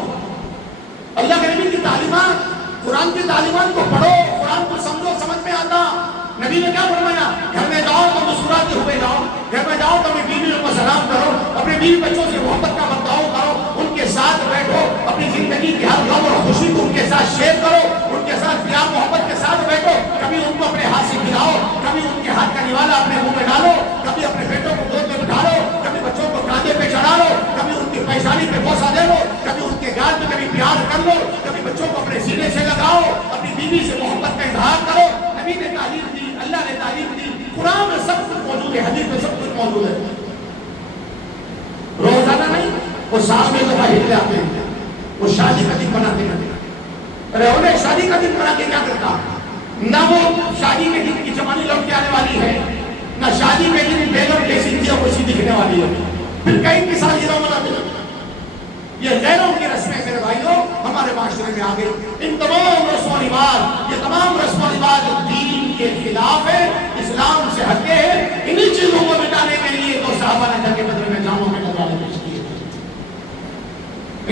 اللہ کے نبی کی تعلیمات, قرآن کی تعلیمات کو پڑھو, قرآن کو سمجھو, سمجھ میں آتا. نبی نے کیا فرمایا, گھر میں جاؤ تو مسکراتے ہوئے جاؤ, گھر میں جاؤ تو اپنی بیویوں کو سلام کرو, اپنے بیوی بچوں سے محبت کا برتاؤ کرو, ان کے ساتھ بیٹھو, اپنی زندگی کی ہر غم اور خوشی کو ان کے ساتھ شیئر کرو, ان کے ساتھ پیار محبت کے ساتھ بیٹھو. کبھی ان کو اپنے ہاتھ سے کھلاؤ, کبھی ان کے ہاتھ کا نوالا اپنے منہ میں ڈالو, کبھی اپنے بیٹوں کو گود میں بٹھا لو, کبھی بچوں کو کاندھے پہ چڑھا لو, کبھی ان کی پیشانی پہ بوسہ دے لو, کبھی ان کے گال میں کبھی پیار کر لو, کبھی بچوں کو اپنے سینے سے لگاؤ, اپنی بیوی سے محبت کا اظہار کرو. نبی نے تعلیم دی, اللہ نے تعلیم دی, قرآن میں سب کچھ موجود ہے, حدیث میں سب کچھ موجود ہے. روزانہ نہیں, وہ سال میں دفعہ ہلتے آتے ہیں, وہ شادی کا دن بناتے ہیں. ارے انہیں شادی کا دن بنا کے کیا کرتا, نہ وہ شادی کے دن کی جوانی لوٹ کے آنے والی ہے, نہ شادی کے دن بیگم کیسی تھی اور کیسی دکھنے والی ہے. پھر کئی کی سالگرہ مناتے ہیں. یہ غیروں کی رسمیں میرے بھائیوں ہمارے معاشرے میں آ گئی. ان تمام رسم و رواج, یہ تمام رسم و رواج دین کے خلاف ہے, اسلام سے ہٹے ہیں. انہی چیزوں کو مٹانے کے لیے تو صحابہ نے جنگ بدر میں جانوں میں نذرانے پیش کیے.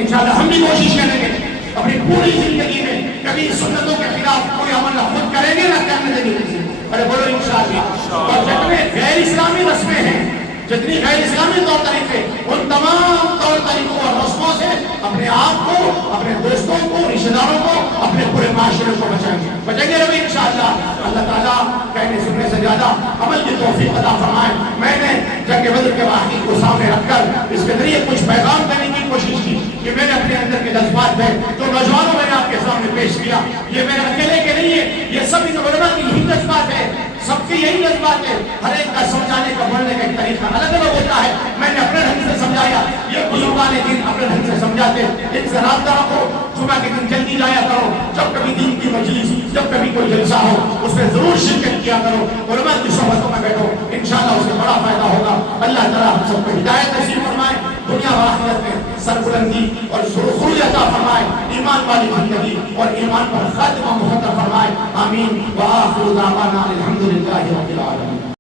انشاءاللہ ہم بھی کوشش کریں گے اپنی پوری زندگی میں کبھی سنتوں کے خلاف کوئی عمل نہ خود کریں گے نہ کرنے دیں گے. ارے بولو انشاءاللہ. اور جتنے غیر اسلامی رسمیں ہیں, جتنی غیر اسلامی طور طریقے, ان تمام طور طریقوں اور رسموں سے اپنے آپ کو, اپنے دوستوں کو, رشتہ داروں کو, اپنے پورے معاشرے کو بچائیں گے ربی انشاءاللہ. اللہ تعالیٰ کہنے سننے سے زیادہ عمل کی توفیق عطا فرمائے. میں نے جنگ بدر کے واقعے کو سامنے رکھ کر اس کے ذریعے کچھ پیغام دینے کی کوشش کی کہ میں نے اپنے اندر کے جذبات میں جو نوجوانوں میں نے آپ کے سامنے پیش کیا, یہ میرے اکیلے کے نہیں ہے, یہ سب ان علماء کی یہی جذبات ہے, سب کے یہی جذبات ہے. ہر ایک کا سمجھانے کا بڑھنے کا ایک طریقہ الگ الگ ہوتا ہے. میں نے اپنے ڈھنگ سے سمجھایا, یہ بزرگان دین اپنے ڈھنگ سے سمجھاتے. ان سے رابطہ رکھو, جمعہ کے دن جلدی جایا کرو, جب کبھی دین کی مجلس, جب کبھی کوئی جلسہ ہو اس میں ضرور شرکت کیا کرو, علماء کی صحبتوں میں بیٹھو, انشاءاللہ اس سے بڑا فائدہ ہوگا. اللہ تعالیٰ ہم سب کو ہدایت نصیب فرمائے, دنیا و آخرت میں سربلندی اور سرخروی عطا فرمائے, ایمان والی زندگی اور ایمان پر خاتمہ مقدر فرمائے. آمین. وآخر دعوانا الحمدللہ رب العالمین.